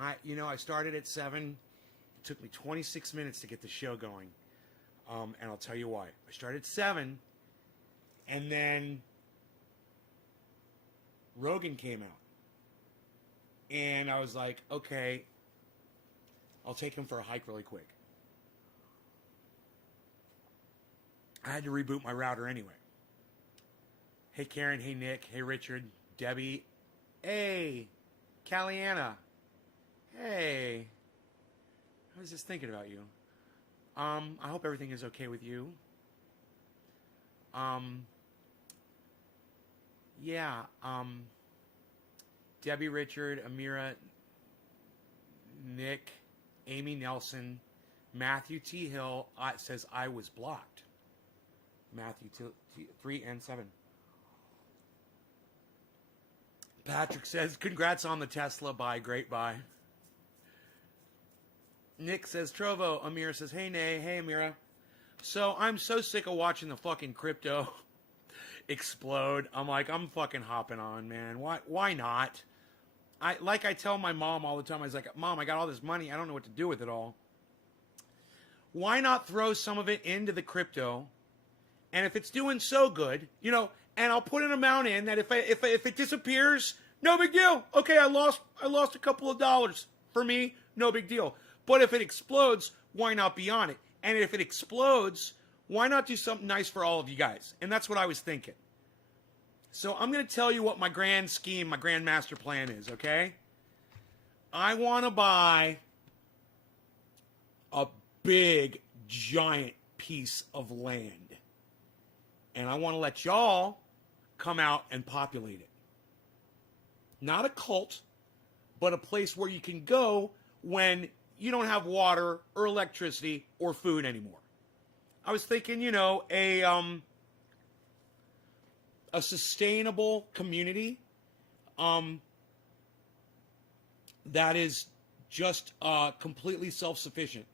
I started at 7. It took me 26 minutes to get the show going. And I'll tell you why. I started at 7, and then Rogan came out. And I was like, okay, I'll take him for a hike really quick. I had to reboot my router anyway. Hey, Karen. Hey, Nick. Hey, Richard. Debbie. Hey, Caliana. Hey. I was just thinking about you. I hope everything is okay with you. Yeah. Debbie, Richard, Amira, Nick, Amy Nelson, Matthew T. Hill says I was blocked. Matthew 3 and 7. Patrick says, congrats on the Tesla. Bye. Great buy. Nick says, Trovo. Amira says, hey, Nay. Hey, Amira. So I'm so sick of watching the fucking crypto explode. I'm fucking hopping on, man. Why not? I tell my mom all the time, I was like, Mom, I got all this money. I don't know what to do with it all. Why not throw some of it into the crypto? And if it's doing so good, and I'll put an amount in that if it disappears, no big deal. Okay, I lost a couple of dollars. For me, no big deal. But if it explodes, why not be on it? And if it explodes, why not do something nice for all of you guys? And that's what I was thinking. So I'm going to tell you what my grand scheme, my grand master plan is, okay? I want to buy a big, giant piece of land. And I want to let y'all come out and populate it. Not a cult, but a place where you can go when you don't have water or electricity or food anymore. I was thinking, a sustainable community that is just completely self-sufficient.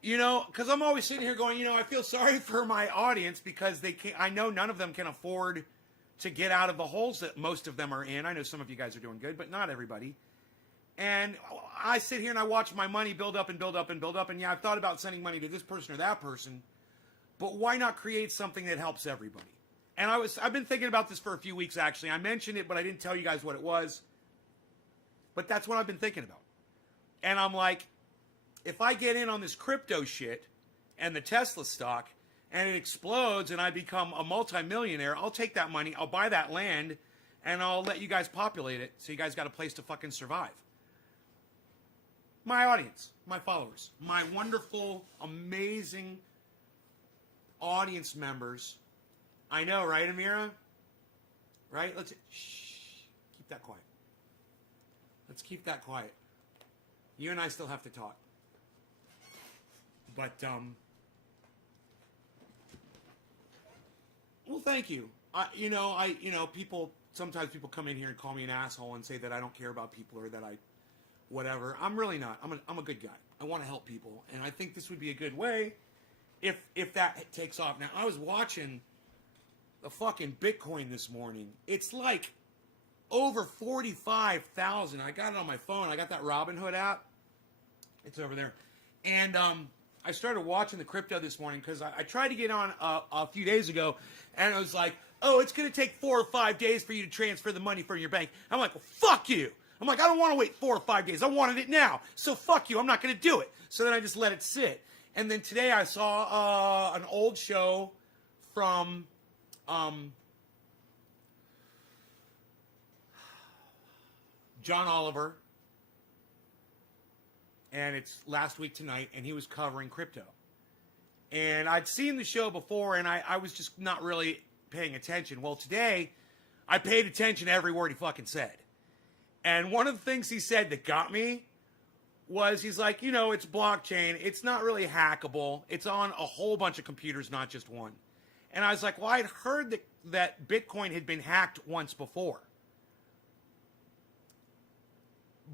Because I'm always sitting here going, I feel sorry for my audience because I know none of them can afford to get out of the holes that most of them are in. I know some of you guys are doing good, but not everybody. And I sit here and I watch my money build up and build up and build up. And yeah, I've thought about sending money to this person or that person, but why not create something that helps everybody? And I've been thinking about this for a few weeks, actually. I mentioned it, but I didn't tell you guys what it was. But that's what I've been thinking about. And I'm like, if I get in on this crypto shit and the Tesla stock and it explodes and I become a multimillionaire, I'll take that money, I'll buy that land, and I'll let you guys populate it so you guys got a place to fucking survive. My audience, my followers, my wonderful, amazing audience members. I know, right, Amira? Right? Keep that quiet. Let's keep that quiet. You and I still have to talk. But, well, thank you. Sometimes people come in here and call me an asshole and say that I don't care about people or that whatever. I'm really not. I'm a good guy. I want to help people. And I think this would be a good way if that takes off. Now, I was watching the fucking Bitcoin this morning. It's like over 45,000. I got it on my phone. I got that Robinhood app. It's over there. And I started watching the crypto this morning because I tried to get on a few days ago, and it was like, oh, it's going to take 4 or 5 days for you to transfer the money from your bank. I'm like, well, fuck you. I'm like, I don't want to wait 4 or 5 days. I wanted it now. So fuck you. I'm not going to do it. So then I just let it sit. And then today I saw an old show from John Oliver. And it's last week tonight, and he was covering crypto. And I'd seen the show before, and I was just not really paying attention. Well, today, I paid attention to every word he fucking said. And one of the things he said that got me was he's like, it's blockchain. It's not really hackable. It's on a whole bunch of computers, not just one. And I was like, well, I'd heard that Bitcoin had been hacked once before.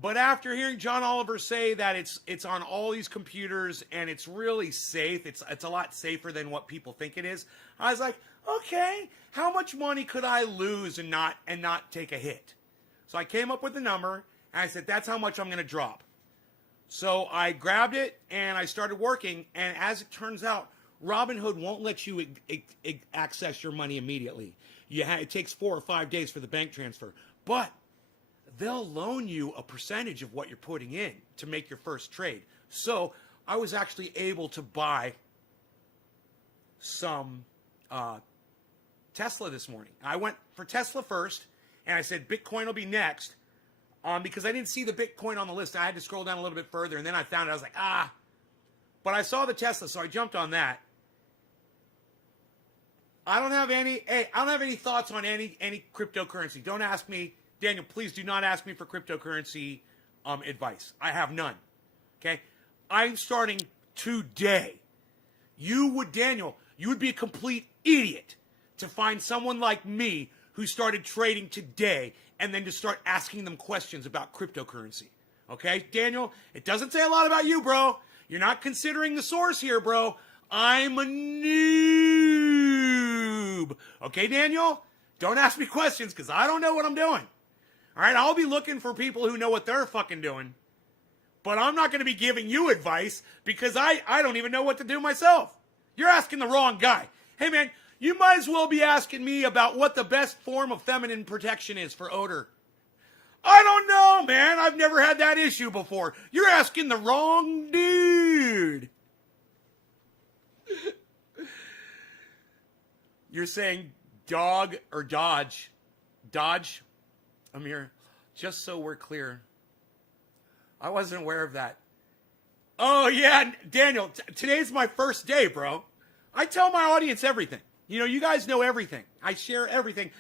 But after hearing John Oliver say that it's on all these computers and it's really safe, it's a lot safer than what people think it is, I was like, okay, how much money could I lose and not take a hit? So I came up with the number, and I said, that's how much I'm going to drop. So I grabbed it, and I started working, and as it turns out, Robinhood won't let you access your money immediately. It takes 4 or 5 days for the bank transfer. But they'll loan you a percentage of what you're putting in to make your first trade. So I was actually able to buy some Tesla this morning. I went for Tesla first, and I said Bitcoin will be next because I didn't see the Bitcoin on the list. I had to scroll down a little bit further, and then I found it. I was like, But I saw the Tesla, so I jumped on that. I don't have any thoughts on any cryptocurrency. Don't ask me, Daniel, please do not ask me for cryptocurrency advice. I have none. Okay? I'm starting today. Daniel, you would be a complete idiot to find someone like me who started trading today and then to start asking them questions about cryptocurrency. Okay, Daniel, it doesn't say a lot about you, bro. You're not considering the source here, bro. I'm a noob. Okay, Daniel? Don't ask me questions because I don't know what I'm doing. All right, I'll be looking for people who know what they're fucking doing. But I'm not going to be giving you advice because I don't even know what to do myself. You're asking the wrong guy. Hey, man, you might as well be asking me about what the best form of feminine protection is for odor. I don't know, man. I've never had that issue before. You're asking the wrong dude. You're saying dog or dodge. Dodge, Amir, just so we're clear. I wasn't aware of that. Oh, yeah, Daniel, today's my first day, bro. I tell my audience everything. You guys know everything. I share everything.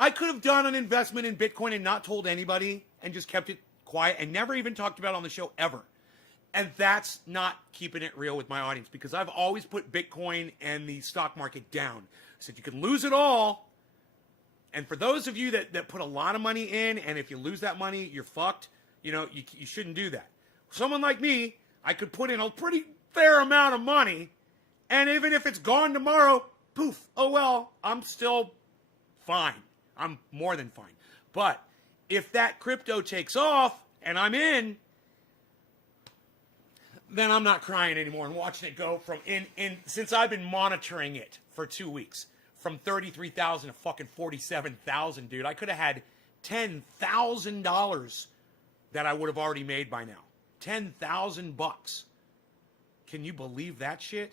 I could have done an investment in Bitcoin and not told anybody and just kept it quiet and never even talked about it on the show ever. And that's not keeping it real with my audience because I've always put Bitcoin and the stock market down. I said you can lose it all. And for those of you that put a lot of money in, and if you lose that money, you're fucked, you shouldn't do that. Someone like me, I could put in a pretty fair amount of money, and even if it's gone tomorrow, poof, oh well, I'm still fine. I'm more than fine. But if that crypto takes off and I'm in, then I'm not crying anymore and watching it go from since I've been monitoring it for 2 weeks, from 33,000 to fucking 47,000, dude. I could have had $10,000 that I would have already made by now. $10,000. Can you believe that shit?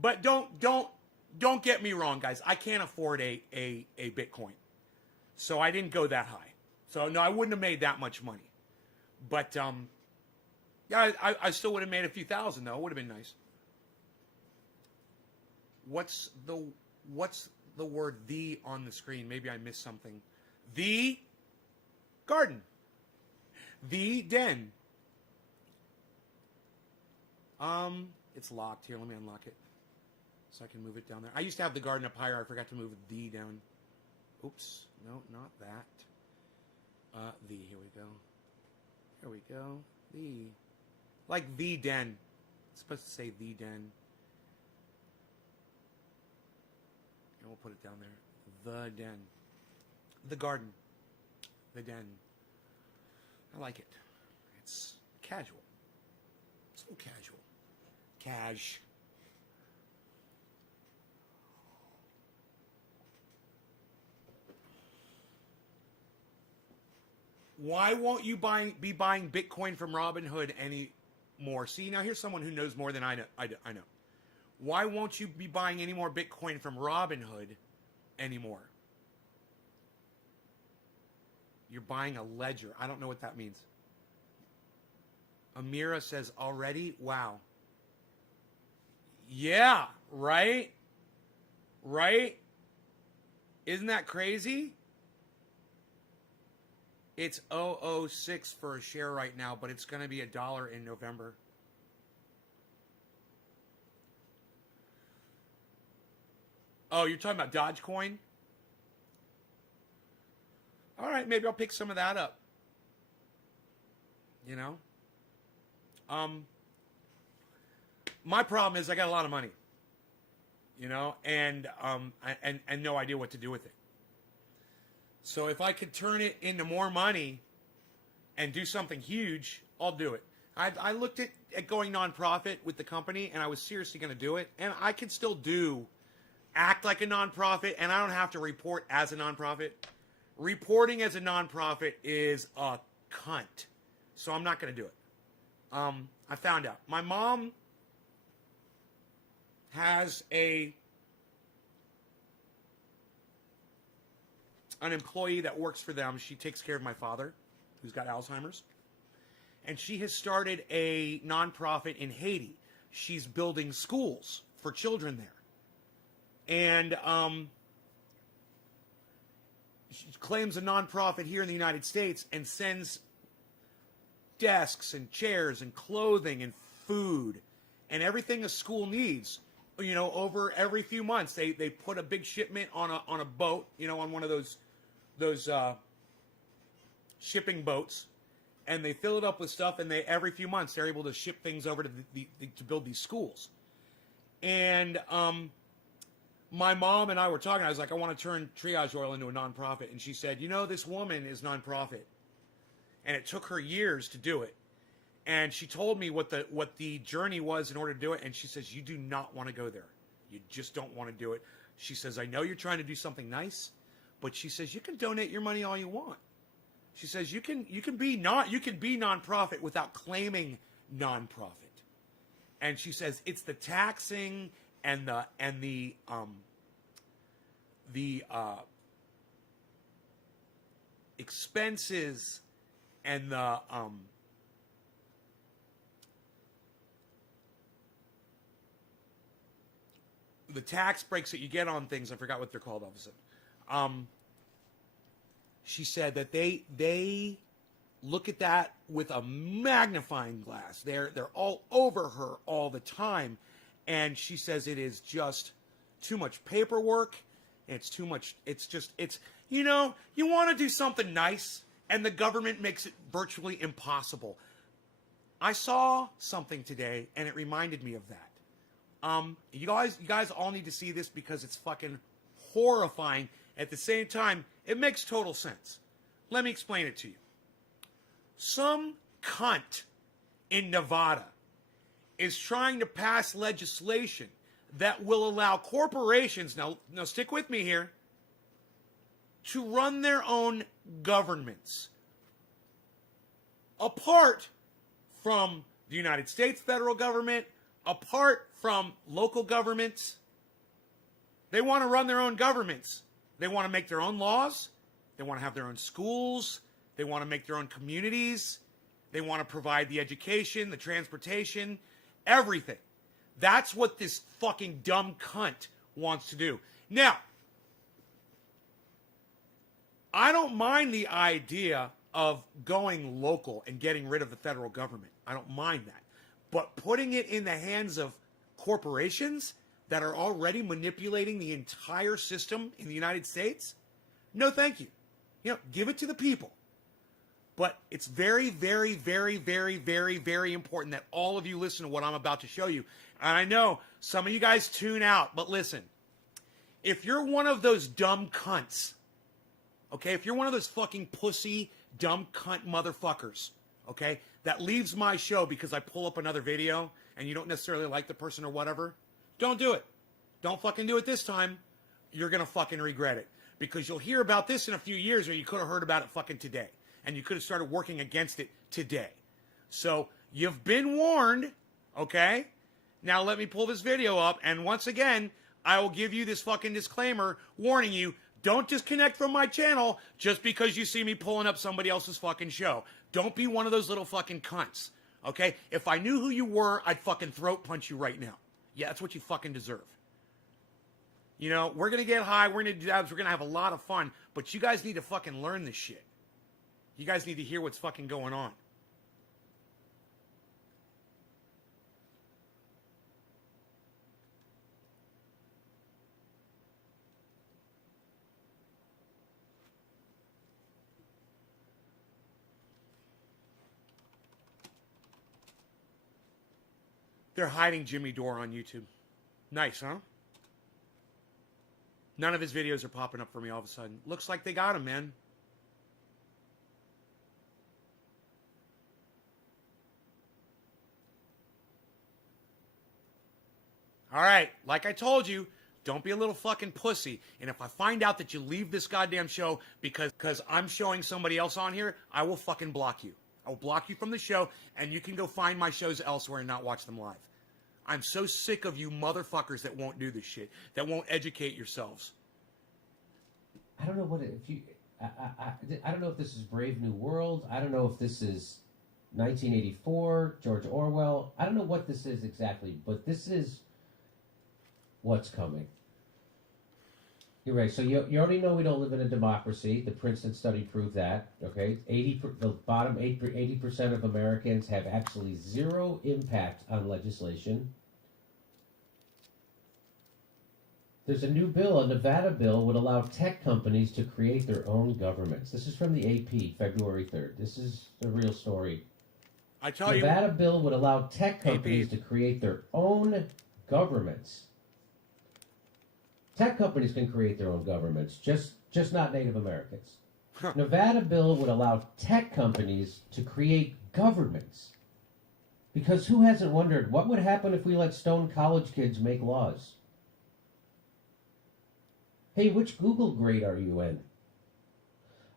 But don't get me wrong, guys. I can't afford a Bitcoin. So I didn't go that high. So no, I wouldn't have made that much money. But yeah, I still would have made a few thousand though. It would have been nice. What's the word "the" on the screen? Maybe I missed something. The garden. The den. It's locked here. Let me unlock it so I can move it down there. I used to have the garden up higher. I forgot to move the down. Oops. No, not that. The. Here we go. Here we go. The. Like the den. It's supposed to say the den. And we'll put it down there. The den. The garden. The den. I like it. It's casual. So casual. Cash. Why won't you be buying Bitcoin from Robinhood anymore? See, now here's someone who knows more than I know. Why won't you be buying any more Bitcoin from Robinhood anymore? You're buying a ledger. I don't know what that means. Amira says, already? Wow. Yeah, right? Right? Isn't that crazy? It's 0.006 for a share right now, but it's going to be $1 in November. Oh, you're talking about Dogecoin? All right, maybe I'll pick some of that up. You know? My problem is I got a lot of money. You know, and no idea what to do with it. So if I could turn it into more money and do something huge, I'll do it. I looked at going nonprofit with the company, and I was seriously going to do it. And I can still act like a nonprofit, and I don't have to report as a nonprofit. Reporting as a nonprofit is a cunt. So I'm not going to do it. I found out. My mom has an employee that works for them. She takes care of my father, who's got Alzheimer's. And she has started a nonprofit in Haiti. She's building schools for children there. And she claims a nonprofit here in the United States and sends desks and chairs and clothing and food and everything a school needs, you know, over every few months. They put a big shipment on a boat, you know, on one of those shipping boats, and they fill it up with stuff, and every few months they're able to ship things over to to build these schools. And my mom and I were talking. I was like, I want to turn Triage Oil into a nonprofit, and she said, you know, this woman is nonprofit, and it took her years to do it. And she told me what the journey was in order to do it, and she says, you do not want to go there. You just don't want to do it. She says, I know you're trying to do something nice, but she says you can donate your money all you want. She says you can be nonprofit without claiming nonprofit. And she says it's the taxing and the expenses and the tax breaks that you get on things. I forgot what they're called all of a sudden. She said that they look at that with a magnifying glass. They're all over her all the time, and she says it is just too much paperwork. It's too much. It's you know, you want to do something nice, and the government makes it virtually impossible. I saw something today, and it reminded me of that. You guys all need to see this because it's fucking horrifying. At the same time, it makes total sense. Let me explain it to you. Some cunt in Nevada is trying to pass legislation that will allow corporations, now stick with me here, to run their own governments. Apart from the United States federal government, apart from local governments, they want to run their own governments. They want to make their own laws. They want to have their own schools. They want to make their own communities. They want to provide the education, the transportation, everything. That's what this fucking dumb cunt wants to do. Now, I don't mind the idea of going local and getting rid of the federal government. I don't mind that. But putting it in the hands of corporations that are already manipulating the entire system in the United States? No, thank you. You know, give it to the people. But it's very, very, very, very, very, very important that all of you listen to what I'm about to show you. And I know some of you guys tune out, but listen. If you're one of those dumb cunts, okay, if you're one of those fucking pussy, dumb cunt motherfuckers, okay, that leaves my show because I pull up another video and you don't necessarily like the person or whatever, don't do it. Don't fucking do it this time. You're going to fucking regret it. Because you'll hear about this in a few years, or you could have heard about it fucking today. And you could have started working against it today. So, you've been warned, okay? Now let me pull this video up, and once again, I will give you this fucking disclaimer warning you, don't disconnect from my channel just because you see me pulling up somebody else's fucking show. Don't be one of those little fucking cunts, okay? If I knew who you were, I'd fucking throat punch you right now. Yeah, that's what you fucking deserve. You know, we're going to get high, we're going to do dabs, we're going to have a lot of fun, but you guys need to fucking learn this shit. You guys need to hear what's fucking going on. They're hiding Jimmy Dore on YouTube. Nice, huh? None of his videos are popping up for me all of a sudden. Looks like they got him, man. All right, like I told you, don't be a little fucking pussy. And if I find out that you leave this goddamn show because I'm showing somebody else on here, I will fucking block you. I will block you from the show, and you can go find my shows elsewhere and not watch them live. I'm so sick of you motherfuckers that won't do this shit, that won't educate yourselves. I don't know what if you. I don't know if this is Brave New World. I don't know if this is 1984, George Orwell. I don't know what this is exactly, but this is what's coming. You're right. So you already know we don't live in a democracy. The Princeton study proved that. Okay, the bottom 80% of Americans have actually zero impact on legislation. There's a new bill, a Nevada bill, would allow tech companies to create their own governments. This is from the AP, February 3rd. This is the real story. I tell you, Nevada bill would allow tech companies to create their own governments. Tech companies can create their own governments, just not Native Americans. Nevada bill would allow tech companies to create governments. Because who hasn't wondered what would happen if we let stone college kids make laws? Hey, which Google grade are you in?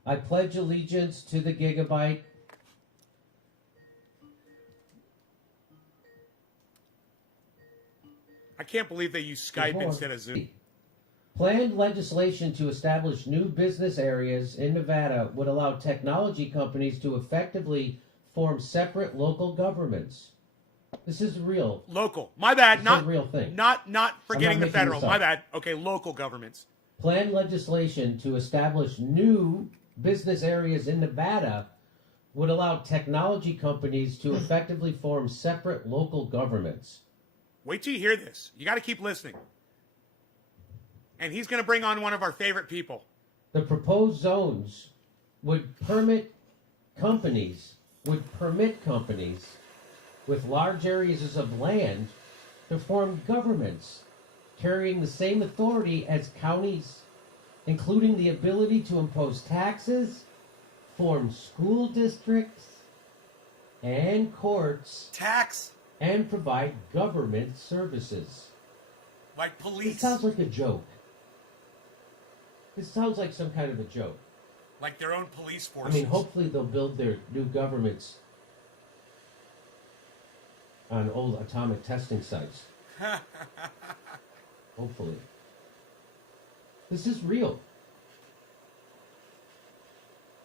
I pledge allegiance to the gigabyte. I can't believe they use Skype instead of Zoom. Planned legislation to establish new business areas in Nevada would allow technology companies to effectively form separate local governments. This is real. Local. My bad. Not a real thing. Not forgetting the federal. this up. My bad. Okay, local governments. Planned legislation to establish new business areas in Nevada would allow technology companies to effectively form separate local governments. Wait till you hear this. You got to keep listening. And he's going to bring on one of our favorite people. The proposed zones would permit companies with large areas of land to form governments carrying the same authority as counties, including the ability to impose taxes, form school districts and courts, and provide government services. Like police. It sounds like a joke. This sounds like some kind of a joke. Like their own police forces. I mean, hopefully they'll build their new governments on old atomic testing sites. Hopefully. This is real.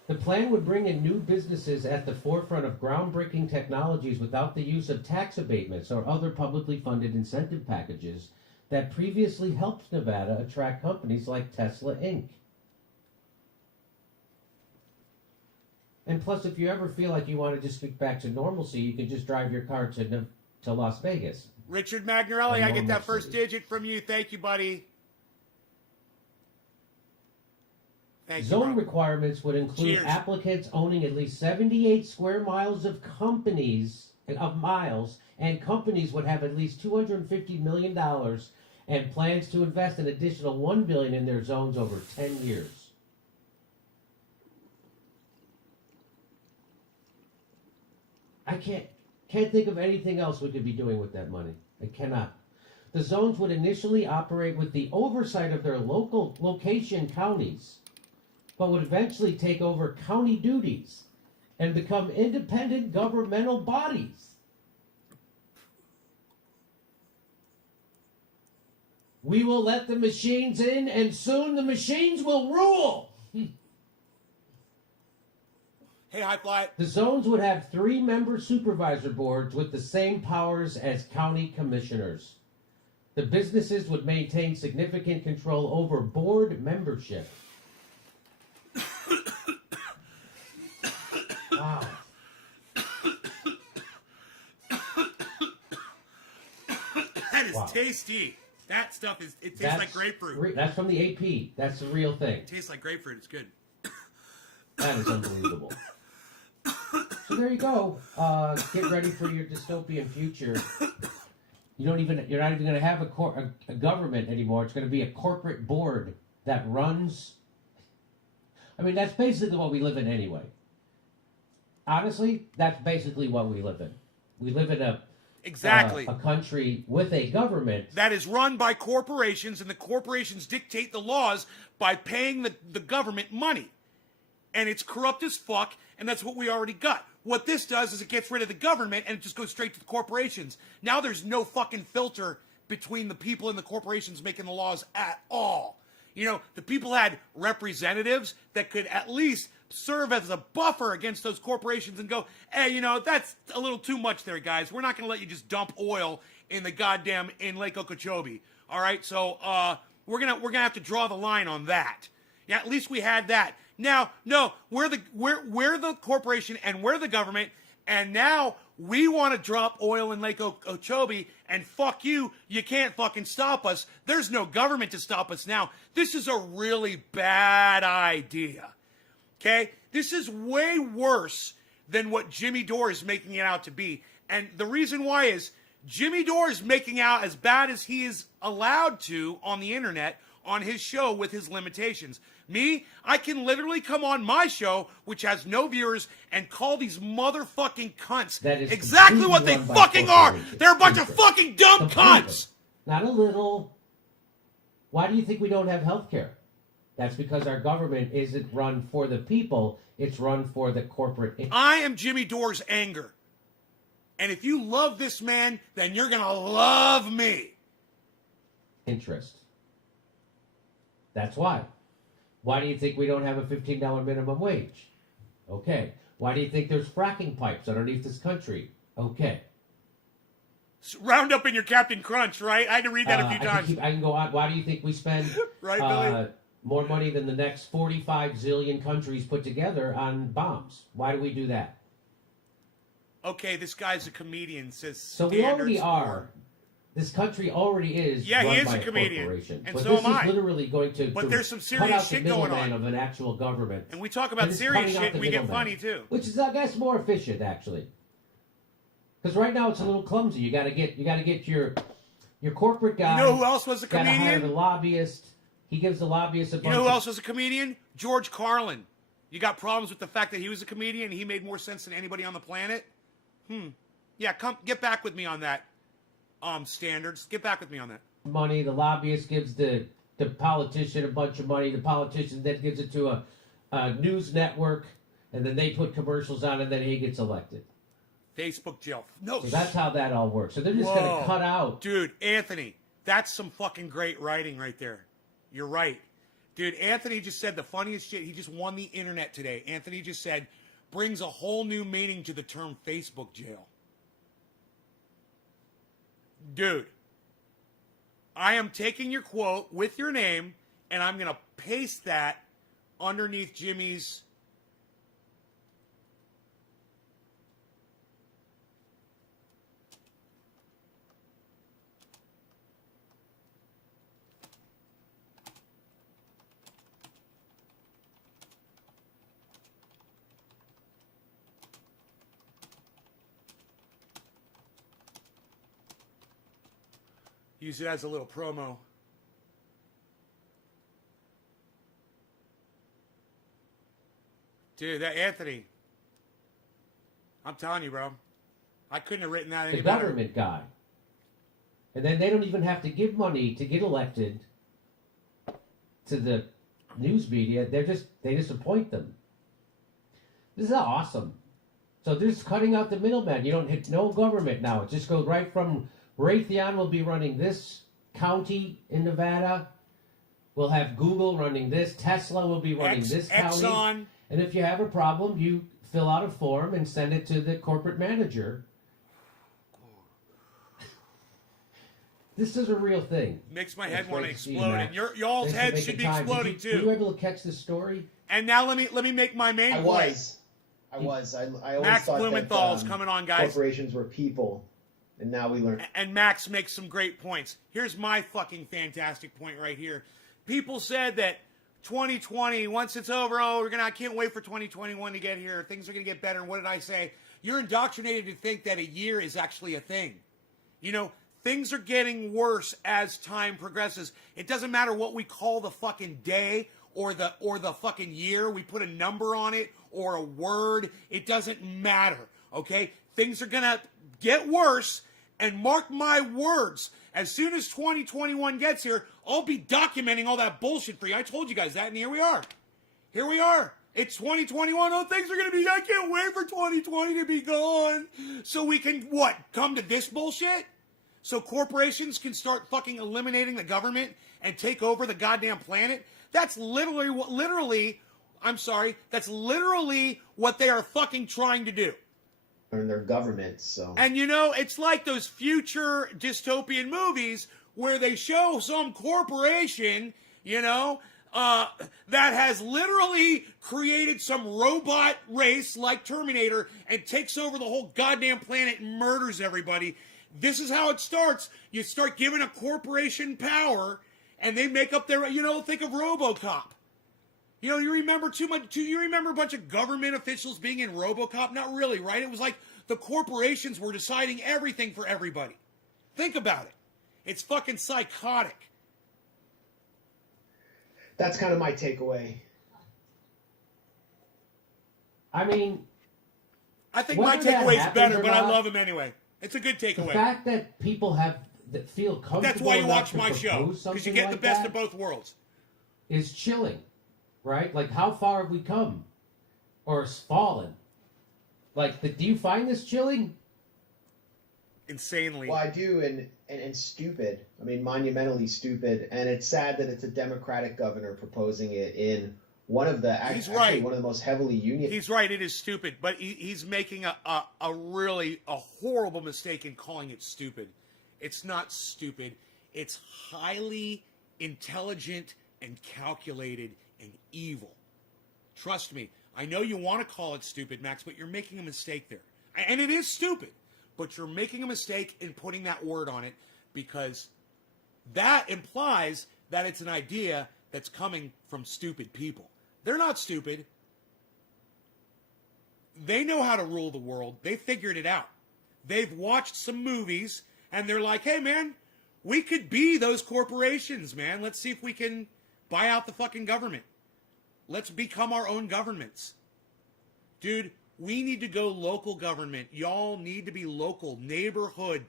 The plan would bring in new businesses at the forefront of groundbreaking technologies without the use of tax abatements or other publicly funded incentive packages that previously helped Nevada attract companies like Tesla Inc. And plus, if you ever feel like you want to just get back to normalcy, you can just drive your car to Las Vegas. Richard Magnarelli, I get that first digit from you. Thank you, buddy. Thank you, Zone requirements would include applicants owning at least 78 square miles of miles, and companies would have at least $250 million and plans to invest an additional $1 billion in their zones over 10 years. I can't think of anything else we could be doing with that money. I cannot. The zones would initially operate with the oversight of their local location counties, but would eventually take over county duties and become independent governmental bodies. We will let the machines in, and soon the machines will rule. Hey, High Fly. The zones would have 3-member supervisor boards with the same powers as county commissioners. The businesses would maintain significant control over board membership. Wow. That is tasty. That stuff tastes like grapefruit. That's from the AP. That's the real thing. It tastes like grapefruit. It's good. That is unbelievable. So there you go. Get ready for your dystopian future. You're not even going to have a government anymore. It's going to be a corporate board that runs. I mean, that's basically what we live in anyway. Honestly, that's basically what we live in. We live in a country with a government that is run by corporations, and the corporations dictate the laws by paying the government money. And it's corrupt as fuck, and that's what we already got. What this does is it gets rid of the government, and it just goes straight to the corporations. Now there's no fucking filter between the people and the corporations making the laws at all. You know, the people had representatives that could at least serve as a buffer against those corporations and go, hey, you know, that's a little too much there, guys. We're not going to let you just dump oil in in Lake Okeechobee. All right, so we're gonna have to draw the line on that. Yeah, at least we had that. Now, no, we're the corporation and we're the government, and now we want to drop oil in Lake Okeechobee, and fuck you, you can't fucking stop us. There's no government to stop us now. This is a really bad idea. Okay? This is way worse than what Jimmy Dore is making it out to be. And the reason why is Jimmy Dore is making out as bad as he is allowed to on the internet on his show with his limitations. Me, I can literally come on my show, which has no viewers, and call these motherfucking cunts that is exactly what they fucking are. They're a bunch of fucking dumb cunts. Not a little. Why do you think we don't have health care? That's because our government isn't run for the people. It's run for the corporate. I am Jimmy Dore's anger. And if you love this man, then you're going to love me. Interest. That's why. Why do you think we don't have a $15 minimum wage? Okay. Why do you think there's fracking pipes underneath this country? Okay. Round up in your Captain Crunch, right? I had to read that a few times. I can go on. Why do you think we spend Billy? More money than the next 45 zillion countries put together on bombs? Why do we do that? Okay, this guy's a comedian, says so we already are. This country already is. Yeah, run he is by a comedian, corporation. and but so this am is I. Literally going to. But there's some cut serious out shit the going on of an actual government. And we talk about serious shit, and we get funny too. Which is, I guess, more efficient actually. Because right now it's a little clumsy. You got to get your corporate guy. You know who else was a comedian? Got to hire the lobbyist. He gives the lobbyist a bunch. You know who else was a comedian? George Carlin. You got problems with the fact that he was a comedian and he made more sense than anybody on the planet? Yeah, come get back with me on that. Standards. Get back with me on that. Money. The lobbyist gives the politician a bunch of money. The politician then gives it to a news network, and then they put commercials on, and then he gets elected. Facebook jail. No. So that's how that all works. So they're just going to cut out. Dude, Anthony, that's some fucking great writing right there. You're right. Dude, Anthony just said the funniest shit. He just won the internet today. Anthony just said, brings a whole new meaning to the term Facebook jail. Dude, I am taking your quote with your name, and I'm going to paste that underneath Jimmy's. Use it as a little promo. Dude, that Anthony. I'm telling you, bro. I couldn't have written that any better. The government guy. And then they don't even have to give money to get elected to the news media. They just appoint them. This is awesome. So they're just cutting out the middleman. You don't hit no government now. It just goes right from Raytheon will be running this county in Nevada. We'll have Google running this. Tesla will be running this county. Exxon. And if you have a problem, you fill out a form and send it to the corporate manager. This is a real thing. Makes my head want to explode, and y'all's heads should be exploding too. Were you able to catch this story? And now let me make my main point. I always Max thought Blumenthal's that, coming on, guys. Corporations were people, and now we learn. And Max makes some great points. Here's my fucking fantastic point right here. People said that 2020, once it's over, I can't wait for 2021 to get here. Things are going to get better. And what did I say? You're indoctrinated to think that a year is actually a thing. You know, things are getting worse as time progresses. It doesn't matter what we call the fucking day or the fucking year. We put a number on it or a word. It doesn't matter, okay? Things are going to get worse, and mark my words, as soon as 2021 gets here, I'll be documenting all that bullshit for you. I told you guys that, and here we are. Here we are. It's 2021. Oh, things are going to be, I can't wait for 2020 to be gone. So we can, what, come to this bullshit? So corporations can start fucking eliminating the government and take over the goddamn planet? That's literally, that's literally what they are fucking trying to do. And their governments, so. And you know, it's like those future dystopian movies where they show some corporation, you know, that has literally created some robot race like Terminator and takes over the whole goddamn planet and murders everybody. This is how it starts. You start giving a corporation power and they make up their, you know, think of RoboCop. You know, you remember a bunch of government officials being in RoboCop? Not really, right? It was like the corporations were deciding everything for everybody. Think about it. It's fucking psychotic. That's kind of my takeaway. I mean, I think my takeaway is better, but I love him anyway. It's a good takeaway. The fact that people that feel comfortable. That's why you watch my show, because you get the best of both worlds. Is chilling, right? Like, how far have we come, or fallen? Like, do you find this chilling? Insanely. Well, I do, and stupid. I mean, monumentally stupid. And it's sad that it's a Democratic governor proposing it in one of the one of the most heavily union. He's right. It is stupid, but he's making a really horrible mistake in calling it stupid. It's not stupid. It's highly intelligent and calculated and evil. Trust me. I know you want to call it stupid, Max, but you're making a mistake there. And it is stupid, but you're making a mistake in putting that word on it because that implies that it's an idea that's coming from stupid people. They're not stupid. They know how to rule the world. They figured it out. They've watched some movies, and they're like, hey, man, we could be those corporations, man. Let's see if we can buy out the fucking government. Let's become our own governments. Dude, we need to go local government. Y'all need to be local. Neighborhood.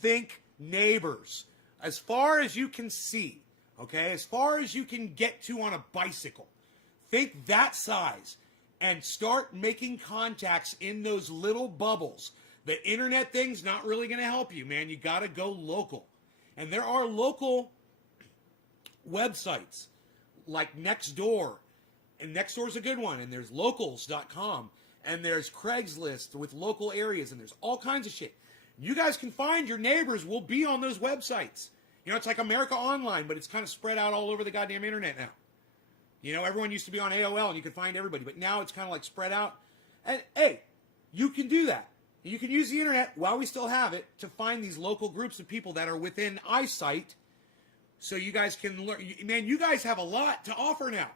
Think neighbors. As far as you can see, okay? As far as you can get to on a bicycle. Think that size. And start making contacts in those little bubbles. The internet thing's not really going to help you, man. You got to go local. And there are local websites like Nextdoor. And Nextdoor's a good one. And there's locals.com. And there's Craigslist with local areas. And there's all kinds of shit. You guys can find your neighbors will be on those websites. You know, it's like America Online, but it's kind of spread out all over the goddamn internet now. You know, everyone used to be on AOL and you could find everybody. But now it's kind of like spread out. And, hey, you can do that. You can use the internet while we still have it to find these local groups of people that are within eyesight so you guys can learn. Man, you guys have a lot to offer now.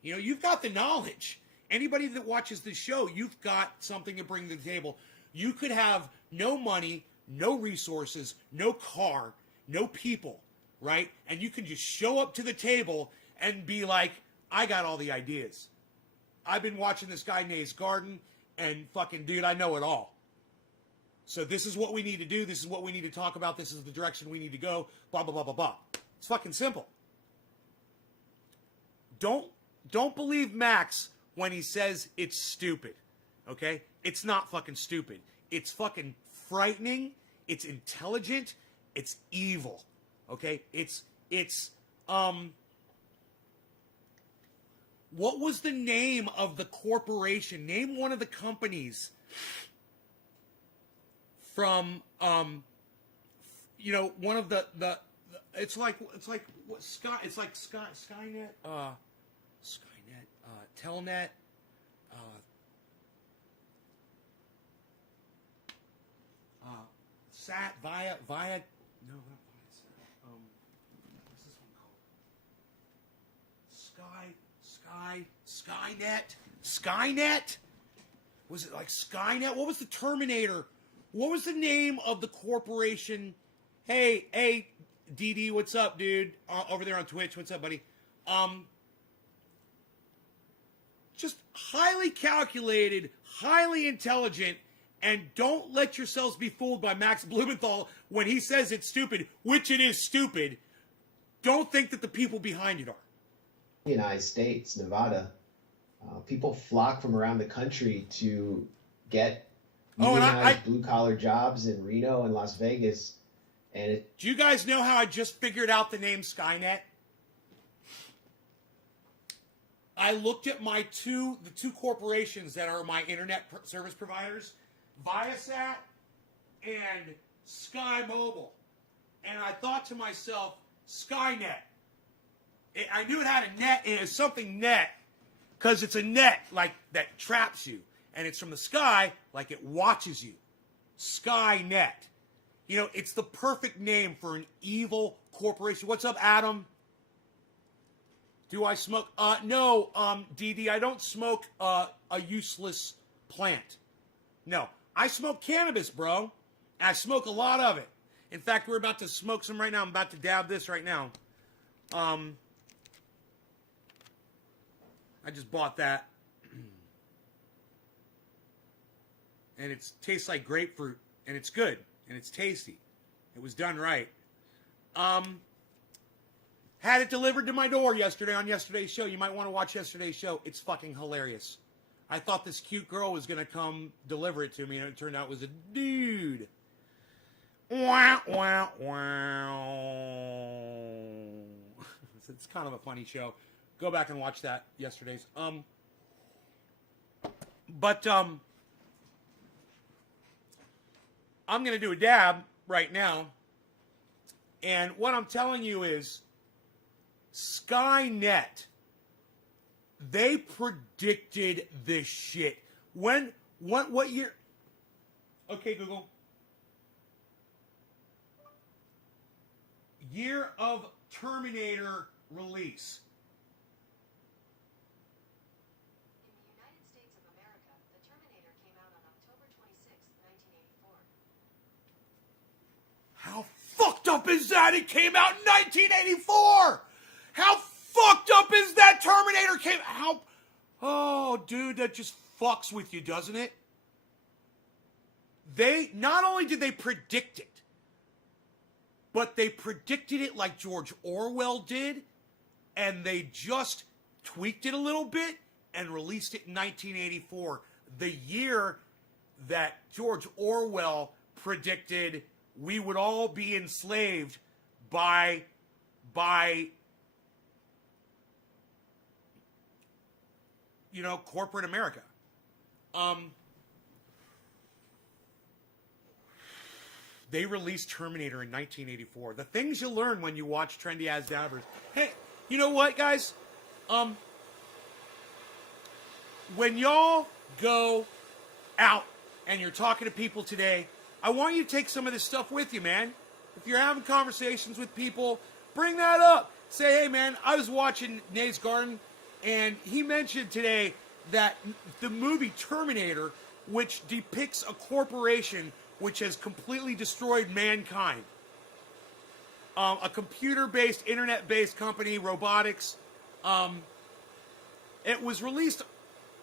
You know, you've got the knowledge. Anybody that watches this show, you've got something to bring to the table. You could have no money, no resources, no car, no people, right? And you can just show up to the table and be like, I got all the ideas. I've been watching this guy Nate's Garden, and fucking dude, I know it all. So this is what we need to do. This is what we need to talk about. This is the direction we need to go. Blah, blah, blah, blah, blah. It's fucking simple. Don't believe Max when he says it's stupid, okay? It's not fucking stupid. It's fucking frightening. It's intelligent. It's evil, okay? It's what was the name of the corporation? Name one of the companies from, you know, one of the it's like what Skynet, Telnet, Sat, Via, no, not Viasat. What's this one called? Skynet? Was it like Skynet? What was the Terminator? What was the name of the corporation Hey, DD, what's up, dude? Over there on Twitch, what's up, buddy? Just highly calculated, highly intelligent, and don't let yourselves be fooled by Max Blumenthal when he says it's stupid, which it is stupid. Don't think that the people behind it are. United States, Nevada, people flock from around the country to get unionized blue-collar jobs in Reno and Las Vegas. And do you guys know how I just figured out the name Skynet? I looked at the two corporations that are my internet service providers, Viasat and Sky Mobile, and I thought to myself, Skynet. I knew it had a net, and it's something net, because it's a net like that traps you, and it's from the sky like it watches you. Skynet. You know, it's the perfect name for an evil corporation. What's up, Adam? Do I smoke? No, DD, I don't smoke a useless plant. No, I smoke cannabis, bro. And I smoke a lot of it. In fact, we're about to smoke some right now. I'm about to dab this right now. I just bought that. And it tastes like grapefruit. And it's good. And it's tasty. It was done right. Had it delivered to my door yesterday on yesterday's show. You might want to watch yesterday's show. It's fucking hilarious. I thought this cute girl was going to come deliver it to me, and it turned out it was a dude. Wow, wow, wow. It's kind of a funny show. Go back and watch that yesterday's. I'm going to do a dab right now. And what I'm telling you is Skynet, they predicted this shit. What year? Okay, Google. Year of Terminator release. In the United States of America, the Terminator came out on October 26, 1984. How fucked up is that? It came out in 1984! How fucked up is that? Terminator came... Oh, dude, that just fucks with you, doesn't it? They... Not only did they predict it, but they predicted it like George Orwell did, and they just tweaked it a little bit and released it in 1984, the year that George Orwell predicted we would all be enslaved by you know, corporate America. They released Terminator in 1984. The things you learn when you watch Trendy As Dabbers. Hey, you know what, guys? When y'all go out and you're talking to people today, I want you to take some of this stuff with you, man. If you're having conversations with people, bring that up. Say, hey, man, I was watching Nate's Garden, and he mentioned today that the movie Terminator, which depicts a corporation which has completely destroyed mankind, a computer-based, internet-based company, robotics, it was released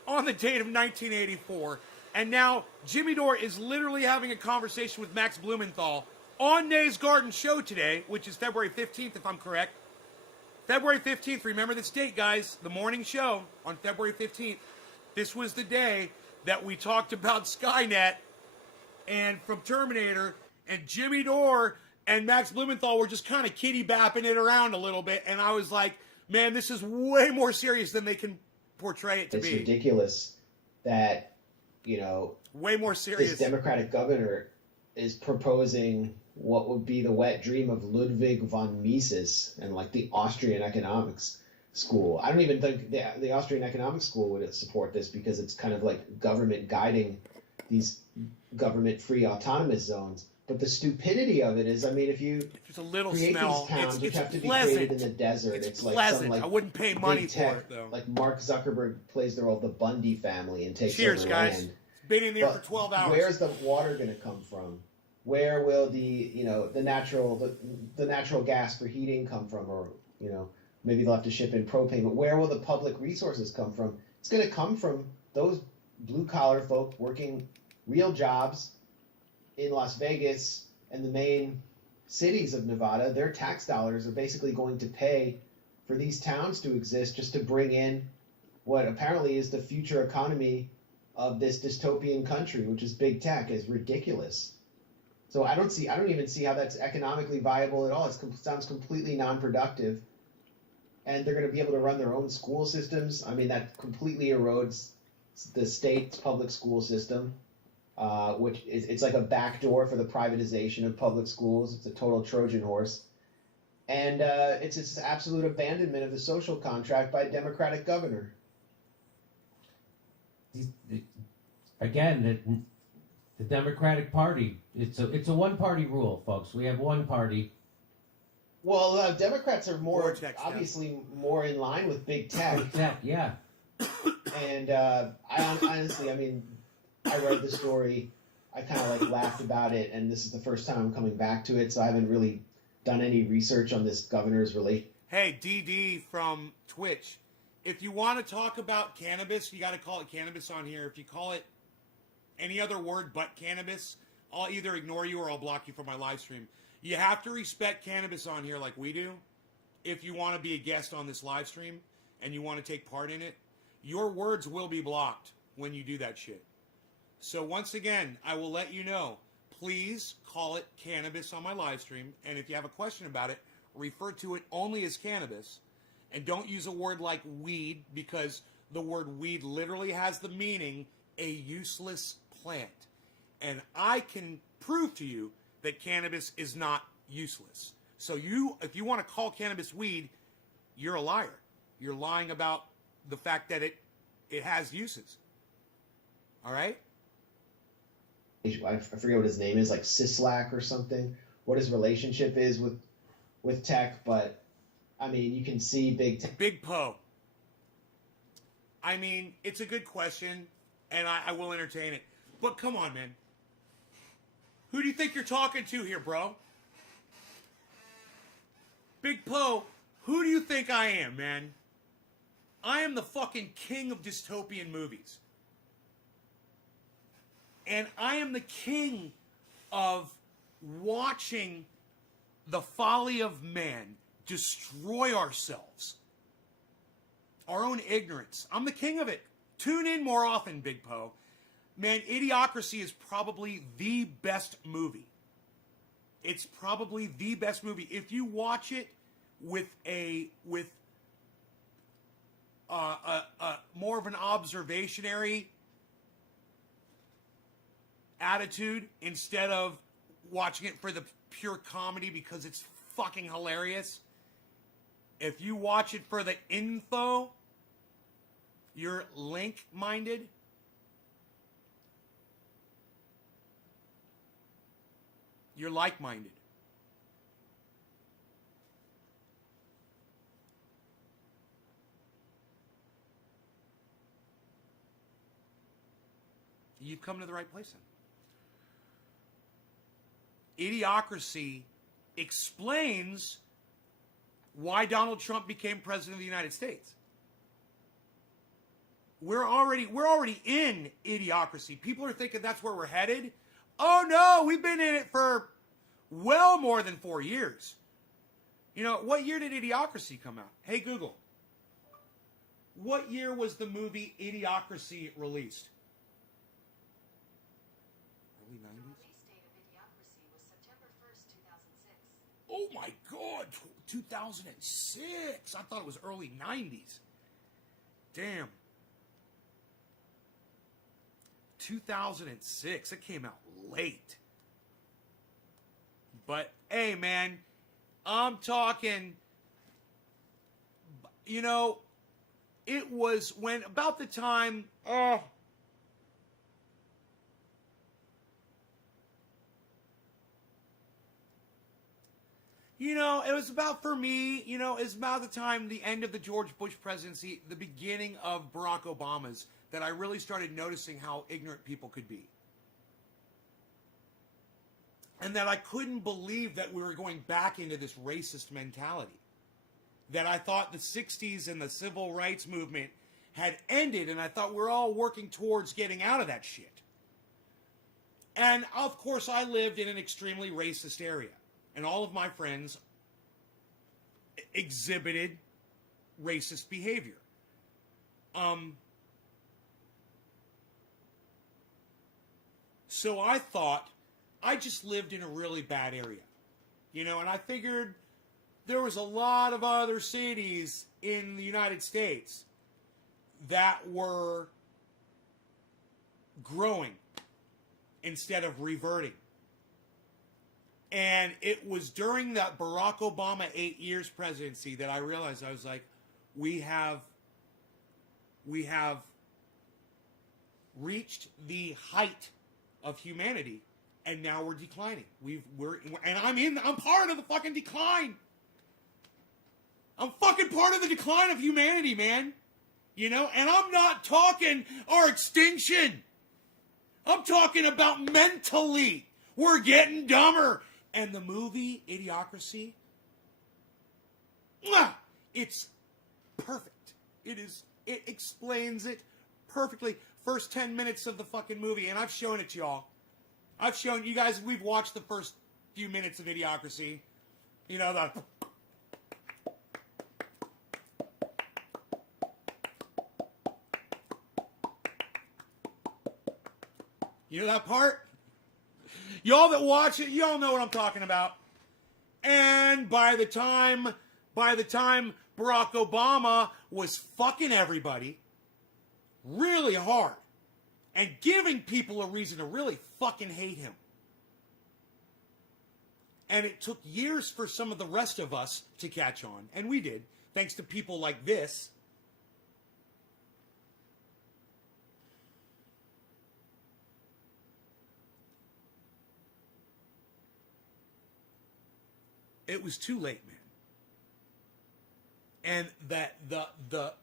on the date of 1984, and now Jimmy Dore is literally having a conversation with Max Blumenthal on Nate's Garden show today, which is February 15th, if I'm correct. February 15th, remember this date, guys, the morning show on February 15th. This was the day that we talked about Skynet and from Terminator, and Jimmy Dore and Max Blumenthal were just kind of kitty-bapping it around a little bit, and I was like, man, this is way more serious than they can portray it to be. It's ridiculous that, you know, way more serious. This Democratic governor is proposing what would be the wet dream of Ludwig von Mises and like the Austrian economics school. I don't even think the Austrian economics school would support this because it's kind of like government guiding these government-free autonomous zones. But the stupidity of it is, I mean, if you there's a little create smell, these towns which have to be pleasant. created in the desert, it's like pleasant. some like I wouldn't pay money big for tech, it though. like Mark Zuckerberg plays the role of the Bundy family and takes Cheers, over guys. land. Been in there But for 12 hours. where's the water going to come from? Where will the natural gas for heating come from, or maybe they'll have to ship in propane, but where will the public resources come from? It's going to come from those blue collar folk working real jobs in Las Vegas and the main cities of Nevada. Their tax dollars are basically going to pay for these towns to exist, just to bring in what apparently is the future economy of this dystopian country, which is big tech. Is ridiculous. So I don't even see how that's economically viable at all. It sounds completely non-productive. And they're going to be able to run their own school systems. I mean, that completely erodes the state's public school system, which it's like a backdoor for the privatization of public schools. It's a total Trojan horse. And it's this absolute abandonment of the social contract by a Democratic governor. Again, the Democratic Party, it's a one-party rule, folks. We have one party. Well, Democrats are obviously more in line with big tech. Big tech, yeah. And I honestly, I read the story. I kind of laughed about it, and this is the first time I'm coming back to it, so I haven't really done any research on this governor's relation. Hey, DD from Twitch, if you want to talk about cannabis, you got to call it cannabis on here. If you call it any other word but cannabis, I'll either ignore you or I'll block you from my live stream. You have to respect cannabis on here like we do. If you want to be a guest on this live stream and you want to take part in it, your words will be blocked when you do that shit. So once again, I will let you know, please call it cannabis on my live stream. And if you have a question about it, refer to it only as cannabis. And don't use a word like weed, because the word weed literally has the meaning a useless plant. And I can prove to you that cannabis is not useless. So if you want to call cannabis weed, you're a liar. You're lying about the fact that it has uses. All right? I forget what his name is, like Sislak or something, what his relationship is with tech, but I mean, you can see big tech. Big Poe. I mean, it's a good question, and I will entertain it. But come on, man. Who do you think you're talking to here, bro? Big Poe, who do you think I am, man? I am the fucking king of dystopian movies. And I am the king of watching the folly of man destroy ourselves. Our own ignorance. I'm the king of it. Tune in more often, Big Poe. Man, Idiocracy is probably the best movie. It's probably the best movie. If you watch it with more of an observationary attitude instead of watching it for the pure comedy because it's fucking hilarious. If you watch it for the info, you're link-minded. You're like-minded. You've come to the right place then. Idiocracy explains why Donald Trump became president of the United States. We're already in Idiocracy. People are thinking that's where we're headed. Oh no, we've been in it for well more than 4 years. You know, what year did Idiocracy come out? Hey Google, what year was the movie Idiocracy released? Early 90s? Release date of Idiocracy was September 1st, 2006. Oh my God, 2006. I thought it was early 90s. Damn. 2006. It came out late. But, hey, man, I'm talking, you know, it was when about the time, you know, it was about, for me, you know, it was about the time, the end of the George Bush presidency, the beginning of Barack Obama's, that I really started noticing how ignorant people could be. And that I couldn't believe that we were going back into this racist mentality. That I thought the 60s and the civil rights movement had ended, and I thought we're all working towards getting out of that shit. And, of course, I lived in an extremely racist area. And all of my friends exhibited racist behavior. So I thought I just lived in a really bad area. You know, and I figured there was a lot of other cities in the United States that were growing instead of reverting. And it was during that Barack Obama 8 years presidency that I realized, I was like, we have reached the height of humanity, and now we're declining. I'm part of the fucking decline. I'm fucking part of the decline of humanity, man. You know, and I'm not talking our extinction. I'm talking about mentally. We're getting dumber. And the movie Idiocracy, it's perfect. It explains it perfectly. First 10 minutes of the fucking movie, and I've shown it to y'all. I've shown you guys, we've watched the first few minutes of Idiocracy. You know, the... You know that part? Y'all that watch it, y'all know what I'm talking about. And by the time Barack Obama was fucking everybody really hard and giving people a reason to really fucking hate him. And it took years for some of the rest of us to catch on, and we did, thanks to people like this. It was too late, man. And that the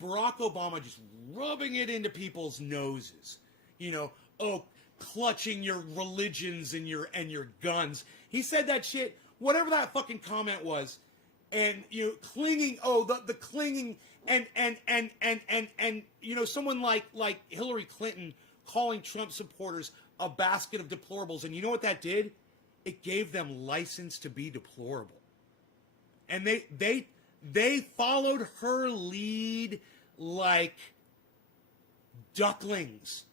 Barack Obama just rubbing it into people's noses, you know, clutching your religions and your guns. He said that shit, whatever that fucking comment was, and you know, clinging. The clinging, and you know, someone like Hillary Clinton calling Trump supporters a basket of deplorables, and you know what that did? It gave them license to be deplorable. And they followed her lead like ducklings,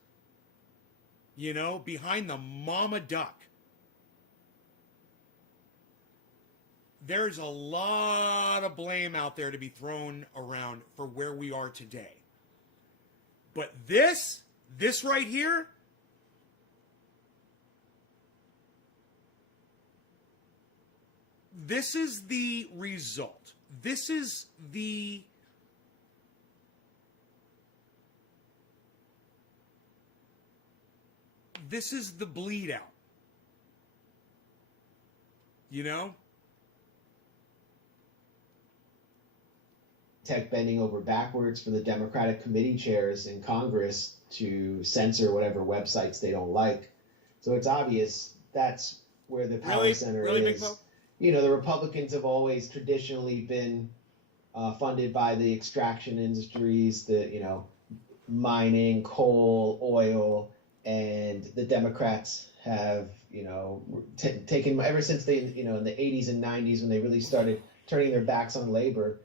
you know, behind the mama duck. There's a lot of blame out there to be thrown around for where we are today. But this right here, this is the result. This is the bleed out. You know? Tech bending over backwards for the Democratic committee chairs in Congress to censor whatever websites they don't like. So it's obvious that's where the power center is. You know, the Republicans have always traditionally been funded by the extraction industries, the, you know, mining, coal, oil, and the Democrats have, you know, taken, ever since they, you know, in the 80s and 90s when they really started turning their backs on labor,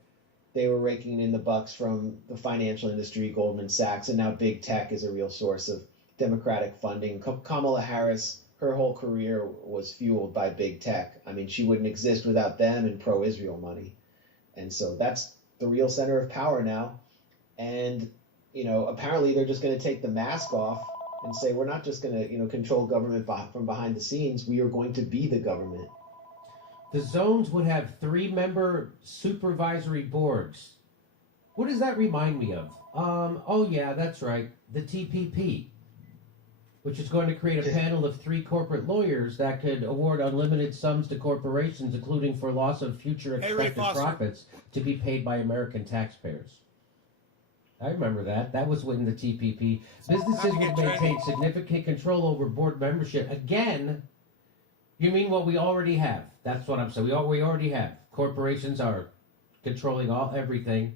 they were raking in the bucks from the financial industry, Goldman Sachs, and now big tech is a real source of Democratic funding. Kamala Harris, her whole career was fueled by big tech. I mean, she wouldn't exist without them and pro-Israel money. And so that's the real center of power now. And, you know, apparently they're just going to take the mask off and say, we're not just going to, you know, control government from behind the scenes. We are going to be the government. The zones would have 3-member supervisory boards. What does that remind me of? Oh, yeah, that's right. The TPP, which is going to create a panel of 3 corporate lawyers that could award unlimited sums to corporations, including for loss of future expected profits, to be paid by American taxpayers. I remember that. That was when the TPP. Businesses would maintain significant control over board membership. Again, You mean what we already have? That's what I'm saying. We already have. Corporations are controlling everything,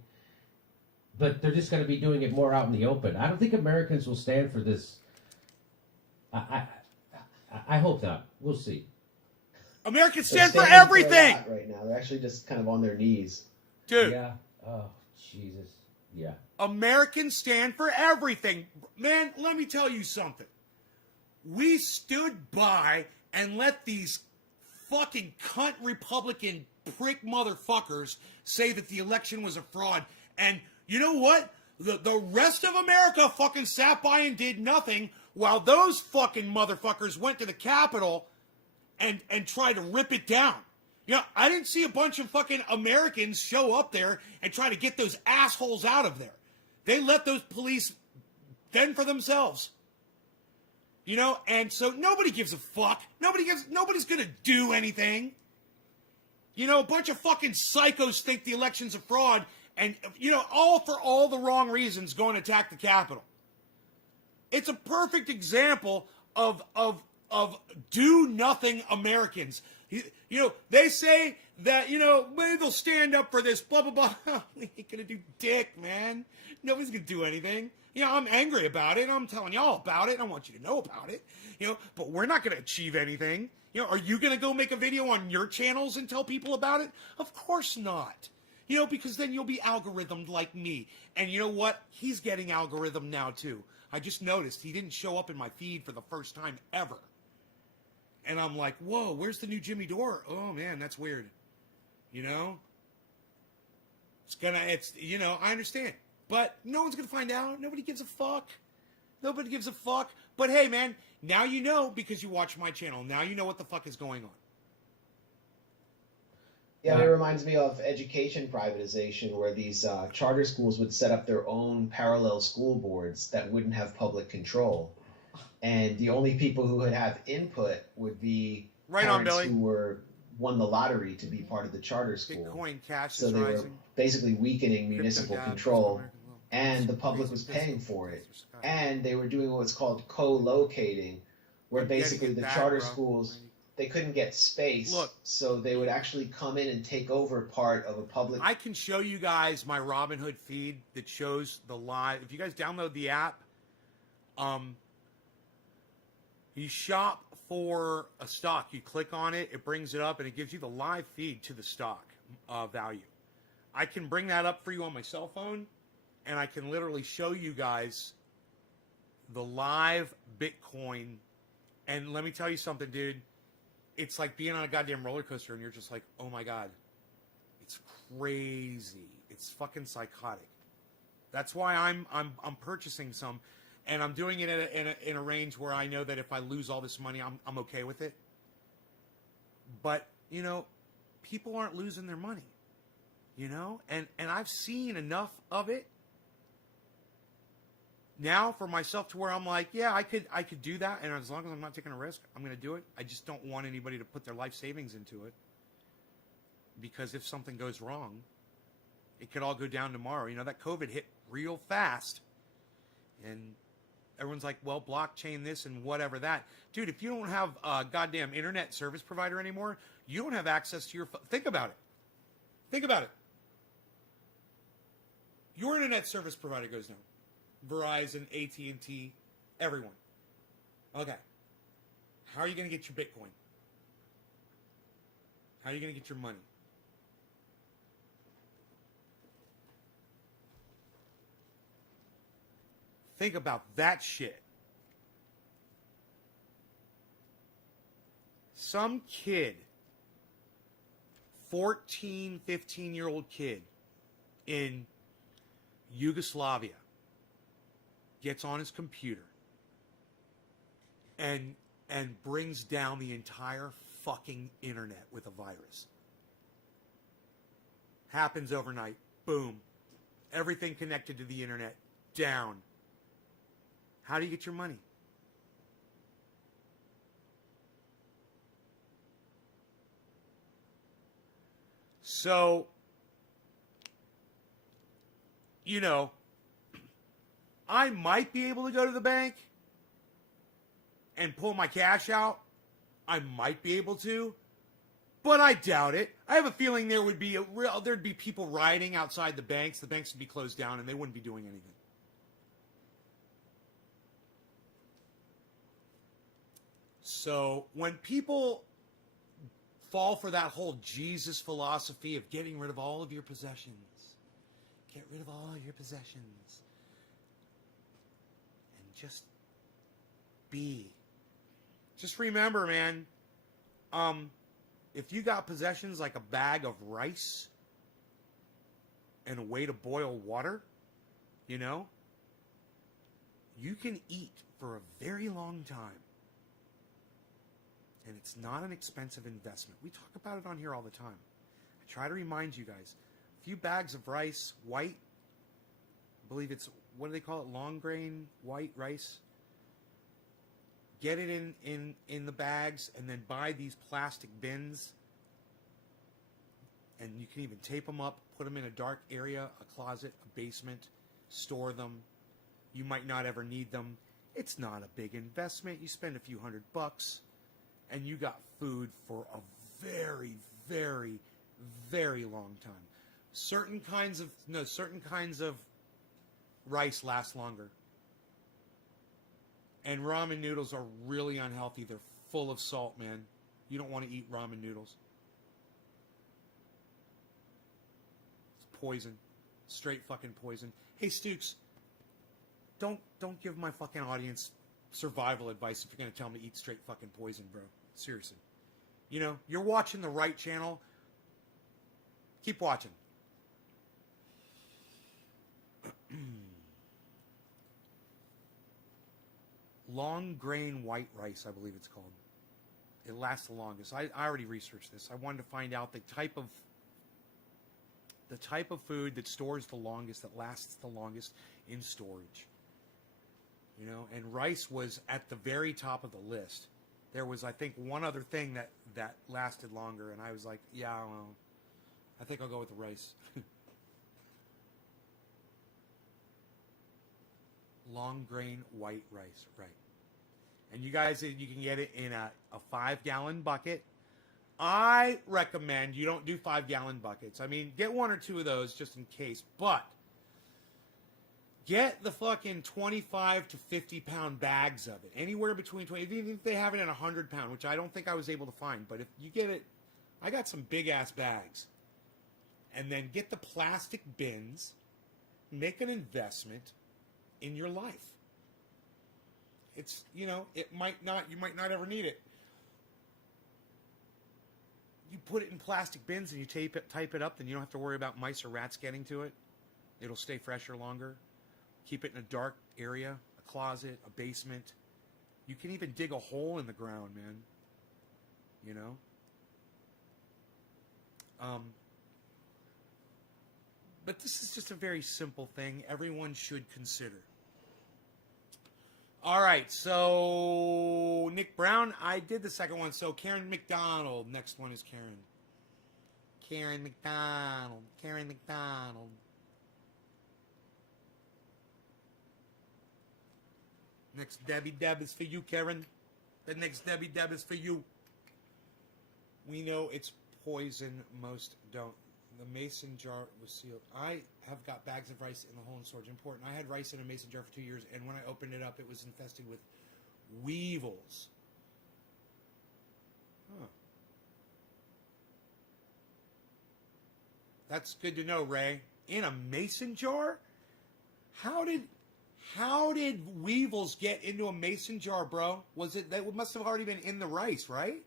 but they're just going to be doing it more out in the open. I don't think Americans will stand for this. I hope not. We'll see. Americans They're stand for standing a everything, lot right now. They're actually just kind of on their knees. dude. Yeah. Oh, Jesus. Yeah. Americans stand for everything. Man, let me tell you something. We stood by and let these fucking cunt Republican prick motherfuckers say that the election was a fraud. And you know what? The rest of America fucking sat by and did nothing while those fucking motherfuckers went to the Capitol and tried to rip it down. You know, I didn't see a bunch of fucking Americans show up there and try to get those assholes out of there. They let those police fend for themselves. You know, and so nobody gives a fuck. Nobody's gonna do anything. You know, a bunch of fucking psychos think the election's a fraud, and you know, all for all the wrong reasons, go and attack the Capitol. It's a perfect example of do nothing Americans. You know, they say that, you know, maybe they'll stand up for this, blah, blah, blah. They ain't gonna do dick, man. Nobody's gonna do anything. You know, I'm angry about it. I'm telling y'all about it. I want you to know about it. You know, but we're not gonna achieve anything. You know, are you gonna go make a video on your channels and tell people about it? Of course not. You know, because then you'll be algorithmed like me. And you know what? He's getting algorithm now, too. I just noticed he didn't show up in my feed for the first time ever. And I'm like, whoa, where's the new Jimmy Dore? Oh, man, that's weird. You know? You know, I understand. But no one's going to find out. Nobody gives a fuck. Nobody gives a fuck. But hey, man, now you know because you watch my channel. Now you know what the fuck is going on. Yeah, it reminds me of education privatization, where these charter schools would set up their own parallel school boards that wouldn't have public control. And the only people who would have input would be parents who won the lottery to be part of the charter school. Bitcoin Cash so is they rising. were basically weakening municipal DABS, control, and the public was paying for it. And they were doing what's called co-locating, where basically the charter schools, they couldn't get space, so they would actually come in and take over part of a public. I can show you guys my Robinhood feed that shows the live. If you guys download the app, you shop for a stock. You click on it, it brings it up, and it gives you the live feed to the stock value. I can bring that up for you on my cell phone, and I can literally show you guys the live Bitcoin. And let me tell you something, dude. It's like being on a goddamn roller coaster, and you're just like, oh my god, it's crazy. It's fucking psychotic. That's why I'm purchasing some, and I'm doing it in a range where I know that if I lose all this money, I'm okay with it. But you know, people aren't losing their money, you know, and I've seen enough of it now for myself to where I'm like, yeah, I could do that, and as long as I'm not taking a risk, I'm going to do it. I just don't want anybody to put their life savings into it, because if something goes wrong, it could all go down tomorrow. You know, that COVID hit real fast, and everyone's like, well, blockchain this and whatever that. Dude, if you don't have a goddamn internet service provider anymore, you don't have access to your think about it. Think about it. Your internet service provider goes down. Verizon, AT&T, everyone. Okay. How are you going to get your Bitcoin? How are you going to get your money? Think about that shit. Some kid, 14, 15-year-old kid in Yugoslavia gets on his computer and brings down the entire fucking internet with a virus. Happens overnight. Boom. Everything connected to the internet down. How do you get your money? So, you know, I might be able to go to the bank and pull my cash out I might be able to, but I doubt it. I have a feeling there'd be people rioting outside the banks. The banks would be closed down and they wouldn't be doing anything. So when people fall for that whole Jesus philosophy of getting rid of all of your possessions, get rid of all your possessions, and just be. Just remember, man, if you got possessions like a bag of rice and a way to boil water, you know, you can eat for a very long time. And it's not an expensive investment. We talk about it on here all the time. I try to remind you guys. A few bags of rice, white, I believe it's, what do they call it? Long grain white rice. Get it in the bags and then buy these plastic bins. And you can even tape them up, put them in a dark area, a closet, a basement, store them. You might not ever need them. It's not a big investment. You spend a few $100 and you got food for a very, very, very long time. Certain kinds of rice last longer. And ramen noodles are really unhealthy. They're full of salt, man. You don't want to eat ramen noodles. It's poison. Straight fucking poison. Hey, Stukes, don't give my fucking audience survival advice if you're going to tell them to eat straight fucking poison, bro. Seriously. You know, you're watching the right channel. Keep watching. Long grain white rice, I believe it's called. It lasts the longest. I already researched this. I wanted to find out the type of food that stores the longest, that lasts the longest in storage. You know, and rice was at the very top of the list. There was, I think, one other thing that lasted longer, and I was like, yeah, well, I think I'll go with the rice. Long grain white rice, right. And you guys, you can get it in a 5-gallon bucket. I recommend you don't do 5-gallon buckets. I mean, get 1 or 2 of those just in case, but get the fucking 25 to 50 pound bags of it. Anywhere between 20, even if they have it in 100 pound, which I don't think I was able to find, but if you get it, I got some big ass bags. And then get the plastic bins, make an investment in your life. It's, you know, you might not ever need it. You put it in plastic bins and you type it up, then you don't have to worry about mice or rats getting to it. It'll stay fresher longer. Keep it in a dark area, a closet, a basement. You can even dig a hole in the ground, man. You know? But this is just a very simple thing everyone should consider. All right, so Nick Brown, I did the second one. So Karen McDonald, next one is Karen. Karen McDonald. Next Debbie Deb is for you, Karen. The next Debbie Deb is for you. We know it's poison, most don't. The mason jar was sealed. I have got bags of rice in the hole in storage. Important. I had rice in a mason jar for 2 years, and when I opened it up, it was infested with weevils. Huh. That's good to know, Ray. In a mason jar? How did weevils get into a mason jar, bro? That must have already been in the rice, right?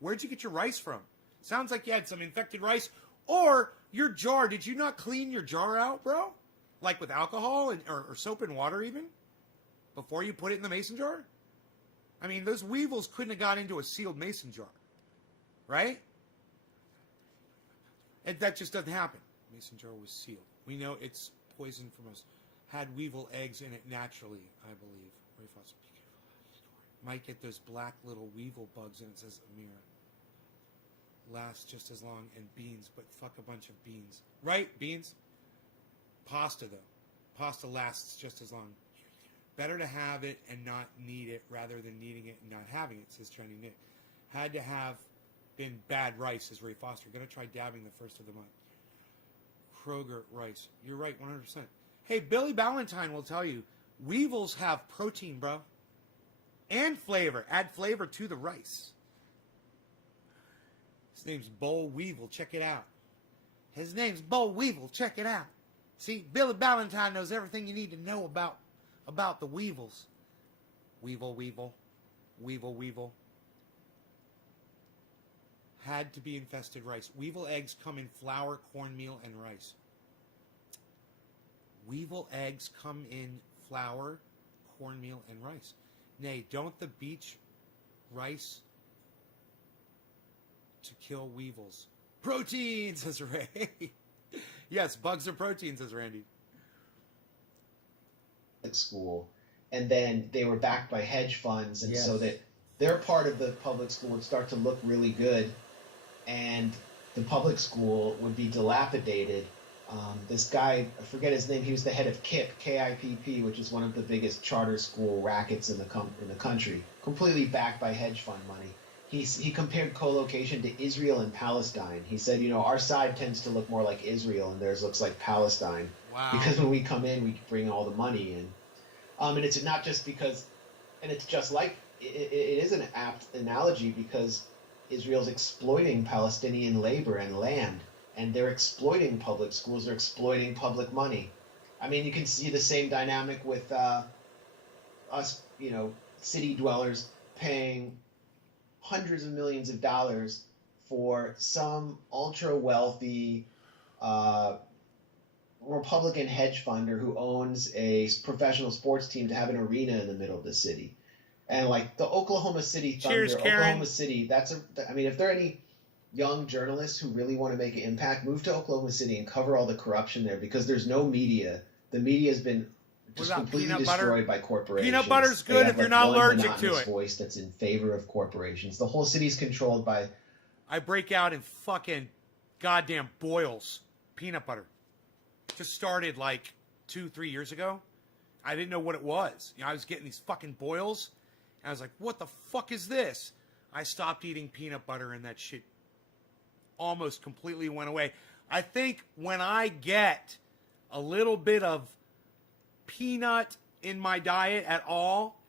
Where'd you get your rice from? Sounds like you had some infected rice. Or your jar, did you not clean your jar out, bro? Like with alcohol or soap and water even? Before you put it in the mason jar? I mean, those weevils couldn't have got into a sealed mason jar. Right? And that just doesn't happen. Mason jar was sealed. We know it's poison for most. Had weevil eggs in it naturally, I believe. Ray Foster, be careful. Might get those black little weevil bugs in it, says Amira. Lasts just as long, and beans, but fuck a bunch of beans. Right? Beans? Pasta, though. Pasta lasts just as long. Better to have it and not need it rather than needing it and not having it, says Trendy Nick. had to have been bad rice, says Ray Foster. Gonna try dabbing the first of the month. Kroger rice. You're right, 100%. Hey, Billy Ballantyne will tell you, weevils have protein, bro. And flavor. Add flavor to the rice. His name's Bo Weevil. Check it out. His name's Bo Weevil. Check it out. See, Billy Ballantyne knows everything you need to know about the weevils. Weevil, weevil. Weevil, weevil. Had to be infested rice. Weevil eggs come in flour, cornmeal, and rice. Weevil eggs come in flour, cornmeal, and rice. Nay, don't the beach rice to kill weevils. Protein, says Ray. Yes, bugs are protein, says Randy. School, and then they were backed by hedge funds, and Yes. so that their part of the public school would start to look really good, and the public school would be dilapidated. This guy, I forget his name, he was the head of KIPP, which is one of the biggest charter school rackets in the country, completely backed by hedge fund money. He compared co-location to Israel and Palestine. He said, our side tends to look more like Israel, and theirs looks like Palestine. Wow. Because when we come in, we bring all the money in. And it's not just because, and it's just like, it is an apt analogy because Israel's exploiting Palestinian labor and land, and they're exploiting public schools, they're exploiting public money. I mean, you can see the same dynamic with us, city dwellers paying hundreds of millions of dollars for some ultra-wealthy Republican hedge funder who owns a professional sports team to have an arena in the middle of the city. And like the Oklahoma City Thunder, Cheers, Karen. Oklahoma City, if there are any young journalists who really want to make an impact, move to Oklahoma City and cover all the corruption there because there's no media. The media has been just completely destroyed by corporations. Peanut butter's They good have, if you're not one allergic to monotonous it. voice that's in favor of corporations. The whole city's controlled by... I break out in fucking goddamn boils. Peanut butter. Just started like 2-3 years ago. I didn't know what it was. I was getting these fucking boils. And I was like, what the fuck is this? I stopped eating peanut butter and that shit almost completely went away. I think when I get a little bit of peanut in my diet at all,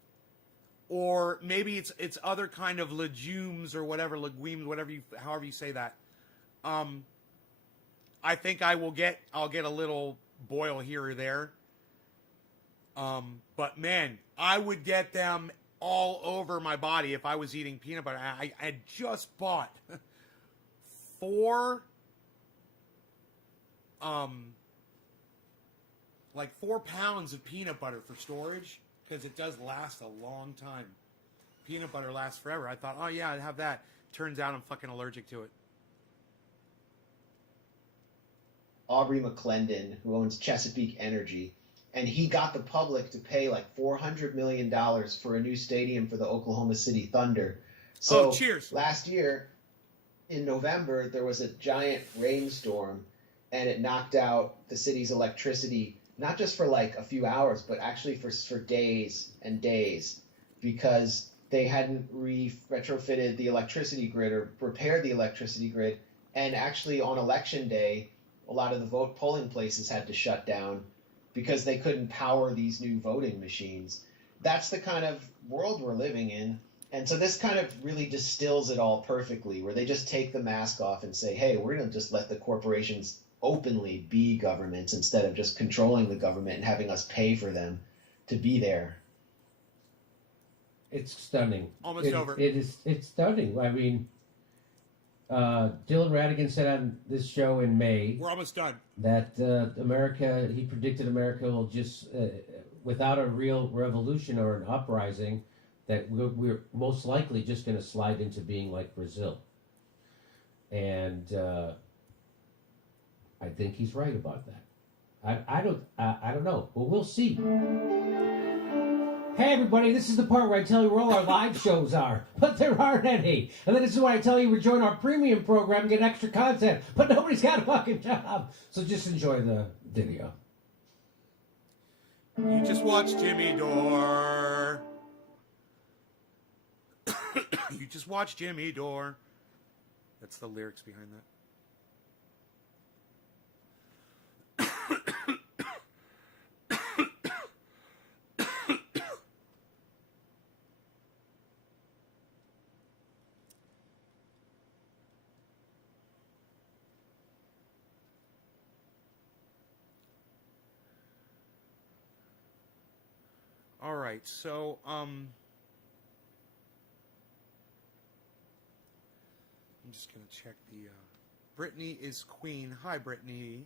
or maybe it's other kind of legumes or whatever, legumes, however you say that. I think I'll get a little boil here or there. But man, I would get them all over my body if I was eating peanut butter. I had just bought 4 pounds of peanut butter for storage because it does last a long time. Peanut butter lasts forever. I thought, oh yeah, I'd have that. Turns out I'm fucking allergic to it. Aubrey McClendon, who owns Chesapeake Energy, and he got the public to pay like $400 million for a new stadium for the Oklahoma City Thunder. So cheers. Last year, in November, there was a giant rainstorm, and it knocked out the city's electricity, not just for like a few hours, but actually for days and days, because they hadn't retrofitted the electricity grid or repaired the electricity grid. And actually on election day, a lot of the polling places had to shut down because they couldn't power these new voting machines. That's the kind of world we're living in. And so this kind of really distills it all perfectly, where they just take the mask off and say, hey, we're going to just let the corporations openly be governments instead of just controlling the government and having us pay for them to be there. It's stunning. Almost over. It's stunning. I mean, Dylan Radigan said on this show in May, We're almost done. that he predicted America will just, without a real revolution or an uprising, that we're most likely just going to slide into being like Brazil. And I think he's right about that. I don't know, but we'll see. Hey everybody, this is the part where I tell you where all our live shows are, but there aren't any. And then this is where I tell you we join our premium program and get extra content, but nobody's got a fucking job. So just enjoy the video. You just watched Jimmy Dore. You you just watch Jimmy Dore. That's the lyrics behind that. All right, so I'm just gonna check the. Brittany is queen. Hi, Brittany.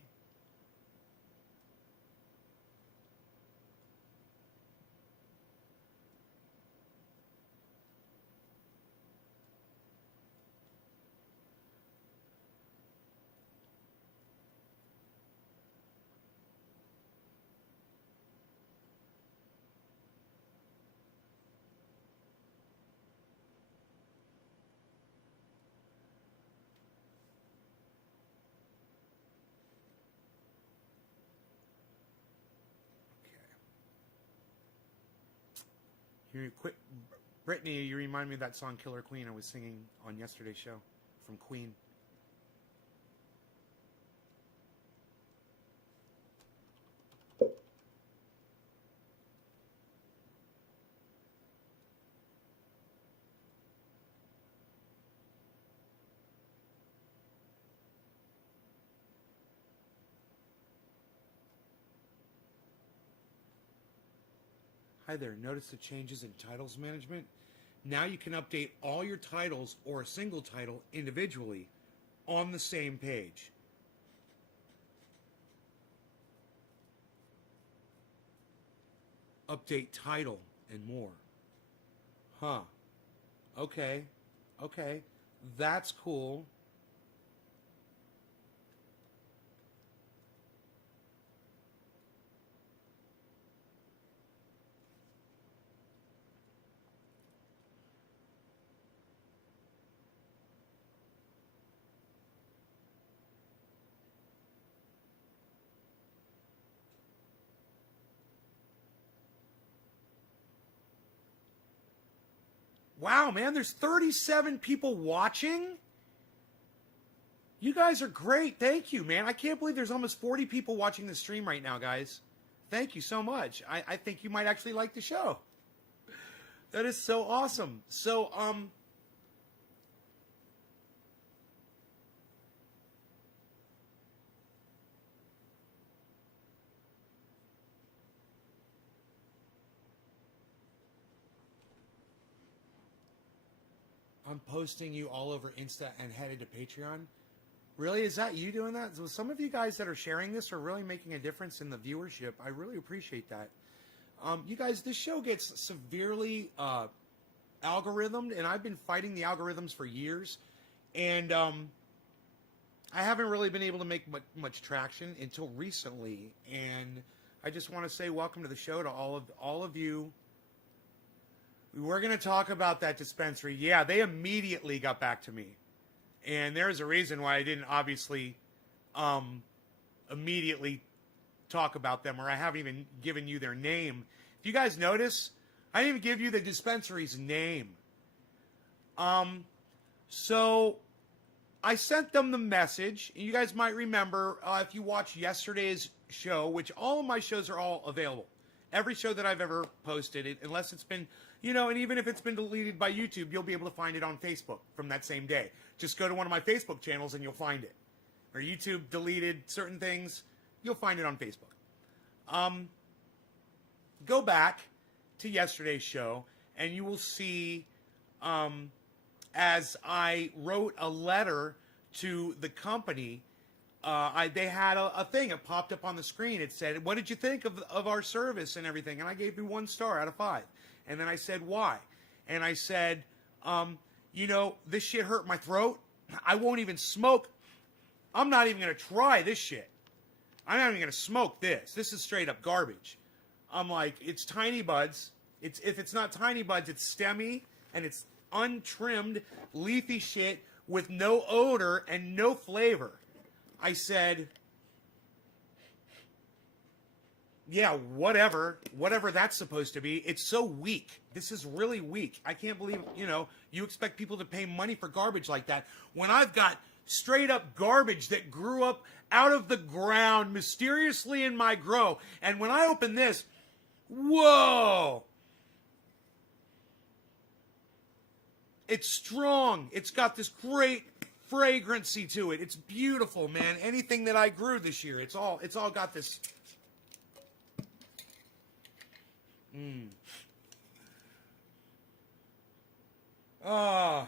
You quit, Brittany. You remind me of that song "Killer Queen" I was singing on yesterday's show from Queen. Hi there. Notice the changes in titles management? Now you can update all your titles or a single title individually on the same page. Update title and more. Huh. Okay. Okay. That's cool. Wow, man, there's 37 people watching? You guys are great. Thank you, man. I can't believe there's almost 40 people watching the stream right now, guys. Thank you so much. I think you might actually like the show. That is so awesome. So, I'm posting you all over Insta and headed to Patreon. Really? Is that you doing that? So some of you guys that are sharing this are really making a difference in the viewership. I really appreciate that. You guys, this show gets severely algorithmed, and I've been fighting the algorithms for years. And I haven't really been able to make much traction until recently. And I just want to say welcome to the show to all of you. We're going to talk about that dispensary. Yeah, they immediately got back to me. And there's a reason why I didn't obviously immediately talk about them, or I haven't even given you their name. If you guys notice, I didn't even give you the dispensary's name. So I sent them the message. You guys might remember if you watched yesterday's show, which all of my shows are all available. Every show that I've ever posted, unless it's been, and even if it's been deleted by YouTube, you'll be able to find it on Facebook from that same day. Just go to one of my Facebook channels and you'll find it. Or YouTube deleted certain things, you'll find it on Facebook. Go back to yesterday's show and you will see as I wrote a letter to the company, they had a thing. It popped up on the screen. It said, "What did you think of our service and everything?" And I gave you 1 star out of 5. And then I said, "Why?" And I said, this shit hurt my throat. I won't even smoke. I'm not even going to try this shit. I'm not even going to smoke this. This is straight up garbage. I'm like, it's tiny buds. If it's not tiny buds, it's stemmy and it's untrimmed, leafy shit with no odor and no flavor. I said, yeah, whatever that's supposed to be. It's so weak. This is really weak. I can't believe, you expect people to pay money for garbage like that when I've got straight up garbage that grew up out of the ground mysteriously in my grow. And when I open this, whoa! It's strong. It's got this great fragrancy to it. It's beautiful, man. Anything that I grew this year, it's all got this. Oh,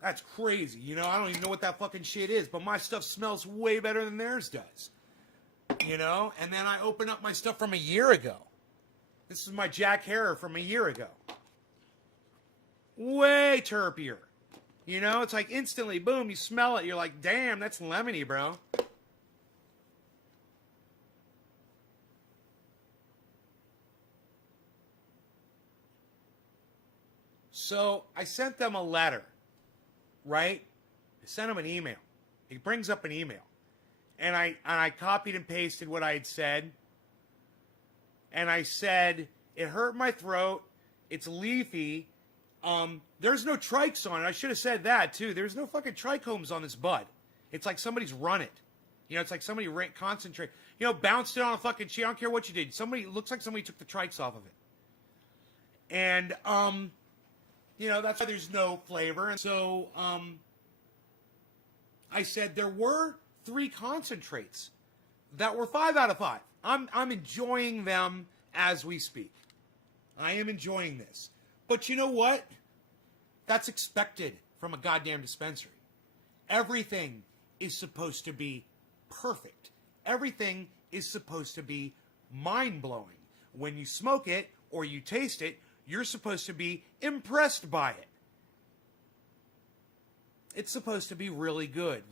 that's crazy. I don't even know what that fucking shit is, but my stuff smells way better than theirs does. And then I open up my stuff from a year ago. This is my Jack Herer from a year ago. Way terpier. It's like instantly, boom, you smell it. You're like, damn, that's lemony, bro. So I sent them a letter, right? I sent them an email. It brings up an email. And I copied and pasted what I had said. And I said, it hurt my throat. It's leafy. There's no trikes on it. I should have said that, too. There's no fucking trichomes on this bud. It's like somebody's run it. It's like somebody concentrate. Bounced it on a fucking sheet. I don't care what you did. It looks like somebody took the trikes off of it. And, that's why there's no flavor. And so, I said there were 3 concentrates that were 5 out of 5. I'm enjoying them as we speak. I am enjoying this. But you know what? That's expected from a goddamn dispensary. Everything is supposed to be perfect. Everything is supposed to be mind-blowing. When you smoke it or you taste it, you're supposed to be impressed by it. It's supposed to be really good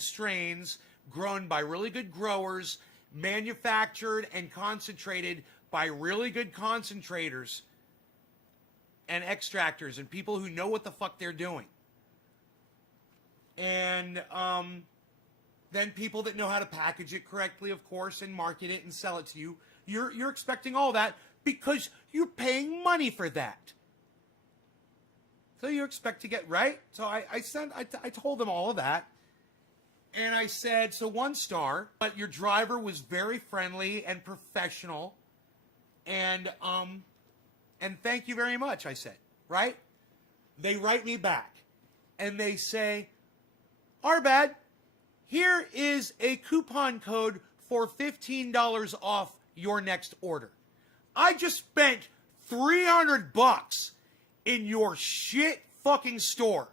strains grown by really good growers, manufactured and concentrated by really good concentrators and extractors and people who know what the fuck they're doing. And then people that know how to package it correctly, of course, and market it and sell it to you. You're expecting all that because you're paying money for that. So you expect to get, right? So I told them all of that. And I said, so 1 star, but your driver was very friendly and professional. And thank you very much, I said, right? They write me back. And they say, our bad. Here is a coupon code for $15 off your next order. I just spent $300 in your shit fucking store.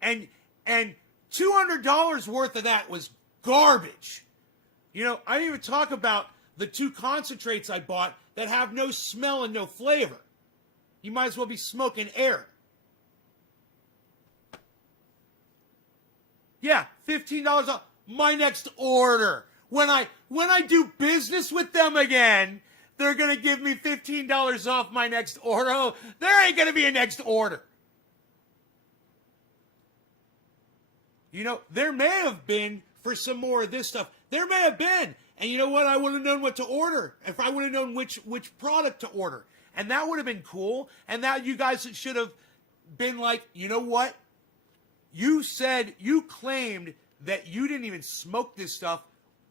And $200 worth of that was garbage. I didn't even talk about the 2 concentrates I bought that have no smell and no flavor. You might as well be smoking air. Yeah, $15 off my next order. When I do business with them again, they're going to give me $15 off my next order. Oh, there ain't going to be a next order. There may have been for some more of this stuff. There may have been. And you know what? I would have known what to order. If I would have known which product to order. And that would have been cool. And that you guys should have been like, you know what? You claimed that you didn't even smoke this stuff.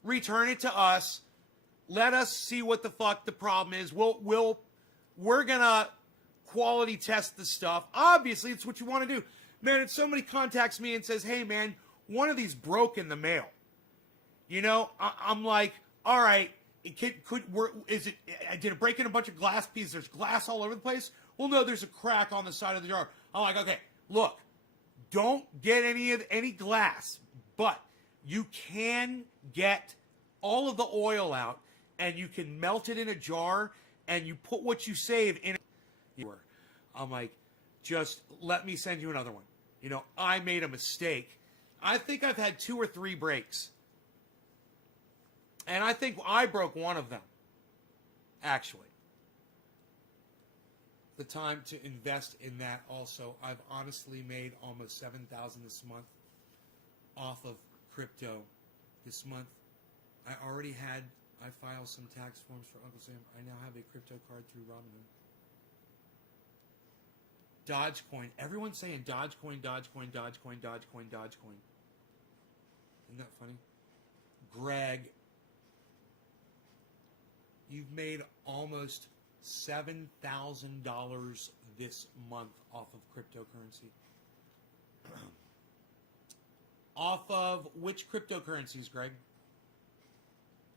Return it to us. Let us see what the fuck the problem is. We're gonna quality test the stuff. Obviously, it's what you want to do. Man, if somebody contacts me and says, hey, man, one of these broke in the mail. I'm like, all right, did it break in a bunch of glass pieces? There's glass all over the place? Well, no, there's a crack on the side of the jar. I'm like, okay, look, don't get any glass, but you can get all of the oil out and you can melt it in a jar and you put what you save in it. I'm like, just let me send you another one. I made a mistake. I think I've had 2 or 3 breaks. And I think I broke one of them, actually. The time to invest in that also. I've honestly made almost $7,000 this month off of crypto this month. I filed some tax forms for Uncle Sam. I now have a crypto card through Robinhood. Dogecoin. Everyone's saying Dogecoin, Dogecoin, Dogecoin, Dogecoin, Dogecoin. Isn't that funny? Greg, you've made almost $7,000 this month off of cryptocurrency. Off of which cryptocurrencies, Greg?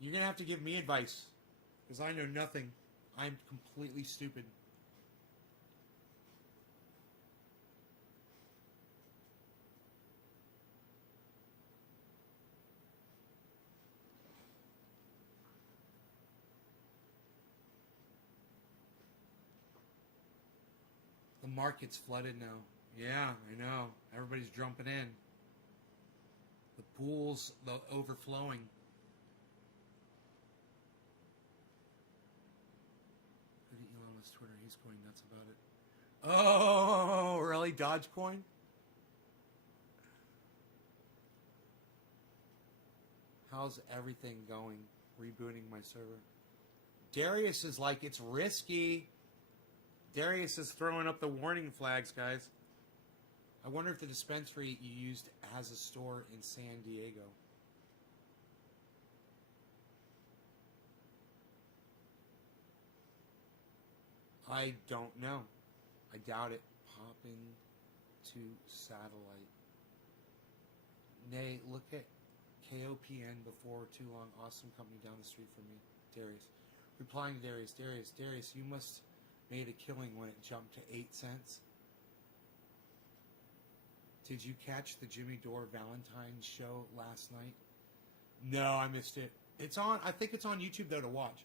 You're going to have to give me advice because I know nothing. I'm completely stupid. The market's flooded now. Yeah, I know. Everybody's jumping in. The pool's overflowing. Look at Elon Musk's Twitter. He's going nuts about it. Oh, really? Dogecoin? How's everything going? Rebooting my server. Darius is like, it's risky. Darius is throwing up the warning flags, guys. I wonder if the dispensary you used has a store in San Diego. I don't know. I doubt it. Popping to satellite. Nay, look at KOPN before too long. Awesome company down the street from me. Darius. Replying to Darius. Darius, you must made a killing when it jumped to 8 cents. Did you catch the Jimmy Dore Valentine's show last night? No, I missed it. It's on. I think it's on YouTube though to watch.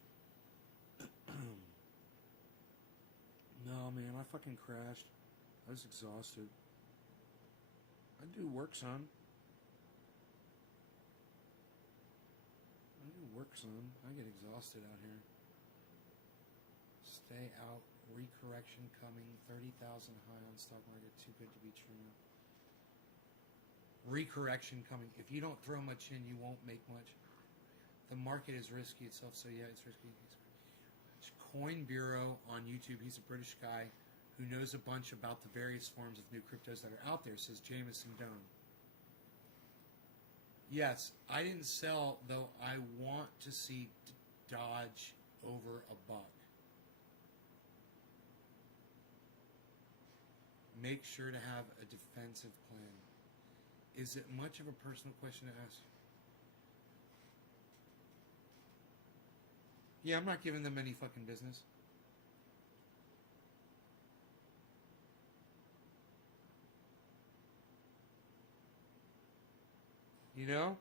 No, man, I fucking crashed. I was exhausted. I do work, son. I get exhausted out here. Stay out. Recorrection coming. 30,000 high on stock market. Too good to be true. Recorrection coming. If you don't throw much in, you won't make much. The market is risky itself, so yeah, it's risky. Coin Bureau on YouTube. He's a British guy who knows a bunch about the various forms of new cryptos that are out there, says Jameson Doan. Yes, I didn't sell, though I want to see Dodge over $1. Make sure to have a defensive plan. Is it much of a personal question to ask? Yeah, I'm not giving them any fucking business. You know?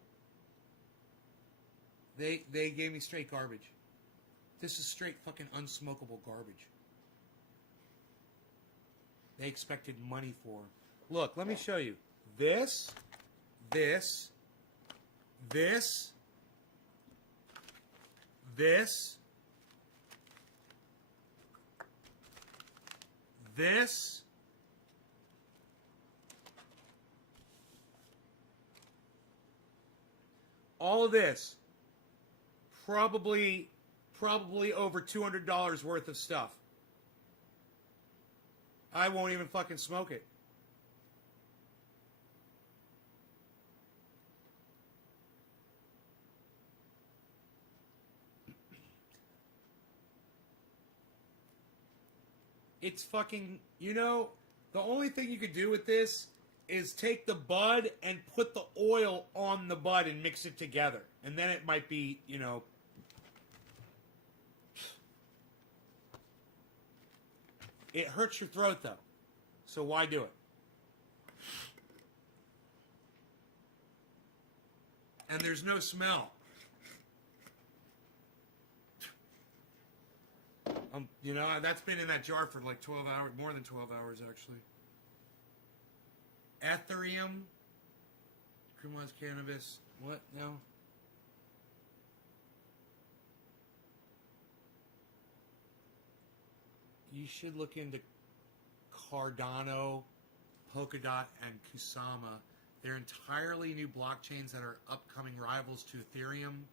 They gave me straight garbage. This is straight fucking unsmokable garbage. They expected money for. Look, let me show you. This, this, this, this, this, all of this, probably over $200 worth of stuff. I won't even fucking smoke it. It's fucking, you know, the only thing you could do with this is take the bud and put the oil on the bud and mix it together. And then it might be, you know. It hurts your throat, though. So why do it? And there's no smell. You know, that's been in that jar for like 12 hours, more than 12 hours, actually. Ethereum. Criminalized cannabis. What? No. You should look into Cardano, Polkadot, and Kusama. They're entirely new blockchains that are upcoming rivals to Ethereum.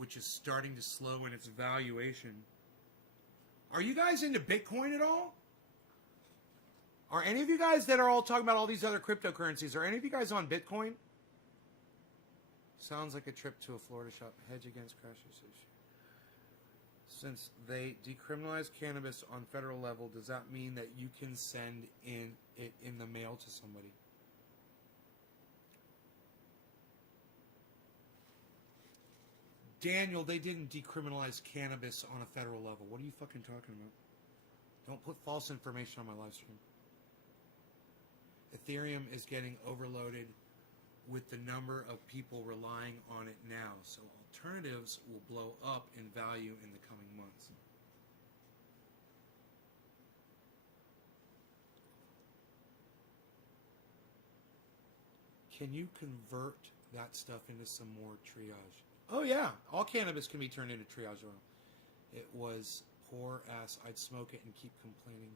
which is starting to slow in its valuation. Are you guys into Bitcoin at all? Are any of you guys that are all talking about all these other cryptocurrencies, are any of you guys on Bitcoin? Sounds like a trip to a Florida shop. Hedge against crashes. Since they decriminalized cannabis on federal level, does that mean that you can send it in the mail to somebody? Daniel, they didn't decriminalize cannabis on a federal level. What are you fucking talking about? Don't put false information on my live stream. Ethereum is getting overloaded with the number of people relying on it now, so alternatives will blow up in value in the coming months. Can you convert that stuff into some more triage? Oh yeah, all cannabis can be turned into triage oil. It was poor ass. I'd smoke it and keep complaining.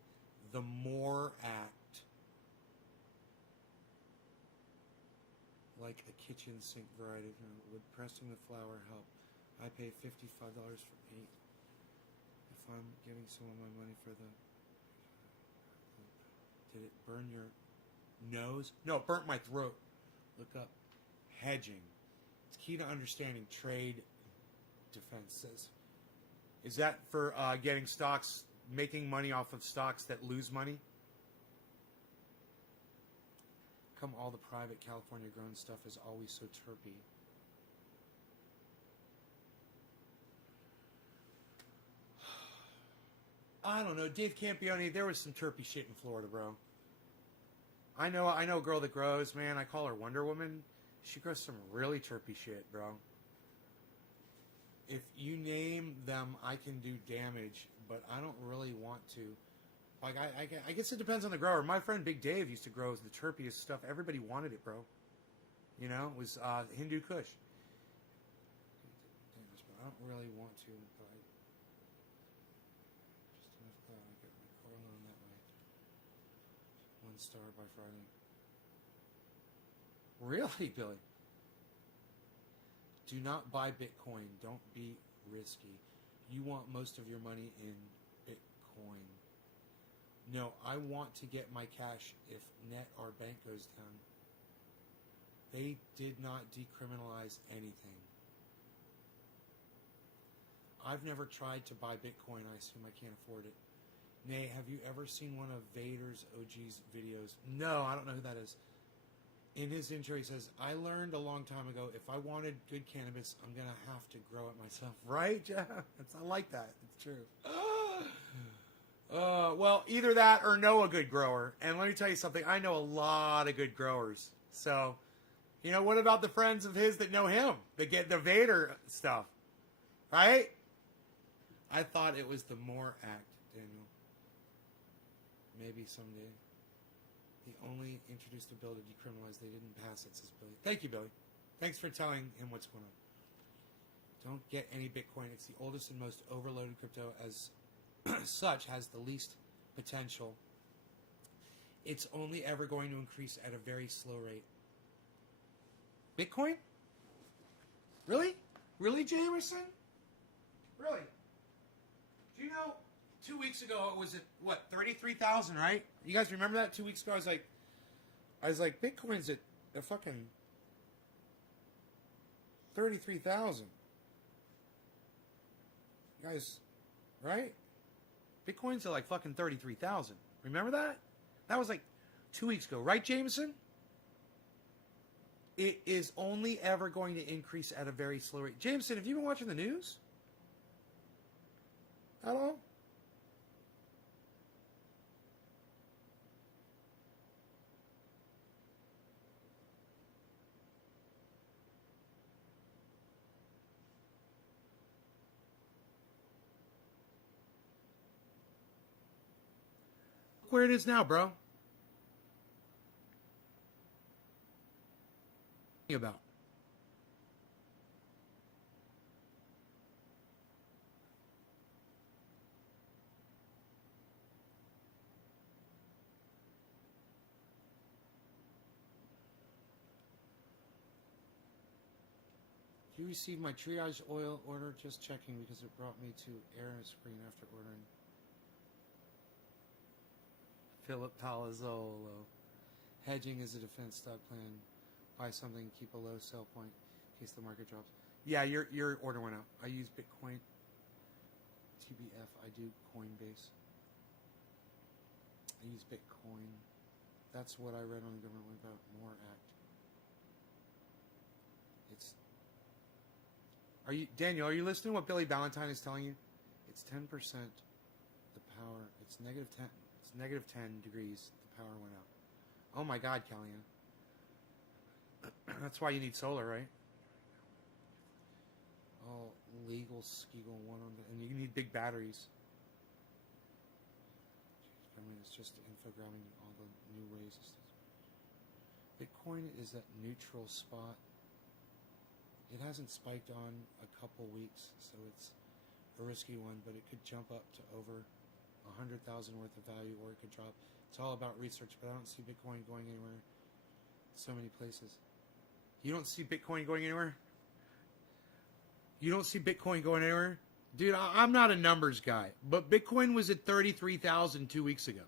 The MORE Act. Like a kitchen sink variety. Would pressing the flour help? I pay $55 for 8. If I'm getting some of my money for the... Did it burn your nose? No, it burnt my throat. Look up hedging. It's key to understanding trade defenses. Is that for getting stocks, making money off of stocks that lose money? Come all the private California grown stuff is always so terpy. I don't know, Dave Campione, there was some terpy shit in Florida, bro. I know a girl that grows, man. I call her Wonder Woman. She grows some really terpy shit, bro. If you name them, I can do damage, but I don't really want to. Like, I guess it depends on the grower. My friend Big Dave used to grow the terpiest stuff. Everybody wanted it, bro. You know, it was Hindu Kush. I don't really want to, but just enough. I get my car loan that way. 1 star by Friday. Really, Billy? Do not buy Bitcoin. Don't be risky. You want most of your money in Bitcoin. No, I want to get my cash if net our bank goes down. They did not decriminalize anything. I've never tried to buy Bitcoin. I assume I can't afford it. Nay, have you ever seen one of Vader's OG's videos? No, I don't know who that is. In his intro, he says, I learned a long time ago, if I wanted good cannabis, I'm going to have to grow it myself. Right, Jeff? I like that. It's true. Well, either that or know a good grower. And let me tell you something. I know a lot of good growers. So, you know, what about the friends of his that know him? That get the Vader stuff. Right? I thought it was the MORE Act, Daniel. Maybe someday. He only introduced the bill to decriminalize. They didn't pass it, says Billy. Thank you, Billy. Thanks for telling him what's going on. Don't get any Bitcoin. It's the oldest and most overloaded crypto. As such, has the least potential. It's only ever going to increase at a very slow rate. Bitcoin? Really? Really, Jamerson? Really? Do you know, 2 weeks ago it was at, what, 33,000, right? You guys remember that? 2 weeks ago I was like, Bitcoin's at a fucking 33,000. You guys, right? Bitcoin's at like fucking 33,000. Remember that? That was like 2 weeks ago, right, Jameson? It is only ever going to increase at a very slow rate. Jameson, have you been watching the news? At all? Look where it is now, bro. About. You received my triage oil order, just checking because it brought me to error screen after ordering. Philip Palazzolo. Hedging is a defense stock plan. Buy something, keep a low sell point in case the market drops. Yeah, your order went out. I use Bitcoin. TBF, I do Coinbase. I use Bitcoin. That's what I read on the Government About More Act. Daniel, are you listening to what Billy Ballantyne is telling you? It's 10% the power. It's negative 10. It's negative 10 degrees. The power went out. Oh my God, Kellyanne. That's why you need solar, right? Oh, legal Skegel one on the, and you need big batteries. I mean, it's just infogramming all the new ways. Bitcoin is at neutral spot. It hasn't spiked on a couple weeks, so it's a risky one, but it could jump up to over 100,000 worth of value, or it could drop. It's all about research, but I don't see Bitcoin going anywhere. So many places. You don't see Bitcoin going anywhere? You don't see Bitcoin going anywhere? Dude, I'm not a numbers guy, but Bitcoin was at 33,000 2 weeks ago.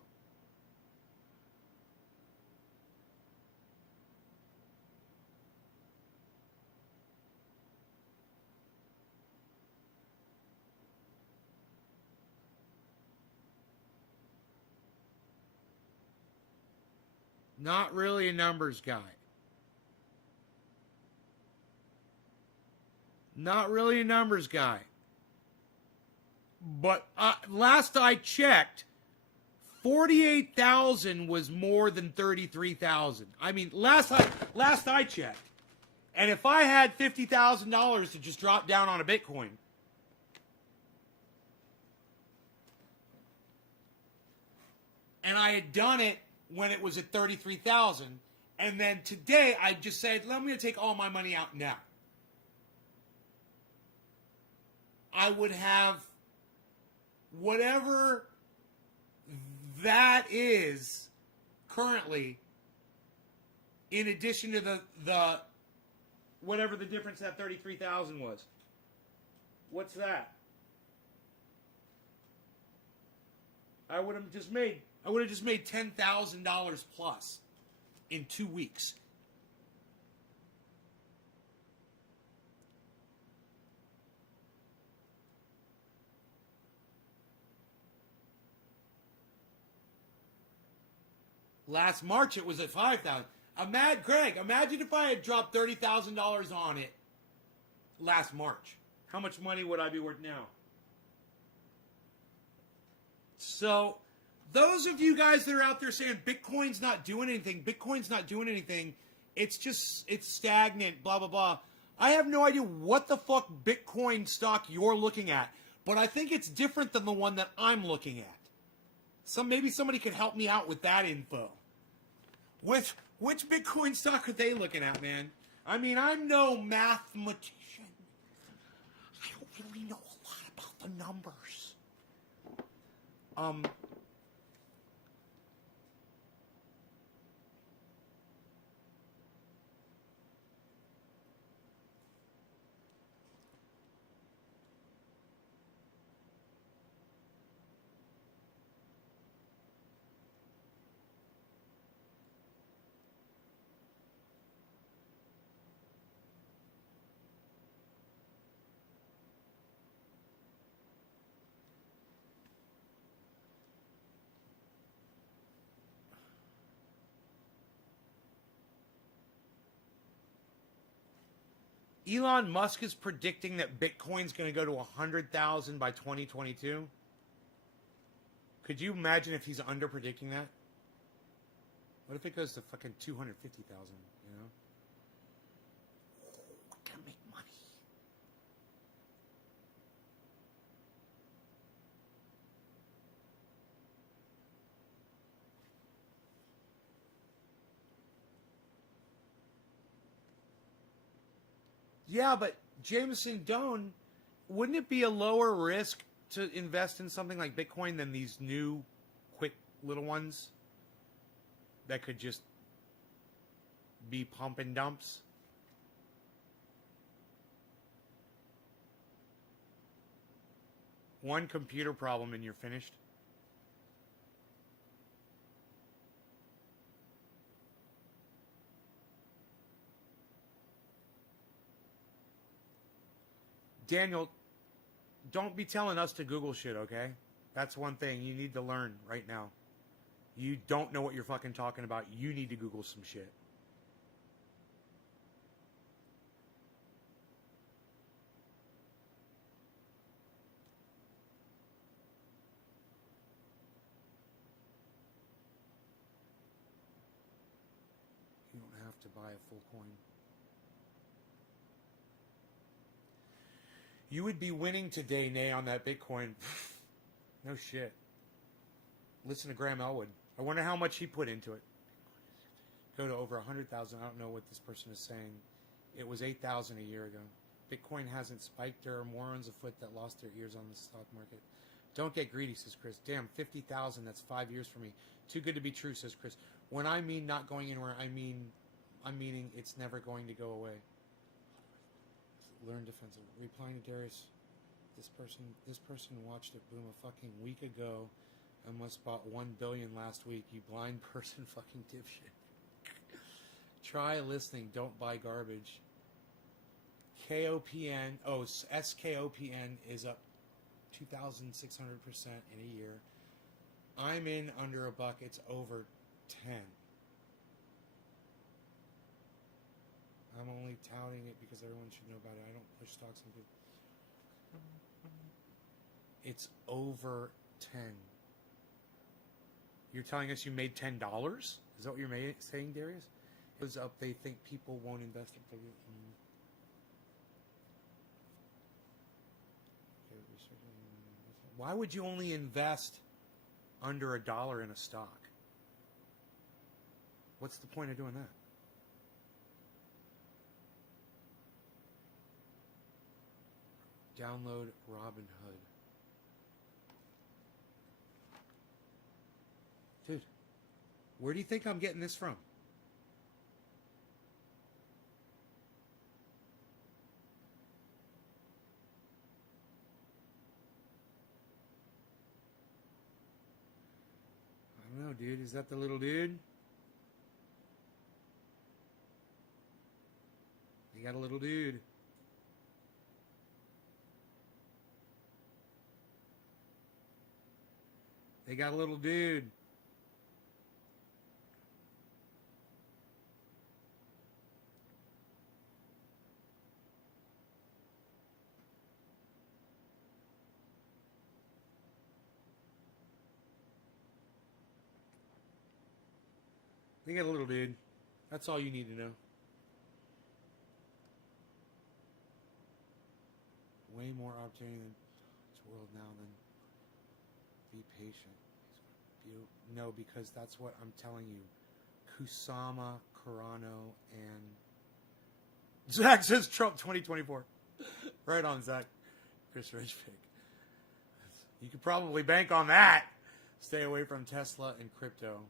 Not really a numbers guy. Not really a numbers guy. But last I checked, 48,000 was more than 33,000. I mean, last I checked. And if I had $50,000 to just drop down on a Bitcoin, and I had done it when it was at 33,000, and then today I just said, "Let me take all my money out now." I would have whatever that is currently, in addition to the whatever the difference that 33,000 was. What's that? I would have just made $10,000 plus in 2 weeks. Last March it was at 5,000. Greg, imagine if I had dropped $30,000 on it last March. How much money would I be worth now? So, those of you guys that are out there saying Bitcoin's not doing anything, it's stagnant, blah, blah, blah. I have no idea what the fuck Bitcoin stock you're looking at, but I think it's different than the one that I'm looking at. Maybe somebody could help me out with that info. Which Bitcoin stock are they looking at, man? I mean, I'm no mathematician. I don't really know a lot about the numbers. Elon Musk is predicting that Bitcoin's going to go to 100,000 by 2022. Could you imagine if he's under predicting that? What if it goes to fucking 250,000, you know? We can make money. Yeah, but Jameson Doan, wouldn't it be a lower risk to invest in something like Bitcoin than these new, quick little ones that could just be pump and dumps? One computer problem and you're finished. Daniel, don't be telling us to Google shit, okay? That's one thing you need to learn right now. You don't know what you're fucking talking about. You need to Google some shit. You don't have to buy a full coin. You would be winning today, Nay, on that Bitcoin. No shit. Listen to Graham Elwood. I wonder how much he put into it. Go to over 100,000. I don't know what this person is saying. It was 8,000 a year ago. Bitcoin hasn't spiked. There are morons afoot that lost their ears on the stock market. Don't get greedy, says Chris. Damn, 50,000. That's 5 years for me. Too good to be true, says Chris. When I mean not going anywhere, I'm meaning it's never going to go away. Learn defensive. Replying to Darius, this person watched it boom a fucking week ago and must bought 1 billion last week. You blind person, fucking dipshit. Try listening. Don't buy garbage. KOPN. Oh, SKOPN is up 2,600% in a year. I'm in under $1. It's over 10. I'm only touting it because everyone should know about it. I don't push stocks into. It's over 10. You're telling us you made $10? Is that what you're saying, Darius? It was up. They think people won't invest in it. Why would you only invest under $1 in a stock? What's the point of doing that? Download Robinhood. Dude, where do you think I'm getting this from? I don't know, dude. Is that the little dude? You got a little dude. They got a little dude. They got a little dude. That's all you need to know. Way more opportunity in this world now than be patient. No, because that's what I'm telling you. Kusama, Carano, and Zach says Trump 2024. Right on, Zach. Chris Ridgepick. You could probably bank on that. Stay away from Tesla and crypto.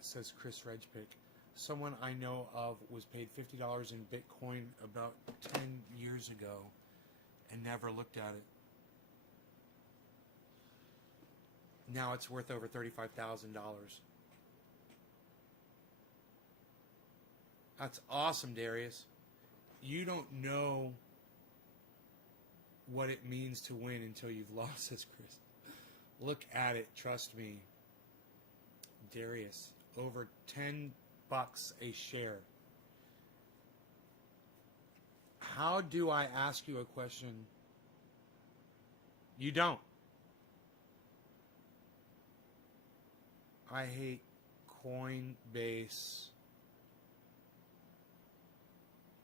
Says Chris Ridgepick. Someone I know of was paid $50 in Bitcoin about 10 years ago and never looked at it. Now it's worth over $35,000. That's awesome, Darius. You don't know what it means to win until you've lost, says Chris. Look at it, trust me. Darius, over $10 a share. How do I ask you a question? You don't. I hate Coinbase.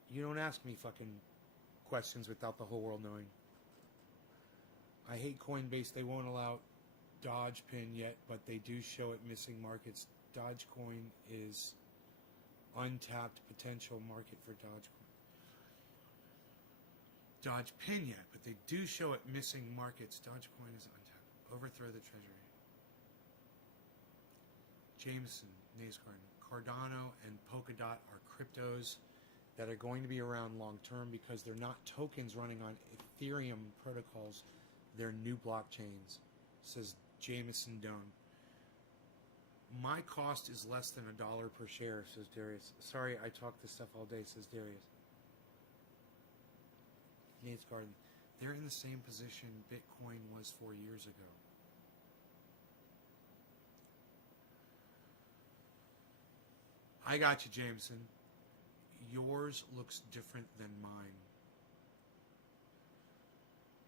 You don't ask me fucking questions without the whole world knowing. I hate Coinbase. They won't allow Dogecoin yet, but they do show it missing markets. Dogecoin is untapped potential market for Dogecoin. Dogecoin yet, but they do show it missing markets. Dogecoin is untapped. Overthrow the treasury. Jameson, Nace Cardano, and Polkadot are cryptos that are going to be around long term because they're not tokens running on Ethereum protocols. They're new blockchains, says Jameson Doan. My cost is less than $1 per share, says Darius. Sorry, I talk this stuff all day, says Darius. Nate's Garden. They're in the same position Bitcoin was 4 years ago. I got you, Jameson. Yours looks different than mine.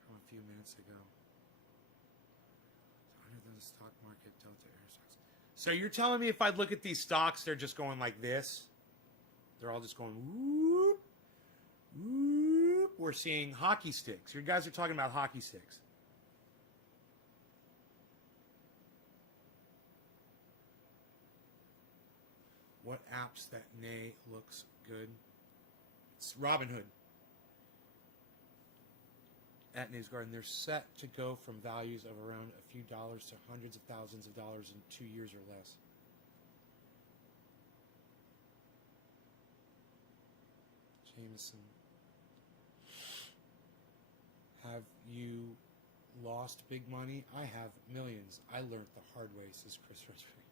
From a few minutes ago. Under the stock market, Delta Air stocks. So you're telling me if I look at these stocks, they're just going like this? They're all just going whoop, whoop. We're seeing hockey sticks. You guys are talking about hockey sticks. What apps that nay looks good? It's Robinhood. At Nay's Garden, they're set to go from values of around a few dollars to hundreds of thousands of dollars in 2 years or less. Jameson. Have you lost big money? I have millions. I learned the hard way, says Chris Rosberg.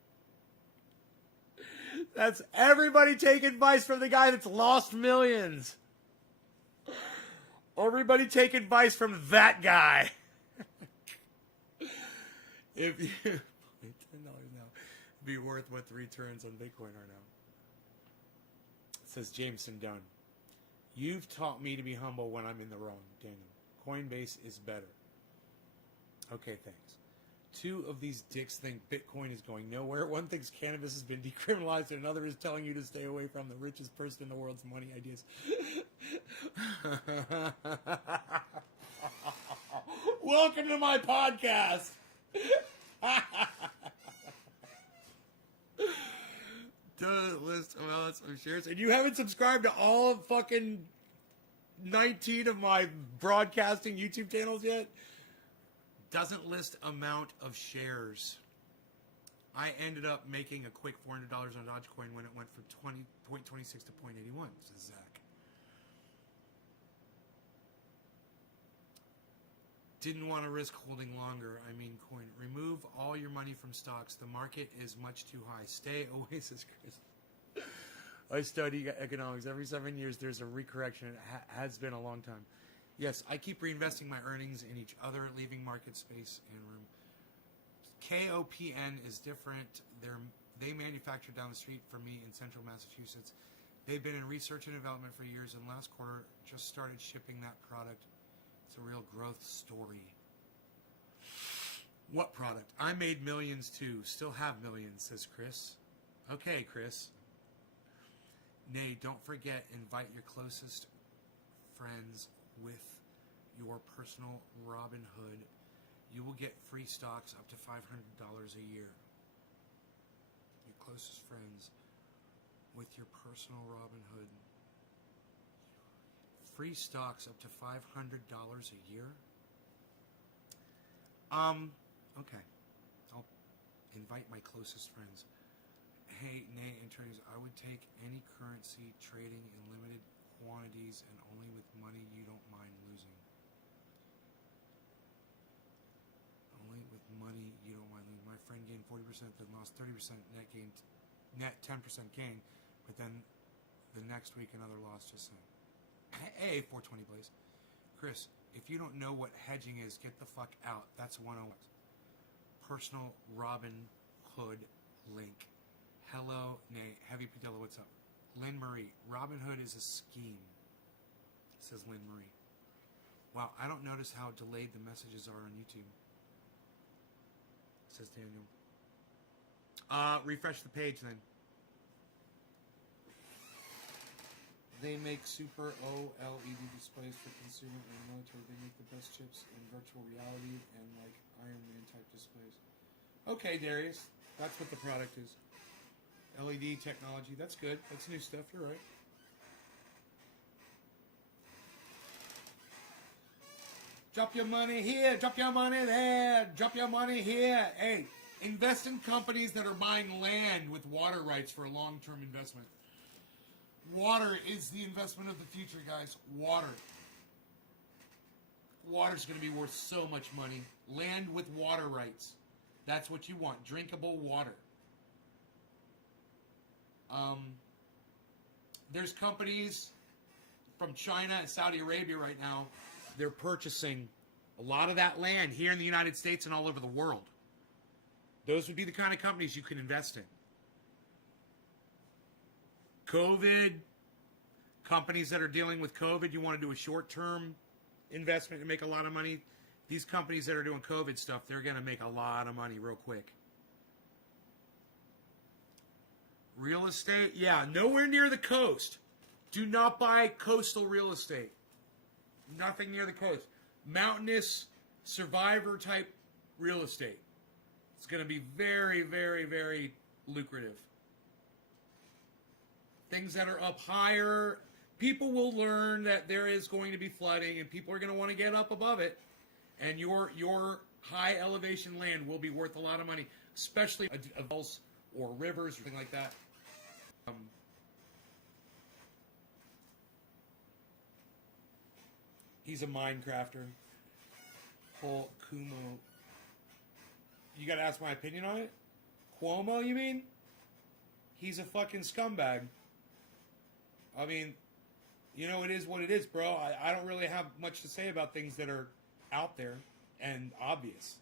That's everybody take advice from the guy that's lost millions. Everybody take advice from that guy. If you $10 now, be worth what the returns on Bitcoin are now. Says Jameson Dunn. You've taught me to be humble when I'm in the wrong, Daniel. Coinbase is better. Okay, thanks. Two of these dicks think Bitcoin is going nowhere. One thinks cannabis has been decriminalized, and another is telling you to stay away from the richest person in the world's money ideas. Welcome to my podcast. Does list amounts of shares, and you haven't subscribed to all of fucking 19 of my broadcasting YouTube channels yet? Doesn't list amount of shares. I ended up making a quick $400 on Dogecoin when it went from 0.26 to 0.81, says Zach. Didn't want to risk holding longer. I mean, coin. Remove all your money from stocks. The market is much too high. Stay away, says Chris. I study economics. Every 7 years, there's a recorrection. It has been a long time. Yes, I keep reinvesting my earnings in each other, leaving market space and room. KOPN is different. They manufacture down the street from me in central Massachusetts. They've been in research and development for years, and last quarter just started shipping that product. It's a real growth story. What product? I made millions too. Still have millions, says Chris. Okay, Chris. Nay, don't forget, invite your closest friends with your personal Robinhood. You will get free stocks up to $500 a year. Your closest friends with your personal Robinhood. Free stocks up to $500 a year? Okay. I'll invite my closest friends. Hey, nay, attorneys, I would take any currency trading in limited quantities and only with money you don't mind losing. Only with money you don't mind losing. My friend gained 40%, then lost 30%, net 10% gain, but then the next week another loss, just saying. Hey, 420 please. Chris, if you don't know what hedging is, get the fuck out. That's 101. Personal Robinhood link. Hello, nay, Heavy Padilla, what's up? Lynn Marie, Robinhood is a scheme, says Lynn Marie. Wow, I don't notice how delayed the messages are on YouTube, says Daniel. Refresh the page then. They make super OLED displays for consumer and military. They make the best chips in virtual reality and like Iron Man type displays. Okay, Darius, that's what the product is. LED technology, that's good. That's new stuff, you're right. Drop your money here, drop your money there, drop your money here. Hey, invest in companies that are buying land with water rights for a long-term investment. Water is the investment of the future, guys. Water. Water's going to be worth so much money. Land with water rights. That's what you want. Drinkable water. There's companies from China and Saudi Arabia right now. They're purchasing a lot of that land here in the United States and all over the world. Those would be the kind of companies you can invest in. COVID, companies that are dealing with COVID, you want to do a short-term investment and make a lot of money. These companies that are doing COVID stuff, they're going to make a lot of money real quick. Real estate, yeah, nowhere near the coast. Do not buy coastal real estate. Nothing near the coast. Mountainous, survivor type real estate. It's going to be very, very, very lucrative. Things that are up higher, people will learn that there is going to be flooding and people are going to want to get up above it. And your high elevation land will be worth a lot of money, especially wells or rivers or something like that. He's a Minecrafter. Paul Kumo. You gotta ask my opinion on it? Cuomo, you mean? He's a fucking scumbag. I mean, you know, it is what it is, bro. I don't really have much to say about things that are out there and obvious.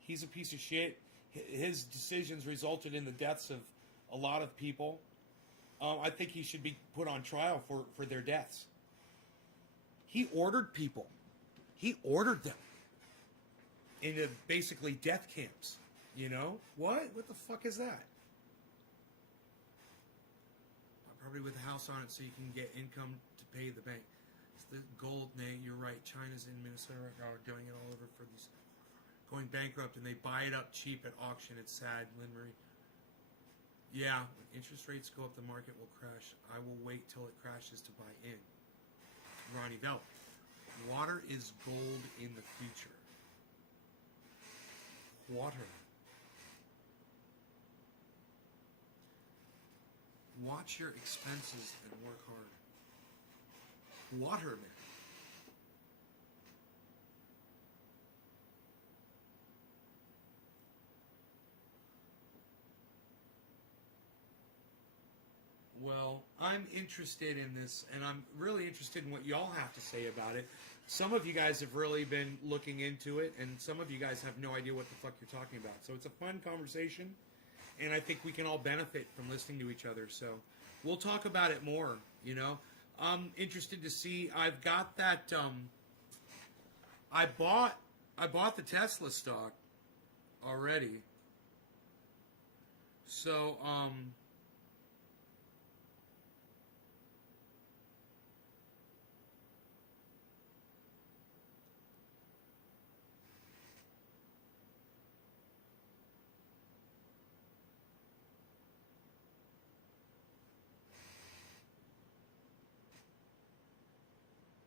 He's a piece of shit. His decisions resulted in the deaths of a lot of people. I think he should be put on trial for their deaths. He ordered people. He ordered them into basically death camps. You know? What? What the fuck is that? Probably with a house on it so you can get income to pay the bank. It's the gold, Nate. You're right. China's in Minnesota right now doing it all over for these. Going bankrupt and they buy it up cheap at auction. It's sad, Lynn Marie. Yeah, when interest rates go up, the market will crash. I will wait till it crashes to buy in. Ronnie Bell. Water is gold in the future. Water. Watch your expenses and work hard. Water, man. Well, I'm interested in this, and I'm really interested in what y'all have to say about it. Some of you guys have really been looking into it, and some of you guys have no idea what the fuck you're talking about. So it's a fun conversation, and I think we can all benefit from listening to each other. So we'll talk about it more, you know. I'm interested to see. I've got that. I bought the Tesla stock already. So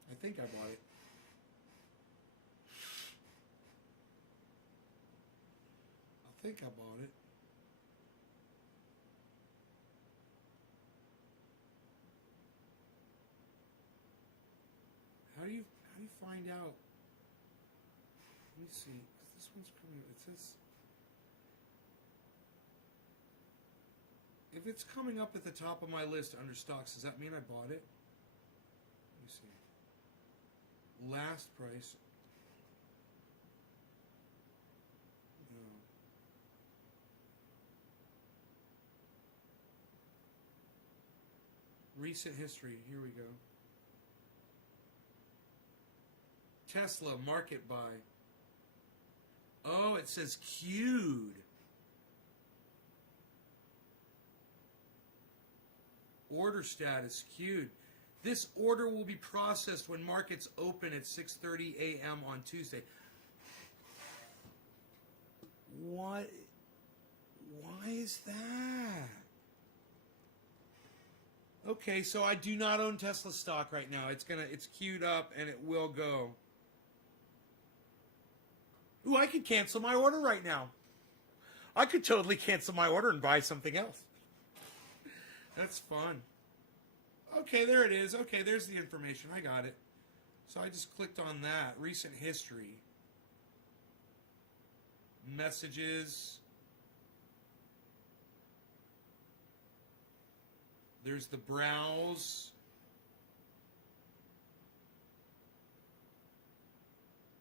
I think I bought it. I think I bought it. How do you find out? Let me see. 'Cause this one's coming. It says if it's coming up at the top of my list under stocks, does that mean I bought it? Let me see. Last price. No. Recent history. Here we go. Tesla market buy. Oh, it says queued. Order status queued. This order will be processed when markets open at 6:30 a.m. on Tuesday. What? Why is that? Okay, so I do not own Tesla stock right now. It's queued up and it will go. Ooh, I could cancel my order right now. I could totally cancel my order and buy something else. That's fun. Okay, there it is. Okay, there's the information. I got it. So I just clicked on that. Recent history. Messages. There's the browse.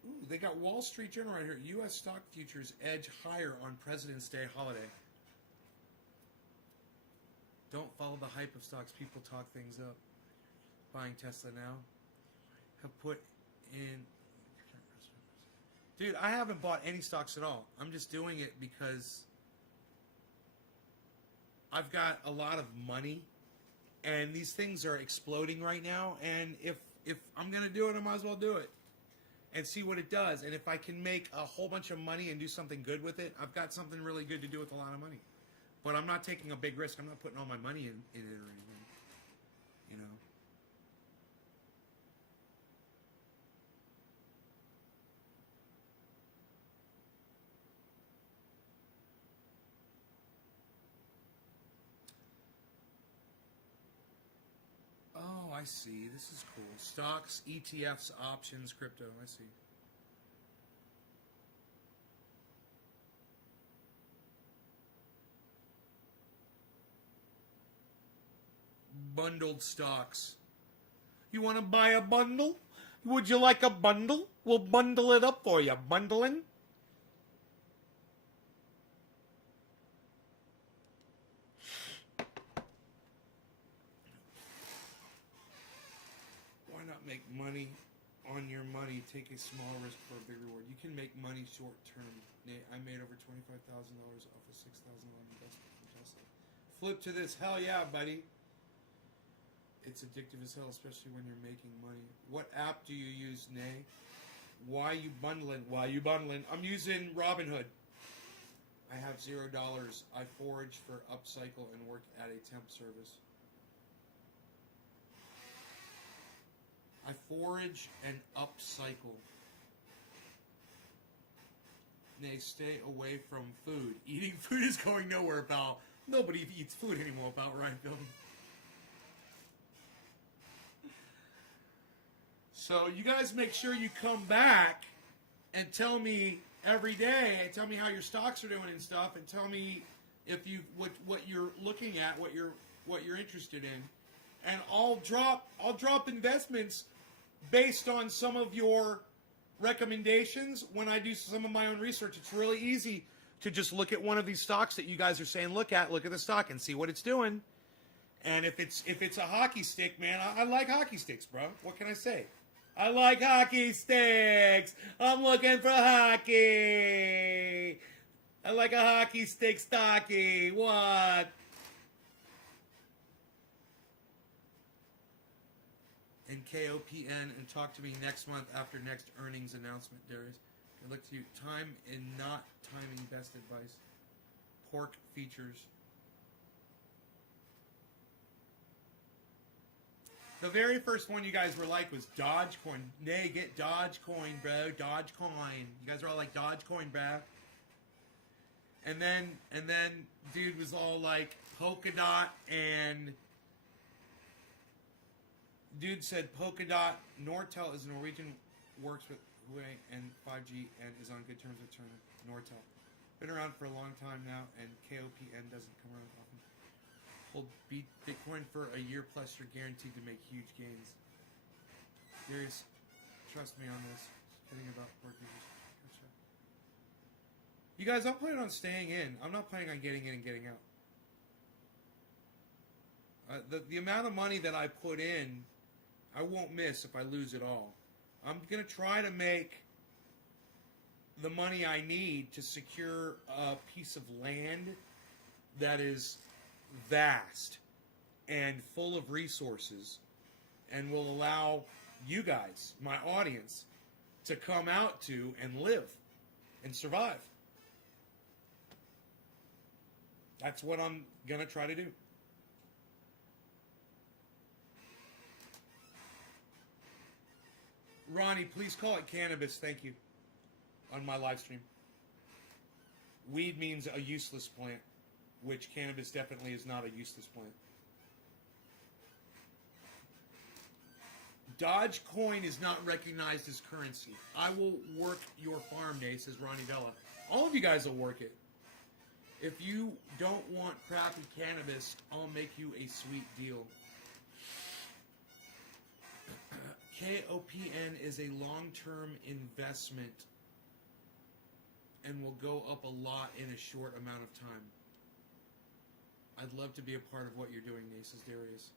Ooh, they got Wall Street Journal right here. U.S. stock futures edge higher on President's Day holiday. Don't follow the hype of stocks. People talk things up. Buying Tesla now. Have put in... Dude, I haven't bought any stocks at all. I'm just doing it because I've got a lot of money and these things are exploding right now, and if I'm going to do it, I might as well do it and see what it does. And if I can make a whole bunch of money and do something good with it, I've got something really good to do with a lot of money. But I'm not taking a big risk. I'm not putting all my money in it or anything, you know. Oh, I see. This is cool. Stocks, ETFs, options, crypto. I see. Bundled stocks. You want to buy a bundle? Would you like a bundle? We'll bundle it up for you. Bundling? Why not make money on your money? Take a small risk for a big reward. You can make money short term. I made over $25,000 off a $6,000 investment from Tesla. Flip to this. Hell yeah, buddy. It's addictive as hell, especially when you're making money. What app do you use, Nay? Why you bundling? Why you bundling? I'm using Robinhood. I have $0. I forage for upcycle and work at a temp service. I forage and upcycle. Nay, stay away from food. Eating food is going nowhere, pal. Nobody eats food anymore, pal, right, Bill? So you guys make sure you come back and tell me every day, and tell me how your stocks are doing and stuff, and tell me if you what you're looking at, what you're interested in, and I'll drop investments based on some of your recommendations when I do some of my own research. It's really easy to just look at one of these stocks that you guys are saying look at the stock and see what it's doing. And if it's a hockey stick, man, I like hockey sticks, bro. What can I say? I like hockey sticks. I'm looking for hockey. I like a hockey stick stocky. What? And KOPN, and talk to me next month after next earnings announcement, Darius. I look to you. Time and not timing best advice. Pork features. The very first one you guys were like was Dogecoin. Nay, get Dogecoin, bro. Dogecoin. You guys are all like Dogecoin, bro. And then dude was all like Polkadot, and dude said Polkadot. Nortel is a Norwegian, works with Huawei and 5G and is on good terms with China. Nortel. Been around for a long time now, and KOPN doesn't come around often. Hold Bitcoin for a year plus, you're guaranteed to make huge gains. Darius, trust me on this. Kidding about pork users. Gotcha. You guys, I'm planning on staying in. I'm not planning on getting in and getting out. The amount of money that I put in, I won't miss if I lose it all. I'm going to try to make the money I need to secure a piece of land that is vast and full of resources and will allow you guys, my audience, to come out to and live and survive. That's what I'm going to try to do. Ronnie, please call it cannabis, thank you, on my live stream. Weed means a useless plant, which cannabis definitely is not a useless plant. Dogecoin is not recognized as currency. I will work your farm day, says Ronnie Vella. All of you guys will work it. If you don't want crappy cannabis, I'll make you a sweet deal. KOPN is a long-term investment and will go up a lot in a short amount of time. I'd love to be a part of what you're doing, Nace, says Darius.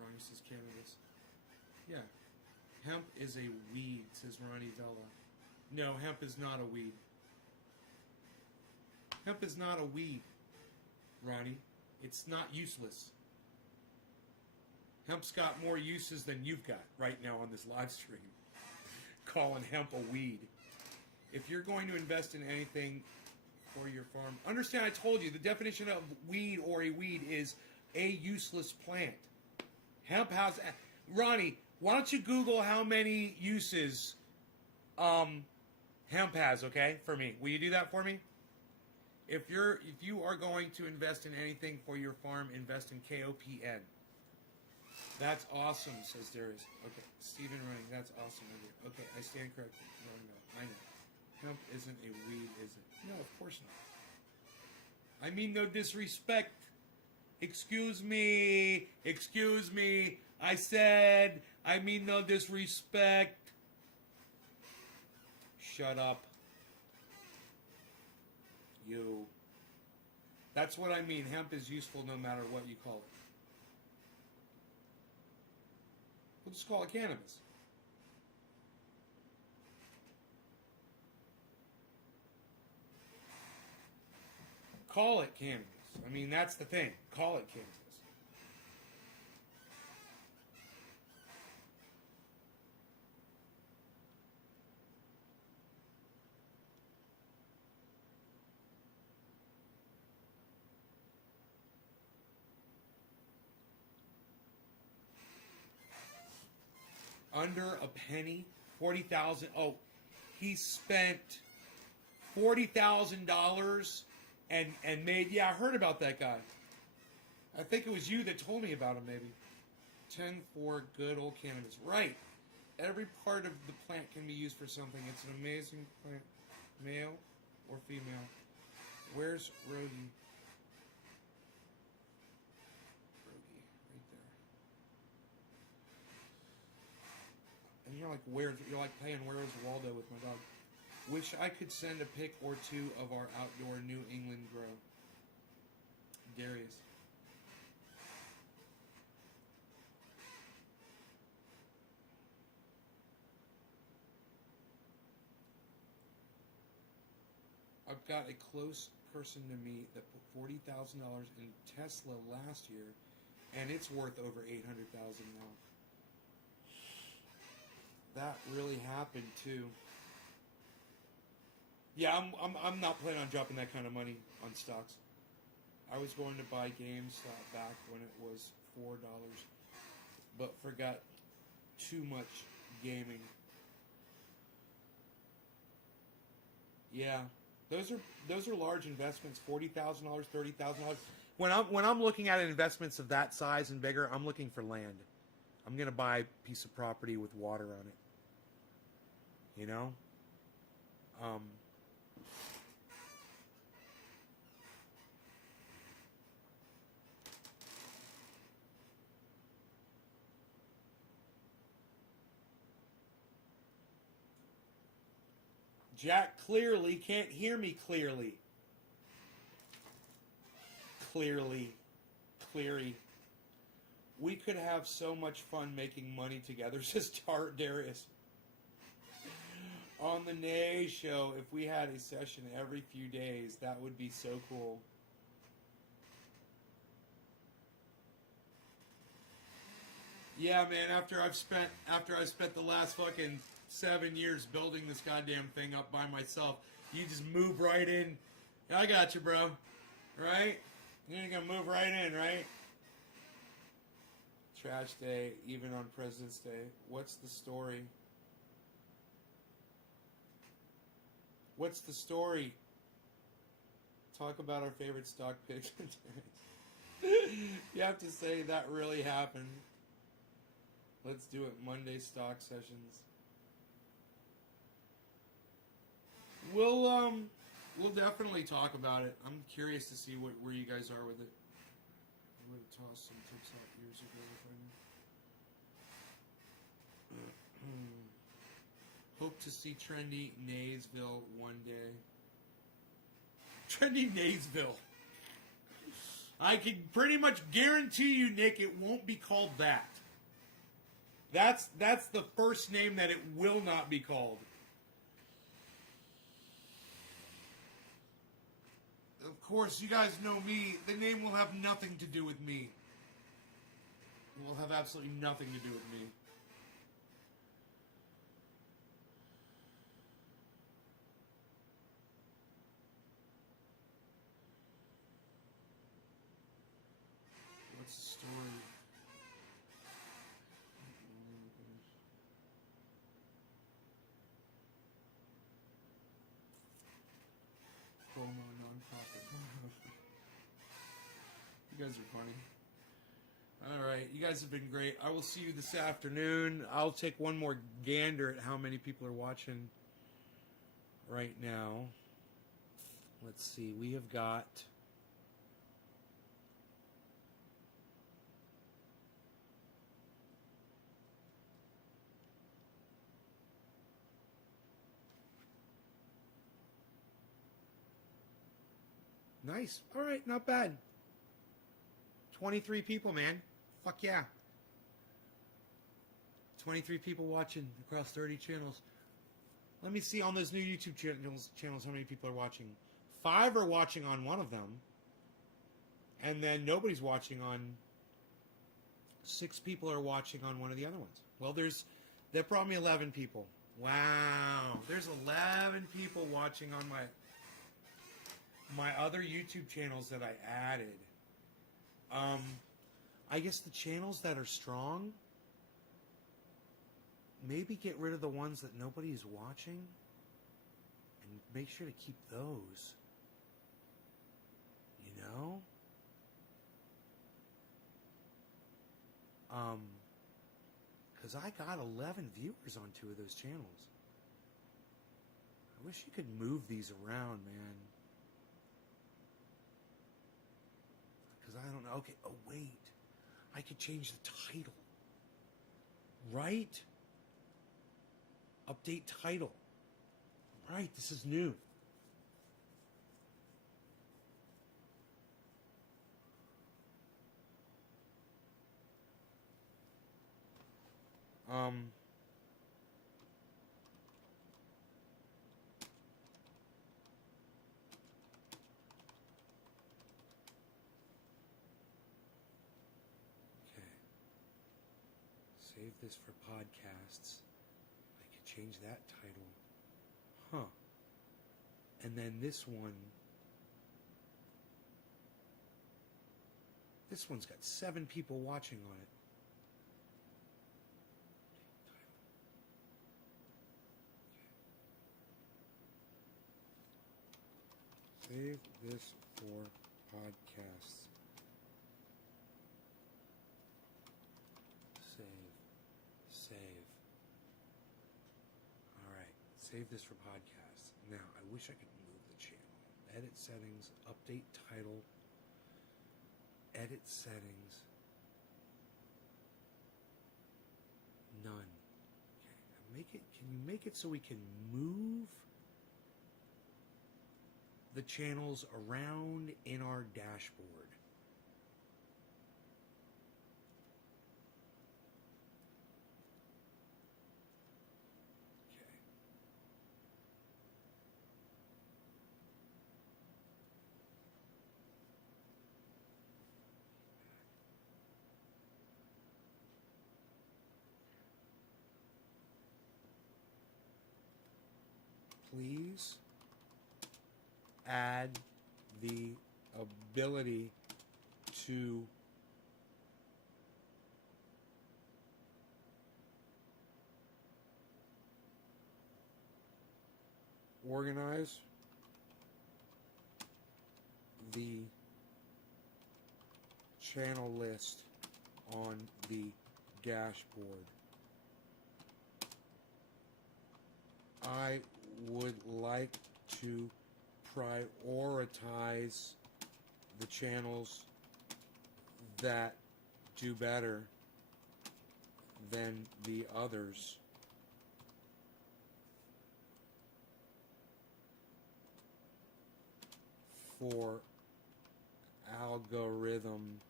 Ronnie says cannabis. Yeah. Hemp is a weed, says Ronnie Vella. No, hemp is not a weed. Hemp is not a weed, Ronnie. It's not useless. Hemp's got more uses than you've got right now on this live stream. Calling hemp a weed. If you're going to invest in anything for your farm, understand I told you the definition of weed or a weed is a useless plant. Hemp has... Ronnie, why don't you Google how many uses hemp has, okay, for me? Will you do that for me? If you are going to invest in anything for your farm, invest in KOPN. That's awesome, says Darius. Okay, Stephen running. That's awesome. Okay, I stand corrected. No, I know. Hemp isn't a weed, is it? No, of course not. I mean no disrespect. Excuse me. Excuse me. I said I mean no disrespect. Shut up. You. That's what I mean. Hemp is useful no matter what you call it. We'll just call it cannabis. Call it cannabis. I mean, that's the thing. Call it cannabis. Under a penny, 40,000. Oh, he spent $40,000 and made. Yeah, I heard about that guy. I think it was you that told me about him. Maybe 10 for good old cannabis. Right. Every part of the plant can be used for something. It's an amazing plant, male or female. Where's Rogie? And you're like playing Where's Waldo with my dog. Wish I could send a pic or two of our outdoor New England grow. Darius. I've got a close person to me that put $40,000 in Tesla last year, and it's worth over $800,000 now. That really happened too. Yeah, I'm not planning on dropping that kind of money on stocks. I was going to buy GameStop back when it was $4, but forgot too much gaming. Yeah, those are large investments. $40,000, $30,000. When I'm looking at investments of that size and bigger, I'm looking for land. I'm gonna buy a piece of property with water on it. You know? Jack clearly can't hear me clearly. Cleary. We could have so much fun making money together, says Darius. On the Nay Show, if we had a session every few days, that would be so cool. Yeah, man, after I spent the last fucking 7 years building this goddamn thing up by myself, you just move right in. I got you, bro. Right? You're gonna move right in, right? Trash day, even on President's Day. What's the story? What's the story? Talk about our favorite stock picks. You have to say that really happened. Let's do it. Monday stock sessions. We'll definitely talk about it. I'm curious to see where you guys are with it. I would have tossed some tips out years ago if I knew. Hope to see trendy Naysville one day. Trendy Naysville. I can pretty much guarantee you, Nick, it won't be called that. That's the first name that it will not be called. Of course, you guys know me. The name will have nothing to do with me. It will have absolutely nothing to do with me. What's the story? Promo nonprofit. You guys are funny. All right, you guys have been great. I will see you this afternoon. I'll take one more gander at how many people are watching right now. Let's see. We have got... Nice. All right, not bad. 23 people, man. Fuck yeah. 23 people watching across 30 channels. Let me see on those new YouTube channels how many people are watching. 5 are watching on one of them. And then nobody's watching on... 6 people are watching on one of the other ones. Well, that brought me 11 people. Wow. There's 11 people watching on my other YouTube channels that I added. I guess the channels that are strong, maybe get rid of the ones that nobody is watching and make sure to keep those. You know? Because I got 11 viewers on 2 of those channels. I wish you could move these around, man. I don't know. Okay. Oh, wait. I could change the title. Right? Update title. Right. This is new. Save this for podcasts. I could change that title. Huh. And then this one's got 7 people watching on it. Save this for podcasts. Save. Alright, save this for podcasts. Now, I wish I could move the channel. Edit settings, update title, edit settings. None. Okay, can you make it so we can move the channels around in our dashboard? Please add the ability to organize the channel list on the dashboard. I would like to prioritize the channels that do better than the others. For algorithm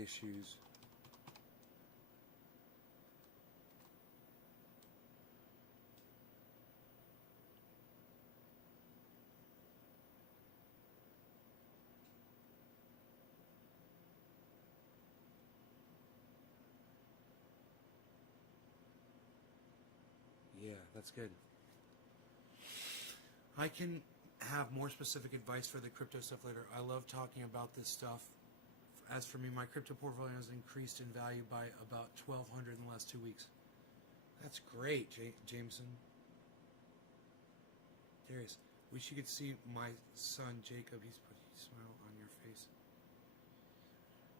issues. Yeah, that's good. I can have more specific advice for the crypto stuff later. I love talking about this stuff. As for me, my crypto portfolio has increased in value by about 1,200 in the last 2 weeks. That's great, Jameson. Darius, wish you could see my son Jacob. He's put a smile on your face.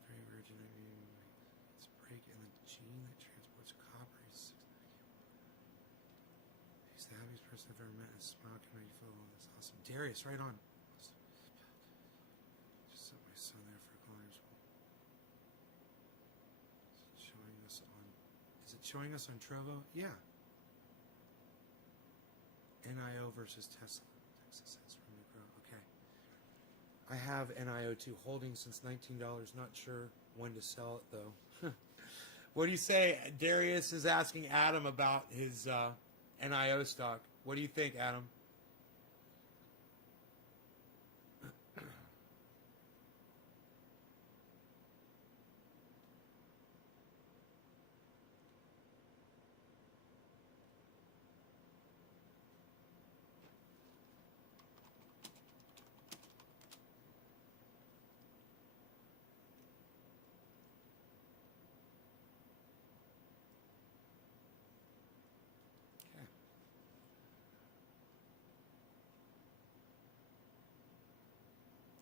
Very virgin. I mean, it's break and the gene that transports copper is. He's the happiest person I've ever met. His smile can make you feel all this awesome. Darius, right on. Just set my son there for culinary school. Is it showing us on? Is it showing us on Trovo? Yeah. NIO versus Tesla. Texas has room to grow. Okay. I have NIO2 holding since $19. Not sure when to sell it though. What do you say? Darius is asking Adam about his NIO stock. What do you think, Adam?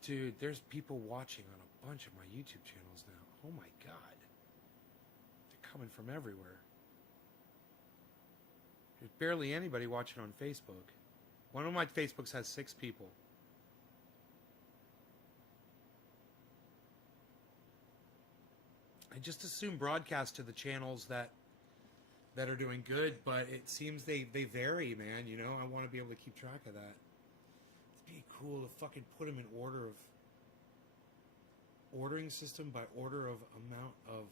Dude, there's people watching on a bunch of my YouTube channels now. Oh my God. They're coming from everywhere. There's barely anybody watching on Facebook. One of my Facebooks has 6 people. I just assume broadcast to the channels that are doing good, but it seems they vary, man. You know, I want to be able to keep track of that. Be cool to fucking put them in order of ordering system by order of amount of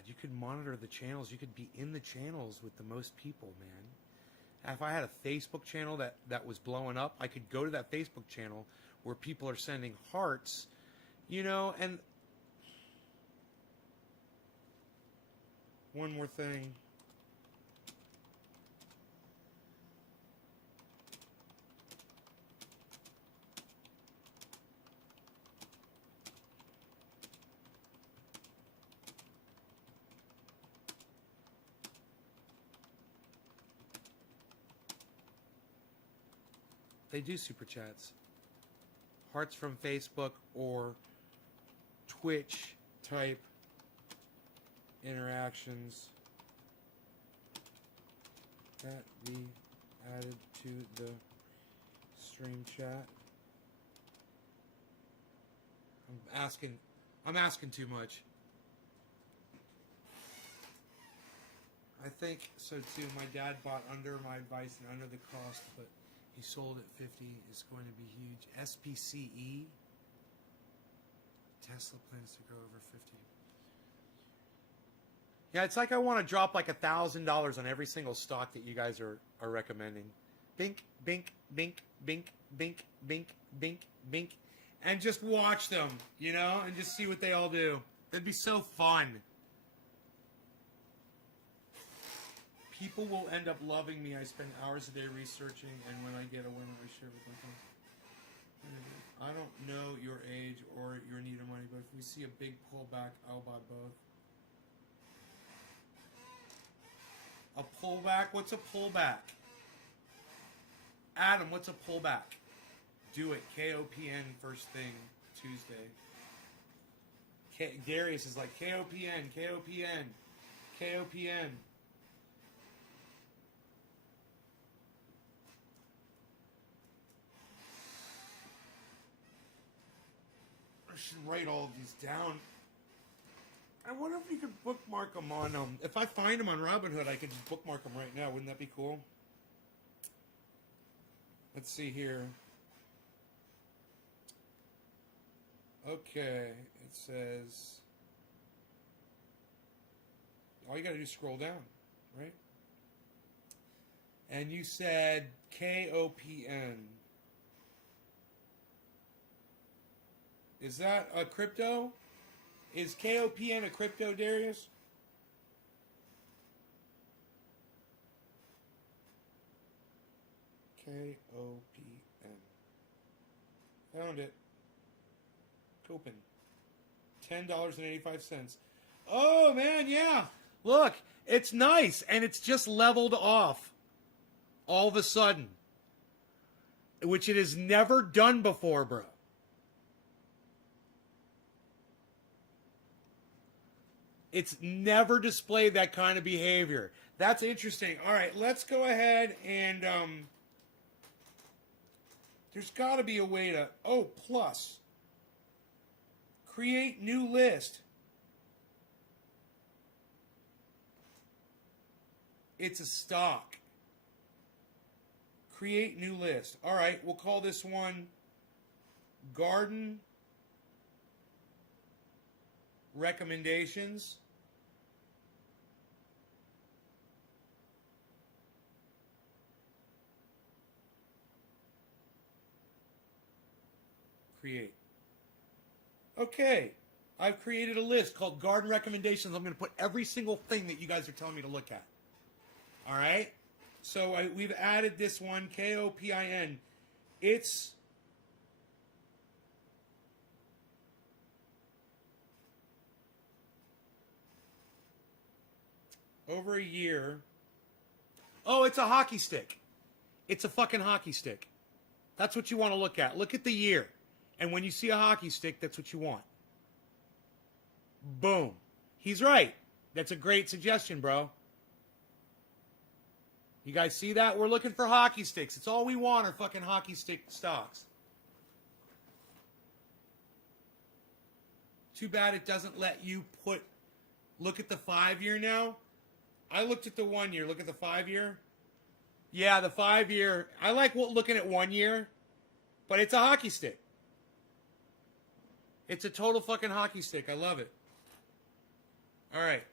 God, you could monitor the channels. You could be in the channels with the most people, man. If I had a Facebook channel that was blowing up, I could go to that Facebook channel where people are sending hearts, you know. And one more thing. They do super chats. Hearts from Facebook or Twitch type interactions that be added to the stream chat. I'm asking too much. I think so too. My dad bought under my advice and under the cost, but he sold at 50. It's going to be huge. SPCE. Tesla plans to grow over 50. Yeah, it's like I want to drop like $1,000 on every single stock that you guys are recommending. Bink, bink, bink, bink, bink, bink, bink, bink. And just watch them, you know, and just see what they all do. That'd be so fun. People will end up loving me. I spend hours a day researching, and when I get a winner, I share with my friends. I don't know your age or your need of money, but if we see a big pullback, I'll buy both. A pullback? What's a pullback? Adam, what's a pullback? Do it. KOPN first thing Tuesday. Darius is like KOPN, KOPN, KOPN. I should write all of these down. I wonder if you could bookmark them on if I find them on Robinhood, I could just bookmark them right now. Wouldn't that be cool? Let's see here. Okay, it says all you gotta do is scroll down, right? And you said KOPN. Is that a crypto? Is KOPN a crypto, Darius? KOPN. Found it. Copen. $10.85. Oh, man, yeah. Look, it's nice, and it's just leveled off all of a sudden, which it has never done before, bro. It's never displayed that kind of behavior. That's interesting. All right, let's go ahead and there's got to be a way to plus create new list. It's a stock. Create new list. All right, we'll call this one Garden Recommendations. Create. Okay, I've created a list called Garden Recommendations. I'm going to put every single thing that you guys are telling me to look at. All right? So we've added this one, KOPIN. It's over a year. Oh, it's a hockey stick. It's a fucking hockey stick. That's what you want to look at. Look at the year. And when you see a hockey stick, that's what you want. Boom. He's right. That's a great suggestion, bro. You guys see that? We're looking for hockey sticks. It's all we want are fucking hockey stick stocks. Too bad it doesn't let you look at the 5 year now. I looked at the 1 year. Look at the 5 year. Yeah, the 5 year. I like looking at 1 year, but it's a hockey stick. It's a total fucking hockey stick. I love it. All right.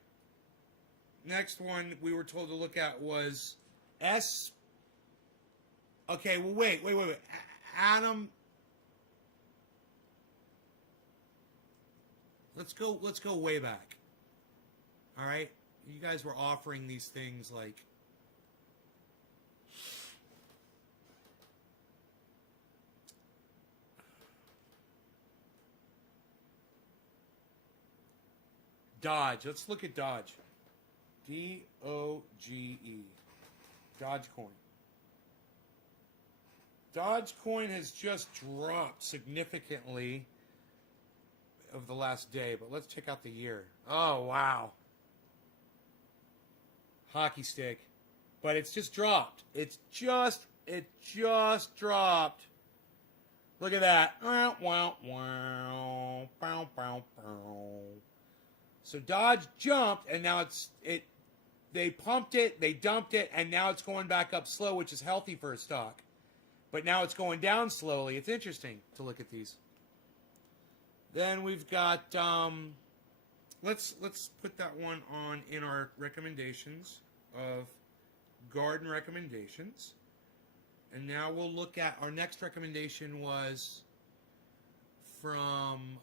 Next one we were told to look at was S. Okay, well, wait. Adam. Let's go way back. All right? You guys were offering these things like Dodge. Let's look at Dodge. DOGE. Dogecoin. Dogecoin has just dropped significantly of the last day, but let's check out the year. Oh, wow. Hockey stick. But it's just dropped. It just dropped. Look at that. So Dodge jumped, and now they pumped it, they dumped it, and now it's going back up slow, which is healthy for a stock. But now it's going down slowly. It's interesting to look at these. Then we've got let's put that one on in our recommendations of garden recommendations. And now we'll look at our next recommendation was from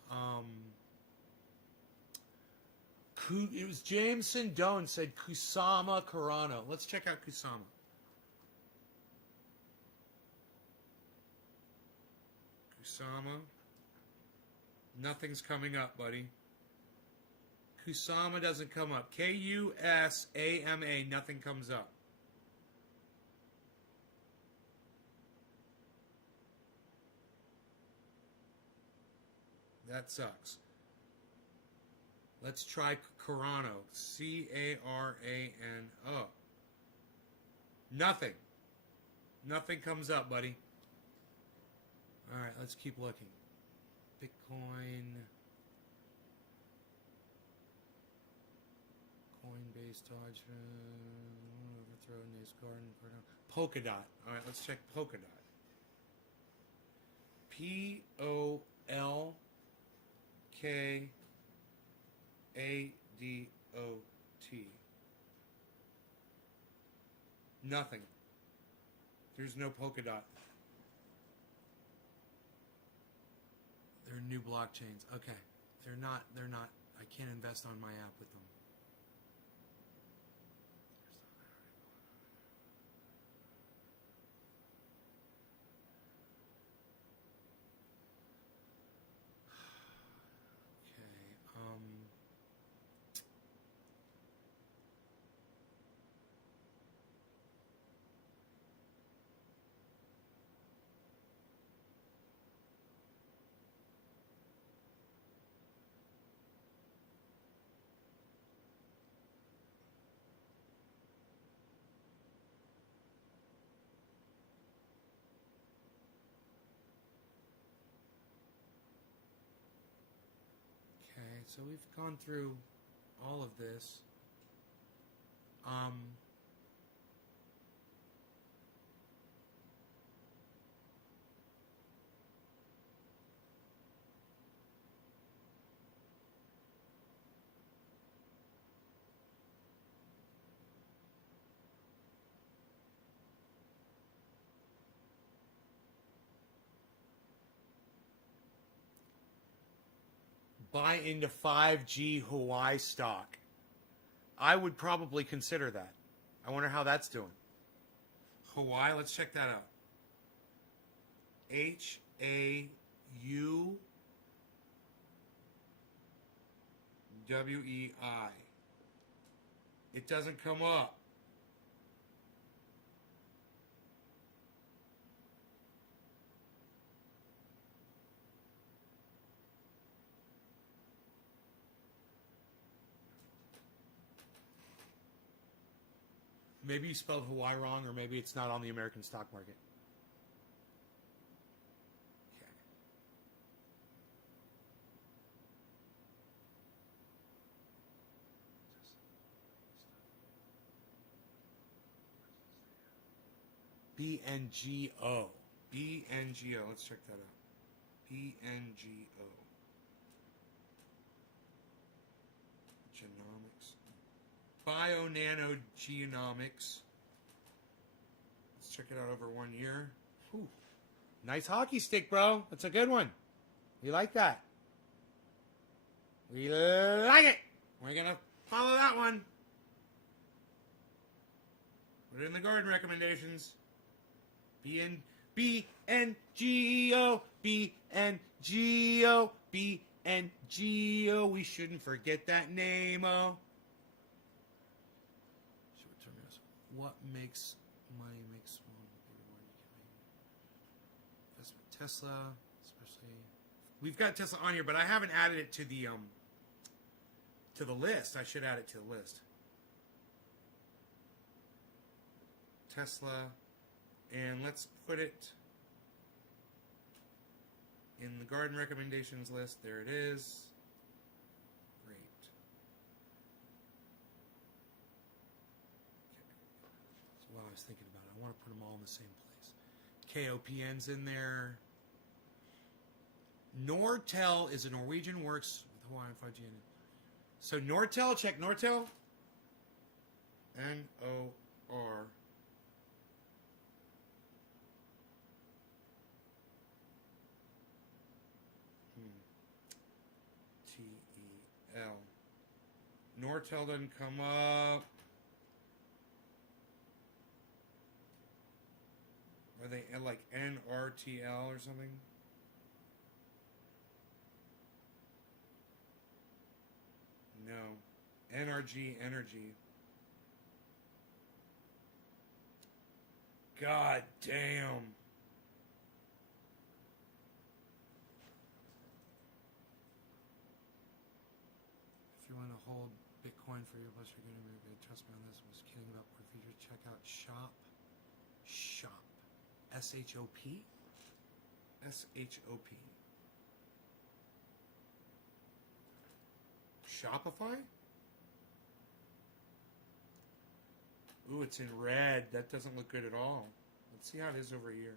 it was Jameson Doan said Kusama Carano. Let's check out Kusama. Kusama. Nothing's coming up, buddy. Kusama doesn't come up. Kusama, nothing comes up. That sucks. Let's try Carano. Carano. Nothing. Nothing comes up, buddy. All right, let's keep looking. Bitcoin. Coinbase, Dodge, Overthrow, Nace Garden, Polkadot. All right, let's check Polkadot. Polkadot. Nothing. There's no Polkadot. They're new blockchains. Okay. They're not. I can't invest on my app with them. Okay, so we've gone through all of this. Buy into 5G Hawaii stock. I would probably consider that. I wonder how that's doing. Hawaii, let's check that out. HAUWEI. It doesn't come up. Maybe you spelled Hawaii wrong, or maybe it's not on the American stock market. Okay. BNGO. BNGO. Let's check that out. BNGO. Genomics. Bio-nano-genomics. Let's check it out over 1 year. Whew. Nice hockey stick, bro. That's a good one. We like that. We like it. We're going to follow that one. Put it in the garden recommendations. BNGO. BNGO. BNGO. We shouldn't forget that name, oh. What makes money makes small investment? Tesla, especially. We've got Tesla on here, but I haven't added it to the list. I should add it to the list. Tesla, and let's put it in the garden recommendations list. There it is. What I was thinking about. I want to put them all in the same place. KOPN's in there. Nortel is a Norwegian works with Hawaiian 5G in it. So Nortel, check Nortel. N-O-R. T-E-L. Nortel doesn't come up. Are they like NRTL or something? No. NRG Energy. God damn. hold Bitcoin for your plus you're getting very good. Trust me on this. I was kidding about more features. Check out Shop. S-H-O-P? S-H-O-P. Shopify? Ooh, it's in red. That doesn't look good at all. Let's see how it is over here.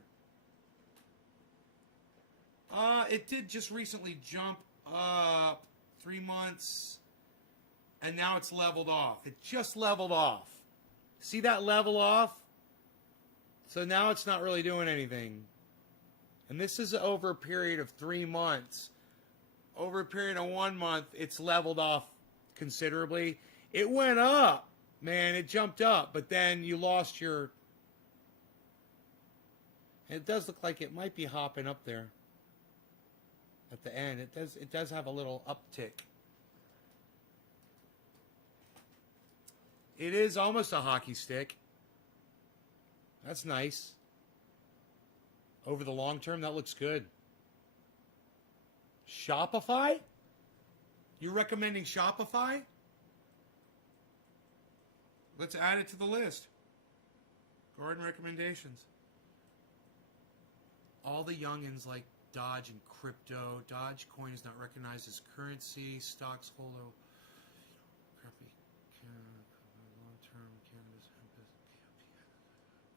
It did just recently jump up 3 months, and now it's leveled off. It just leveled off. See that level off? So now it's not really doing anything. And this is over a period of 3 months. Over a period of 1 month, it's leveled off considerably. It went up, man. It jumped up, but then you lost your... It does look like it might be hopping up there at the end. It does have a little uptick. It is almost a hockey stick. That's nice. Over the long term, that looks good. Shopify? You're recommending Shopify? Let's add it to the list. Garden recommendations. All the youngins like Dodge and crypto. Dogecoin is not recognized as currency. Stocks hold a crappy long-term cannabis hemp.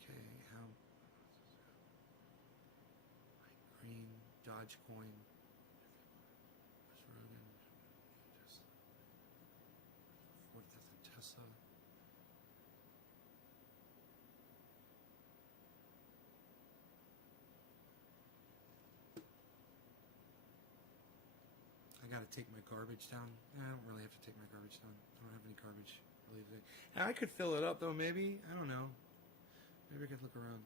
Okay, green Dogecoin. Tesla. I gotta take my garbage down. I don't really have to take my garbage down. I don't have any garbage really big. I could fill it up though, maybe. I don't know. Maybe I could look around.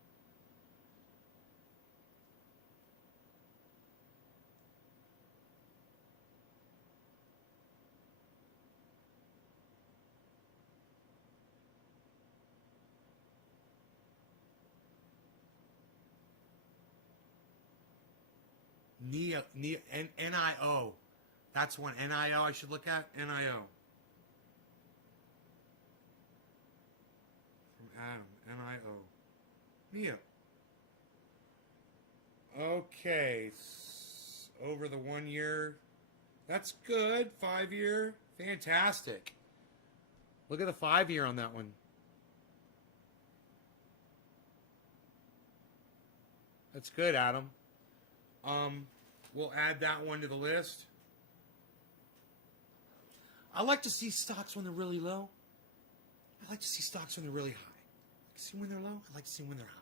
NIO. That's one. NIO I should look at. NIO. From Adam. NIO. NIO. Okay. Over the 1 year. That's good. 5 year. Fantastic. Look at the 5 year on that one. That's good, Adam. We'll add that one to the list. I like to see stocks when they're really low. I like to see stocks when they're really high. I like to see when they're low. I like to see when they're high.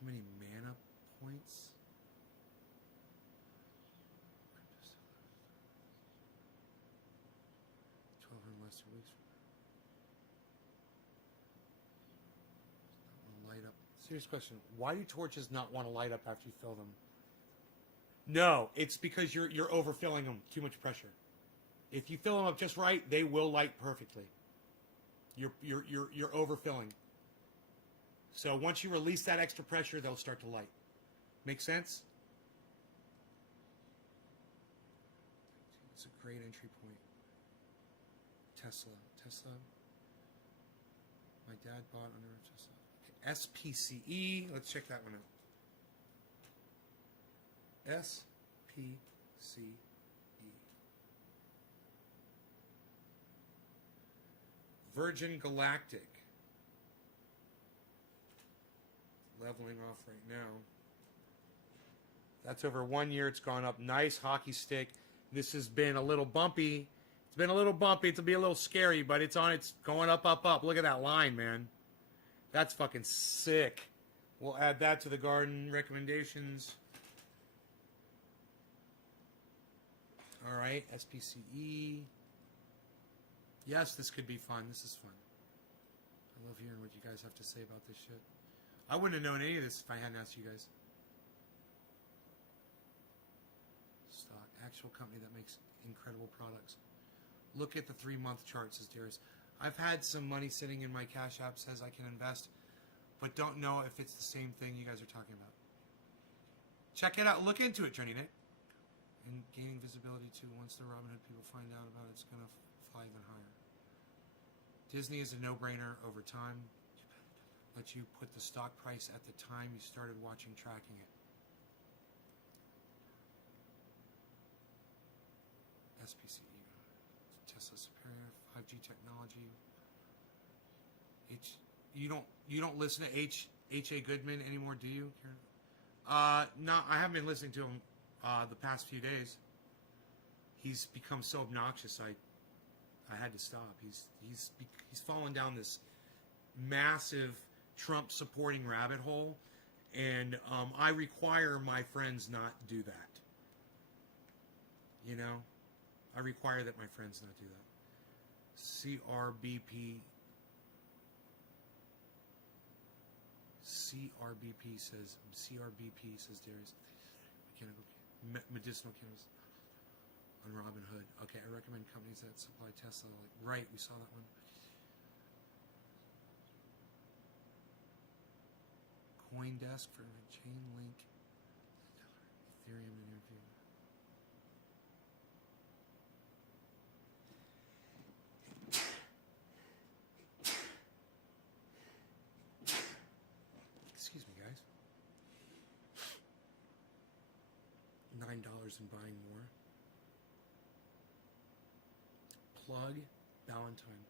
How many mana points? 12 less 2 weeks. Light up. Serious question. Why do torches not want to light up after you fill them? No, it's because you're overfilling them. Too much pressure. If you fill them up just right, they will light perfectly. You're overfilling. So once you release that extra pressure, they'll start to light. Make sense? It's a great entry point. Tesla. My dad bought under a Tesla. Okay. SPCE. Let's check that one out. SPCE. Virgin Galactic. Leveling off right now. That's over 1 year. It's gone up. Nice hockey stick. This has been a little bumpy. It's been a little bumpy. It'll be a little scary, but it's going up, up, up. Look at that line, man. That's fucking sick. We'll add that to the garden recommendations. All right, SPCE. Yes, this could be fun. This is fun. I love hearing what you guys have to say about this shit. I wouldn't have known any of this if I hadn't asked you guys. Stock. Actual company that makes incredible products. Look at the 3-month chart, says Darius. I've had some money sitting in my Cash App, says I can invest, but don't know if it's the same thing you guys are talking about. Check it out. Look into it, Journey Nick. And gaining visibility too. Once the Robinhood people find out about it, it's going to fly even higher. Disney is a no-brainer over time. Let you put the stock price at the time you started watching, tracking it. SPCE, Tesla superior, 5G technology. You don't listen to H.A. Goodman anymore, do you, Karen? No, I haven't been listening to him the past few days. He's become so obnoxious. I had to stop. He's fallen down this massive Trump supporting rabbit hole, and I require my friends not do that. You know, I require that my friends not do that. CRBP says Darius. Medicinal cannabis on Robinhood. Okay, I recommend companies that supply Tesla. Right, we saw that one. CoinDesk for Chainlink, Ethereum interview. Excuse me, guys. $9 and buying more. Plug Valentine.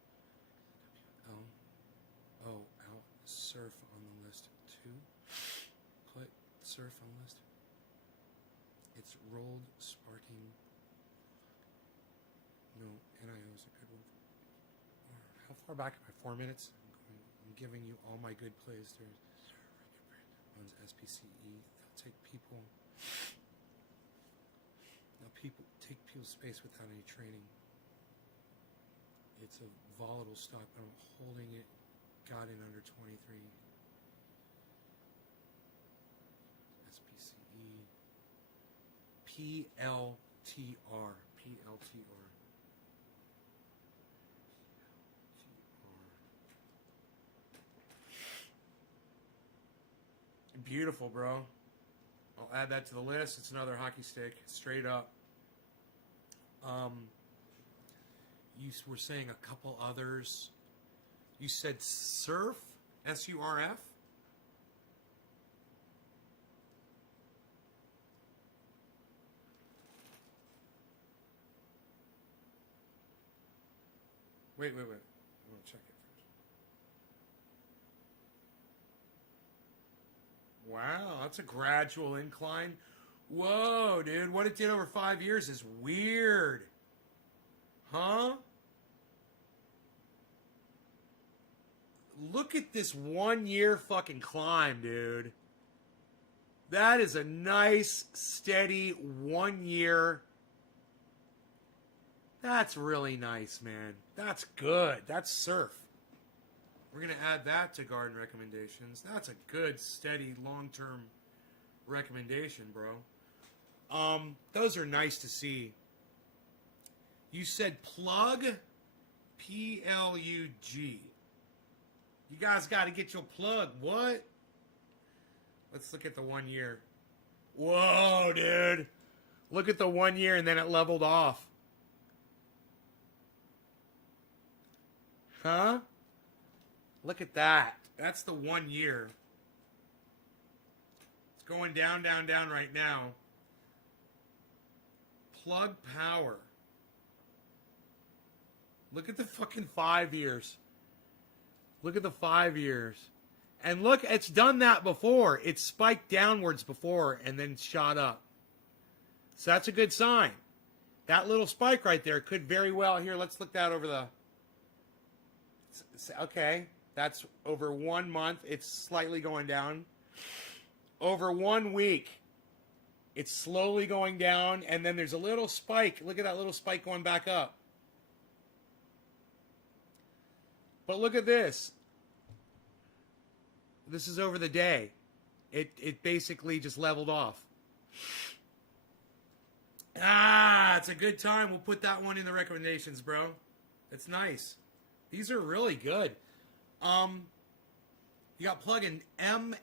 Out surf on the list too. Put surf on list. It's rolled sparking. No, NIO is a good one. How far back am I? 4 minutes? I'm giving you all my good plays. There's one's SPCE. They'll take people. Take people's space without any training. It's a volatile stock, but I'm holding it. Got in under 23. SPCE. PLTR. Beautiful, bro. I'll add that to the list. It's another hockey stick, straight up. You were saying a couple others. You said surf, SURF. Wait. I'm gonna check it first. Wow, that's a gradual incline. Whoa, dude, what it did over 5 years is weird. Huh? Look at this 1 year fucking climb, dude. That is a nice, steady 1 year. That's really nice, man. That's good. That's surf. We're going to add that to garden recommendations. That's a good, steady, long-term recommendation, bro. Those are nice to see. You said plug, P-L-U-G. You guys got to get your plug. What? Let's look at the 1 year. Whoa, dude. Look at the 1 year and then it leveled off. Huh? Look at that. That's the 1 year. It's going down, down, down right now. Plug power. Look at the fucking 5 years. Look at the 5 years. And look, it's done that before. It's spiked downwards before and then shot up. So that's a good sign. That little spike right there could very well... Here, let's look that over the... Okay, that's over 1 month. It's slightly going down. Over 1 week, it's slowly going down, and then there's a little spike. Look at that little spike going back up. But look at this. This is over the day. It basically just leveled off. Ah, it's a good time. We'll put that one in the recommendations, bro. It's nice. These are really good. You got plug-in MXWL.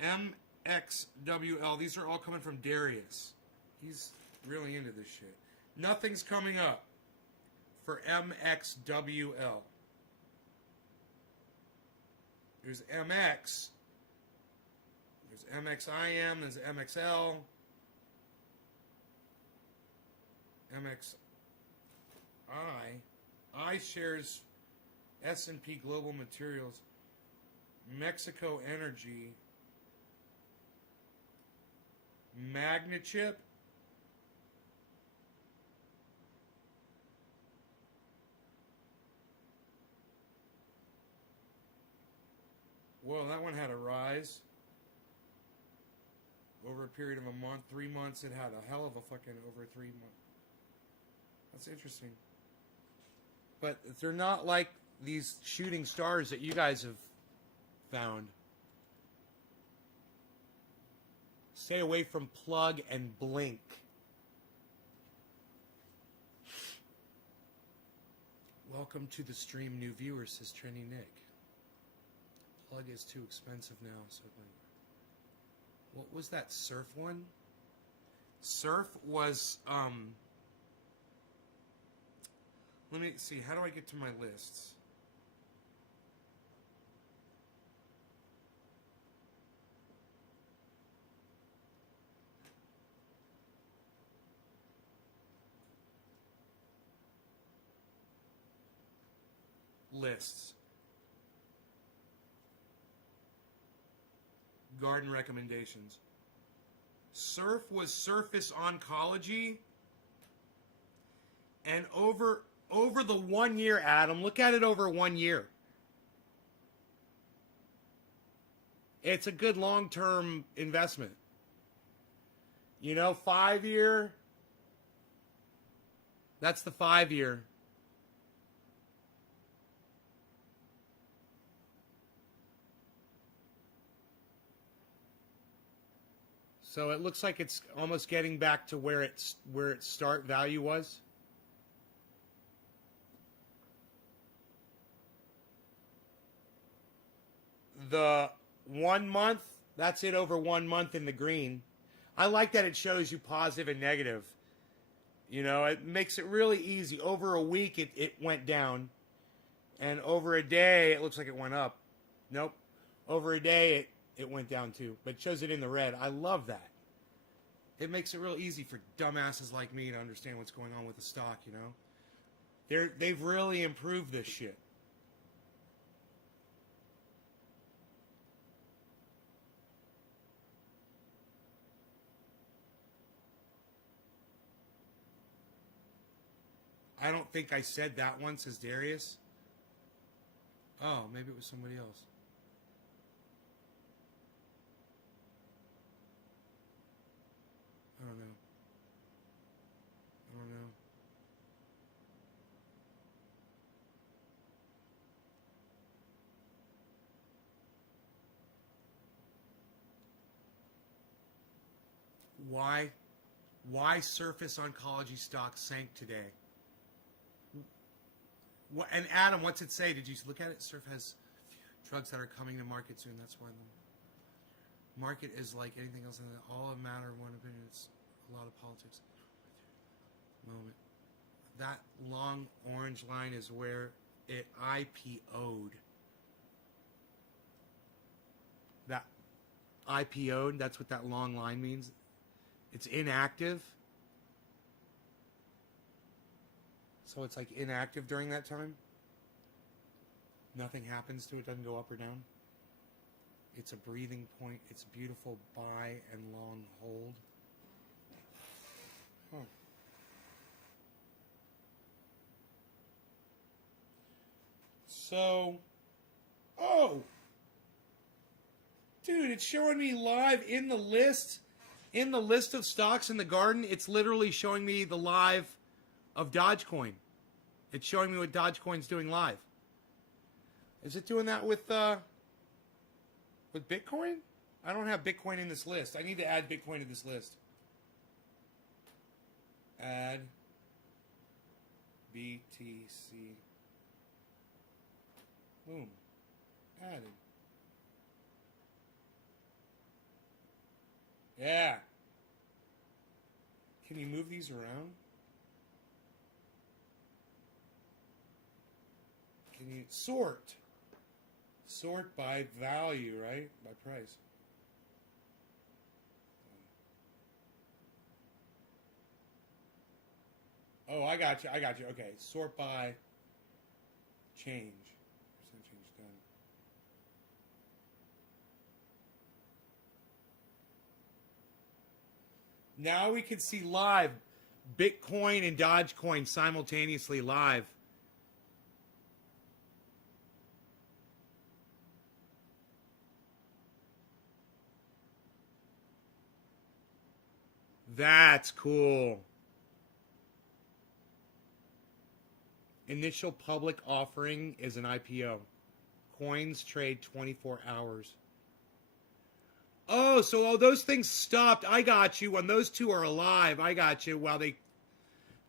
MXWL. These are all coming from Darius. He's really into this shit. Nothing's coming up for MXWL. There's MX. There's MXIM. There's MXL. MXI. I shares S&P Global Materials. Mexico Energy. Magnachip. Whoa, that one had a rise. Over a period of a month, 3 months, it had a hell of a fucking over 3 months. That's interesting. But they're not like these shooting stars that you guys have found. Stay away from plug and blink. Welcome to the stream, new viewers, says Trendy Nick. Plug is too expensive now. So, what was that surf one? Surf was, let me see, how do I get to my lists? Lists. Garden recommendations. Surf was Surface Oncology. And over the 1 year, Adam, look at it over 1 year. It's a good long-term investment. 5 year. That's the 5 year. So it looks like it's almost getting back to where its start value was. The 1 month, that's it over 1 month in the green. I like that it shows you positive and negative. It makes it really easy. Over a week, it went down. And over a day, it looks like it went up. Nope. Over a day, it went down too. But it shows it in the red. I love that. It makes it real easy for dumbasses like me to understand what's going on with the stock, They've really improved this shit. I don't think I said that one, says Darius. Oh, maybe it was somebody else. I don't know. Why Surface Oncology stock sank today? And Adam, what's it say? Did you look at it? Surf has drugs that are coming to market soon. That's why the market is like anything else. All a matter of one opinion. It's a lot of politics. Moment. That long orange line is where it IPO'd. That IPO'd, that's what that long line means. It's inactive. So it's like inactive during that time. Nothing happens to it, doesn't go up or down. It's a breathing point. It's a beautiful buy and long hold. Huh. So, dude, it's showing me live in the list of stocks in the garden. It's literally showing me the live of Dogecoin. It's showing me what Dogecoin's doing live. Is it doing that with Bitcoin? I don't have Bitcoin in this list. I need to add Bitcoin to this list. Add BTC. Boom. Added. Yeah. Can you move these around? Can you sort? Sort by value, right? By price. Oh, I got you. Okay. Sort by change. Percent change done. Now we can see live Bitcoin and Dogecoin simultaneously live. That's cool. Initial public offering is an IPO. Coins trade 24 hours. Oh, so all those things stopped. I got you. When those two are alive, I got you. While they...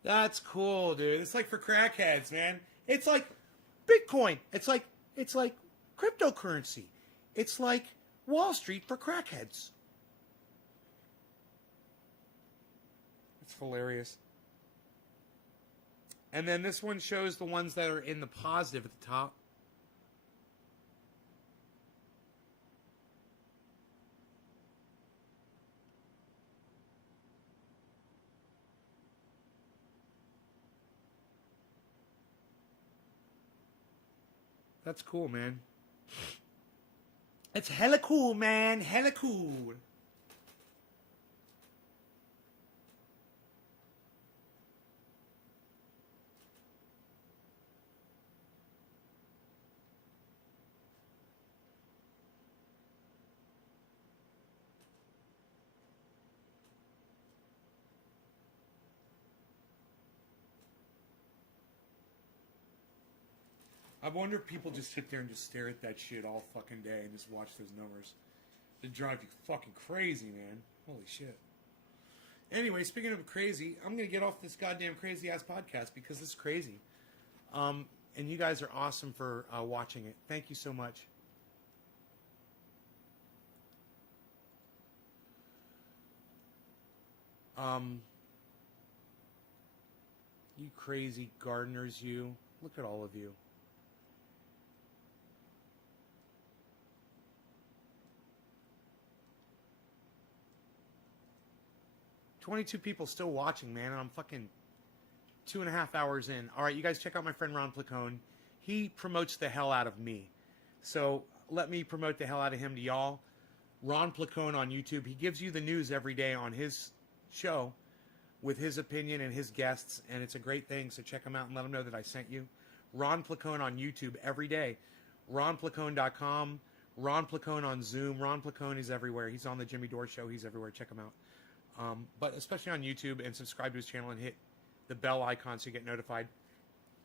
That's cool, dude. It's like for crackheads, man. It's like Bitcoin. It's like cryptocurrency. It's like Wall Street for crackheads. It's hilarious. And then this one shows the ones that are in the positive at the top. That's cool, man. It's hella cool, man. Hella cool. I wonder if people just sit there and just stare at that shit all fucking day and just watch those numbers. They drive you fucking crazy, man. Holy shit. Anyway, speaking of crazy, I'm going to get off this goddamn crazy-ass podcast because it's crazy. And you guys are awesome for watching it. Thank you so much. You crazy gardeners, you. Look at all of you. $22 people still watching, man, and I'm fucking 2.5 hours in. All right, you guys check out my friend Ron Placone. He promotes the hell out of me. So let me promote the hell out of him to y'all. Ron Placone on YouTube. He gives you the news every day on his show with his opinion and his guests, and it's a great thing, so check him out and let him know that I sent you. Ron Placone on YouTube every day. RonPlacone.com. Ron Placone on Zoom. Ron Placone is everywhere. He's on the Jimmy Dore Show. He's everywhere. Check him out. But especially on YouTube, and subscribe to his channel and hit the bell icon so you get notified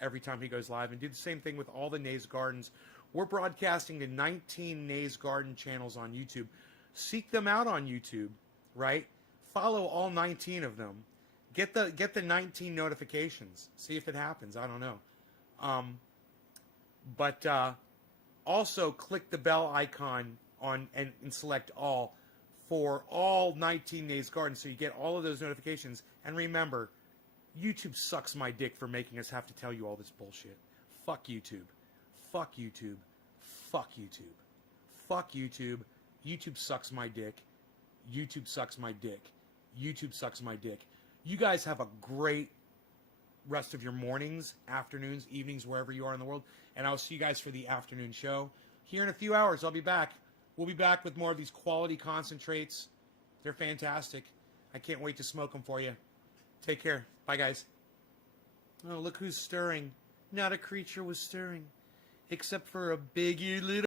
every time he goes live. And do the same thing with all the Nays Gardens. We're broadcasting to 19 Nays Garden channels on YouTube. Seek them out on YouTube, right? Follow all 19 of them. Get the 19 notifications. See if it happens. I don't know. But also click the bell icon on and select all for all 19 Nays Gardens so you get all of those notifications. And remember, YouTube sucks my dick for making us have to tell you all this bullshit. Fuck YouTube. Fuck YouTube. Fuck YouTube. Fuck YouTube. YouTube sucks my dick. YouTube sucks my dick. YouTube sucks my dick. You guys have a great rest of your mornings, afternoons, evenings, wherever you are in the world. And I'll see you guys for the afternoon show. Here in a few hours, I'll be back. We'll be back with more of these quality concentrates. They're fantastic. I can't wait to smoke them for you. Take care. Bye, guys. Oh, look who's stirring. Not a creature was stirring, except for a big-eared little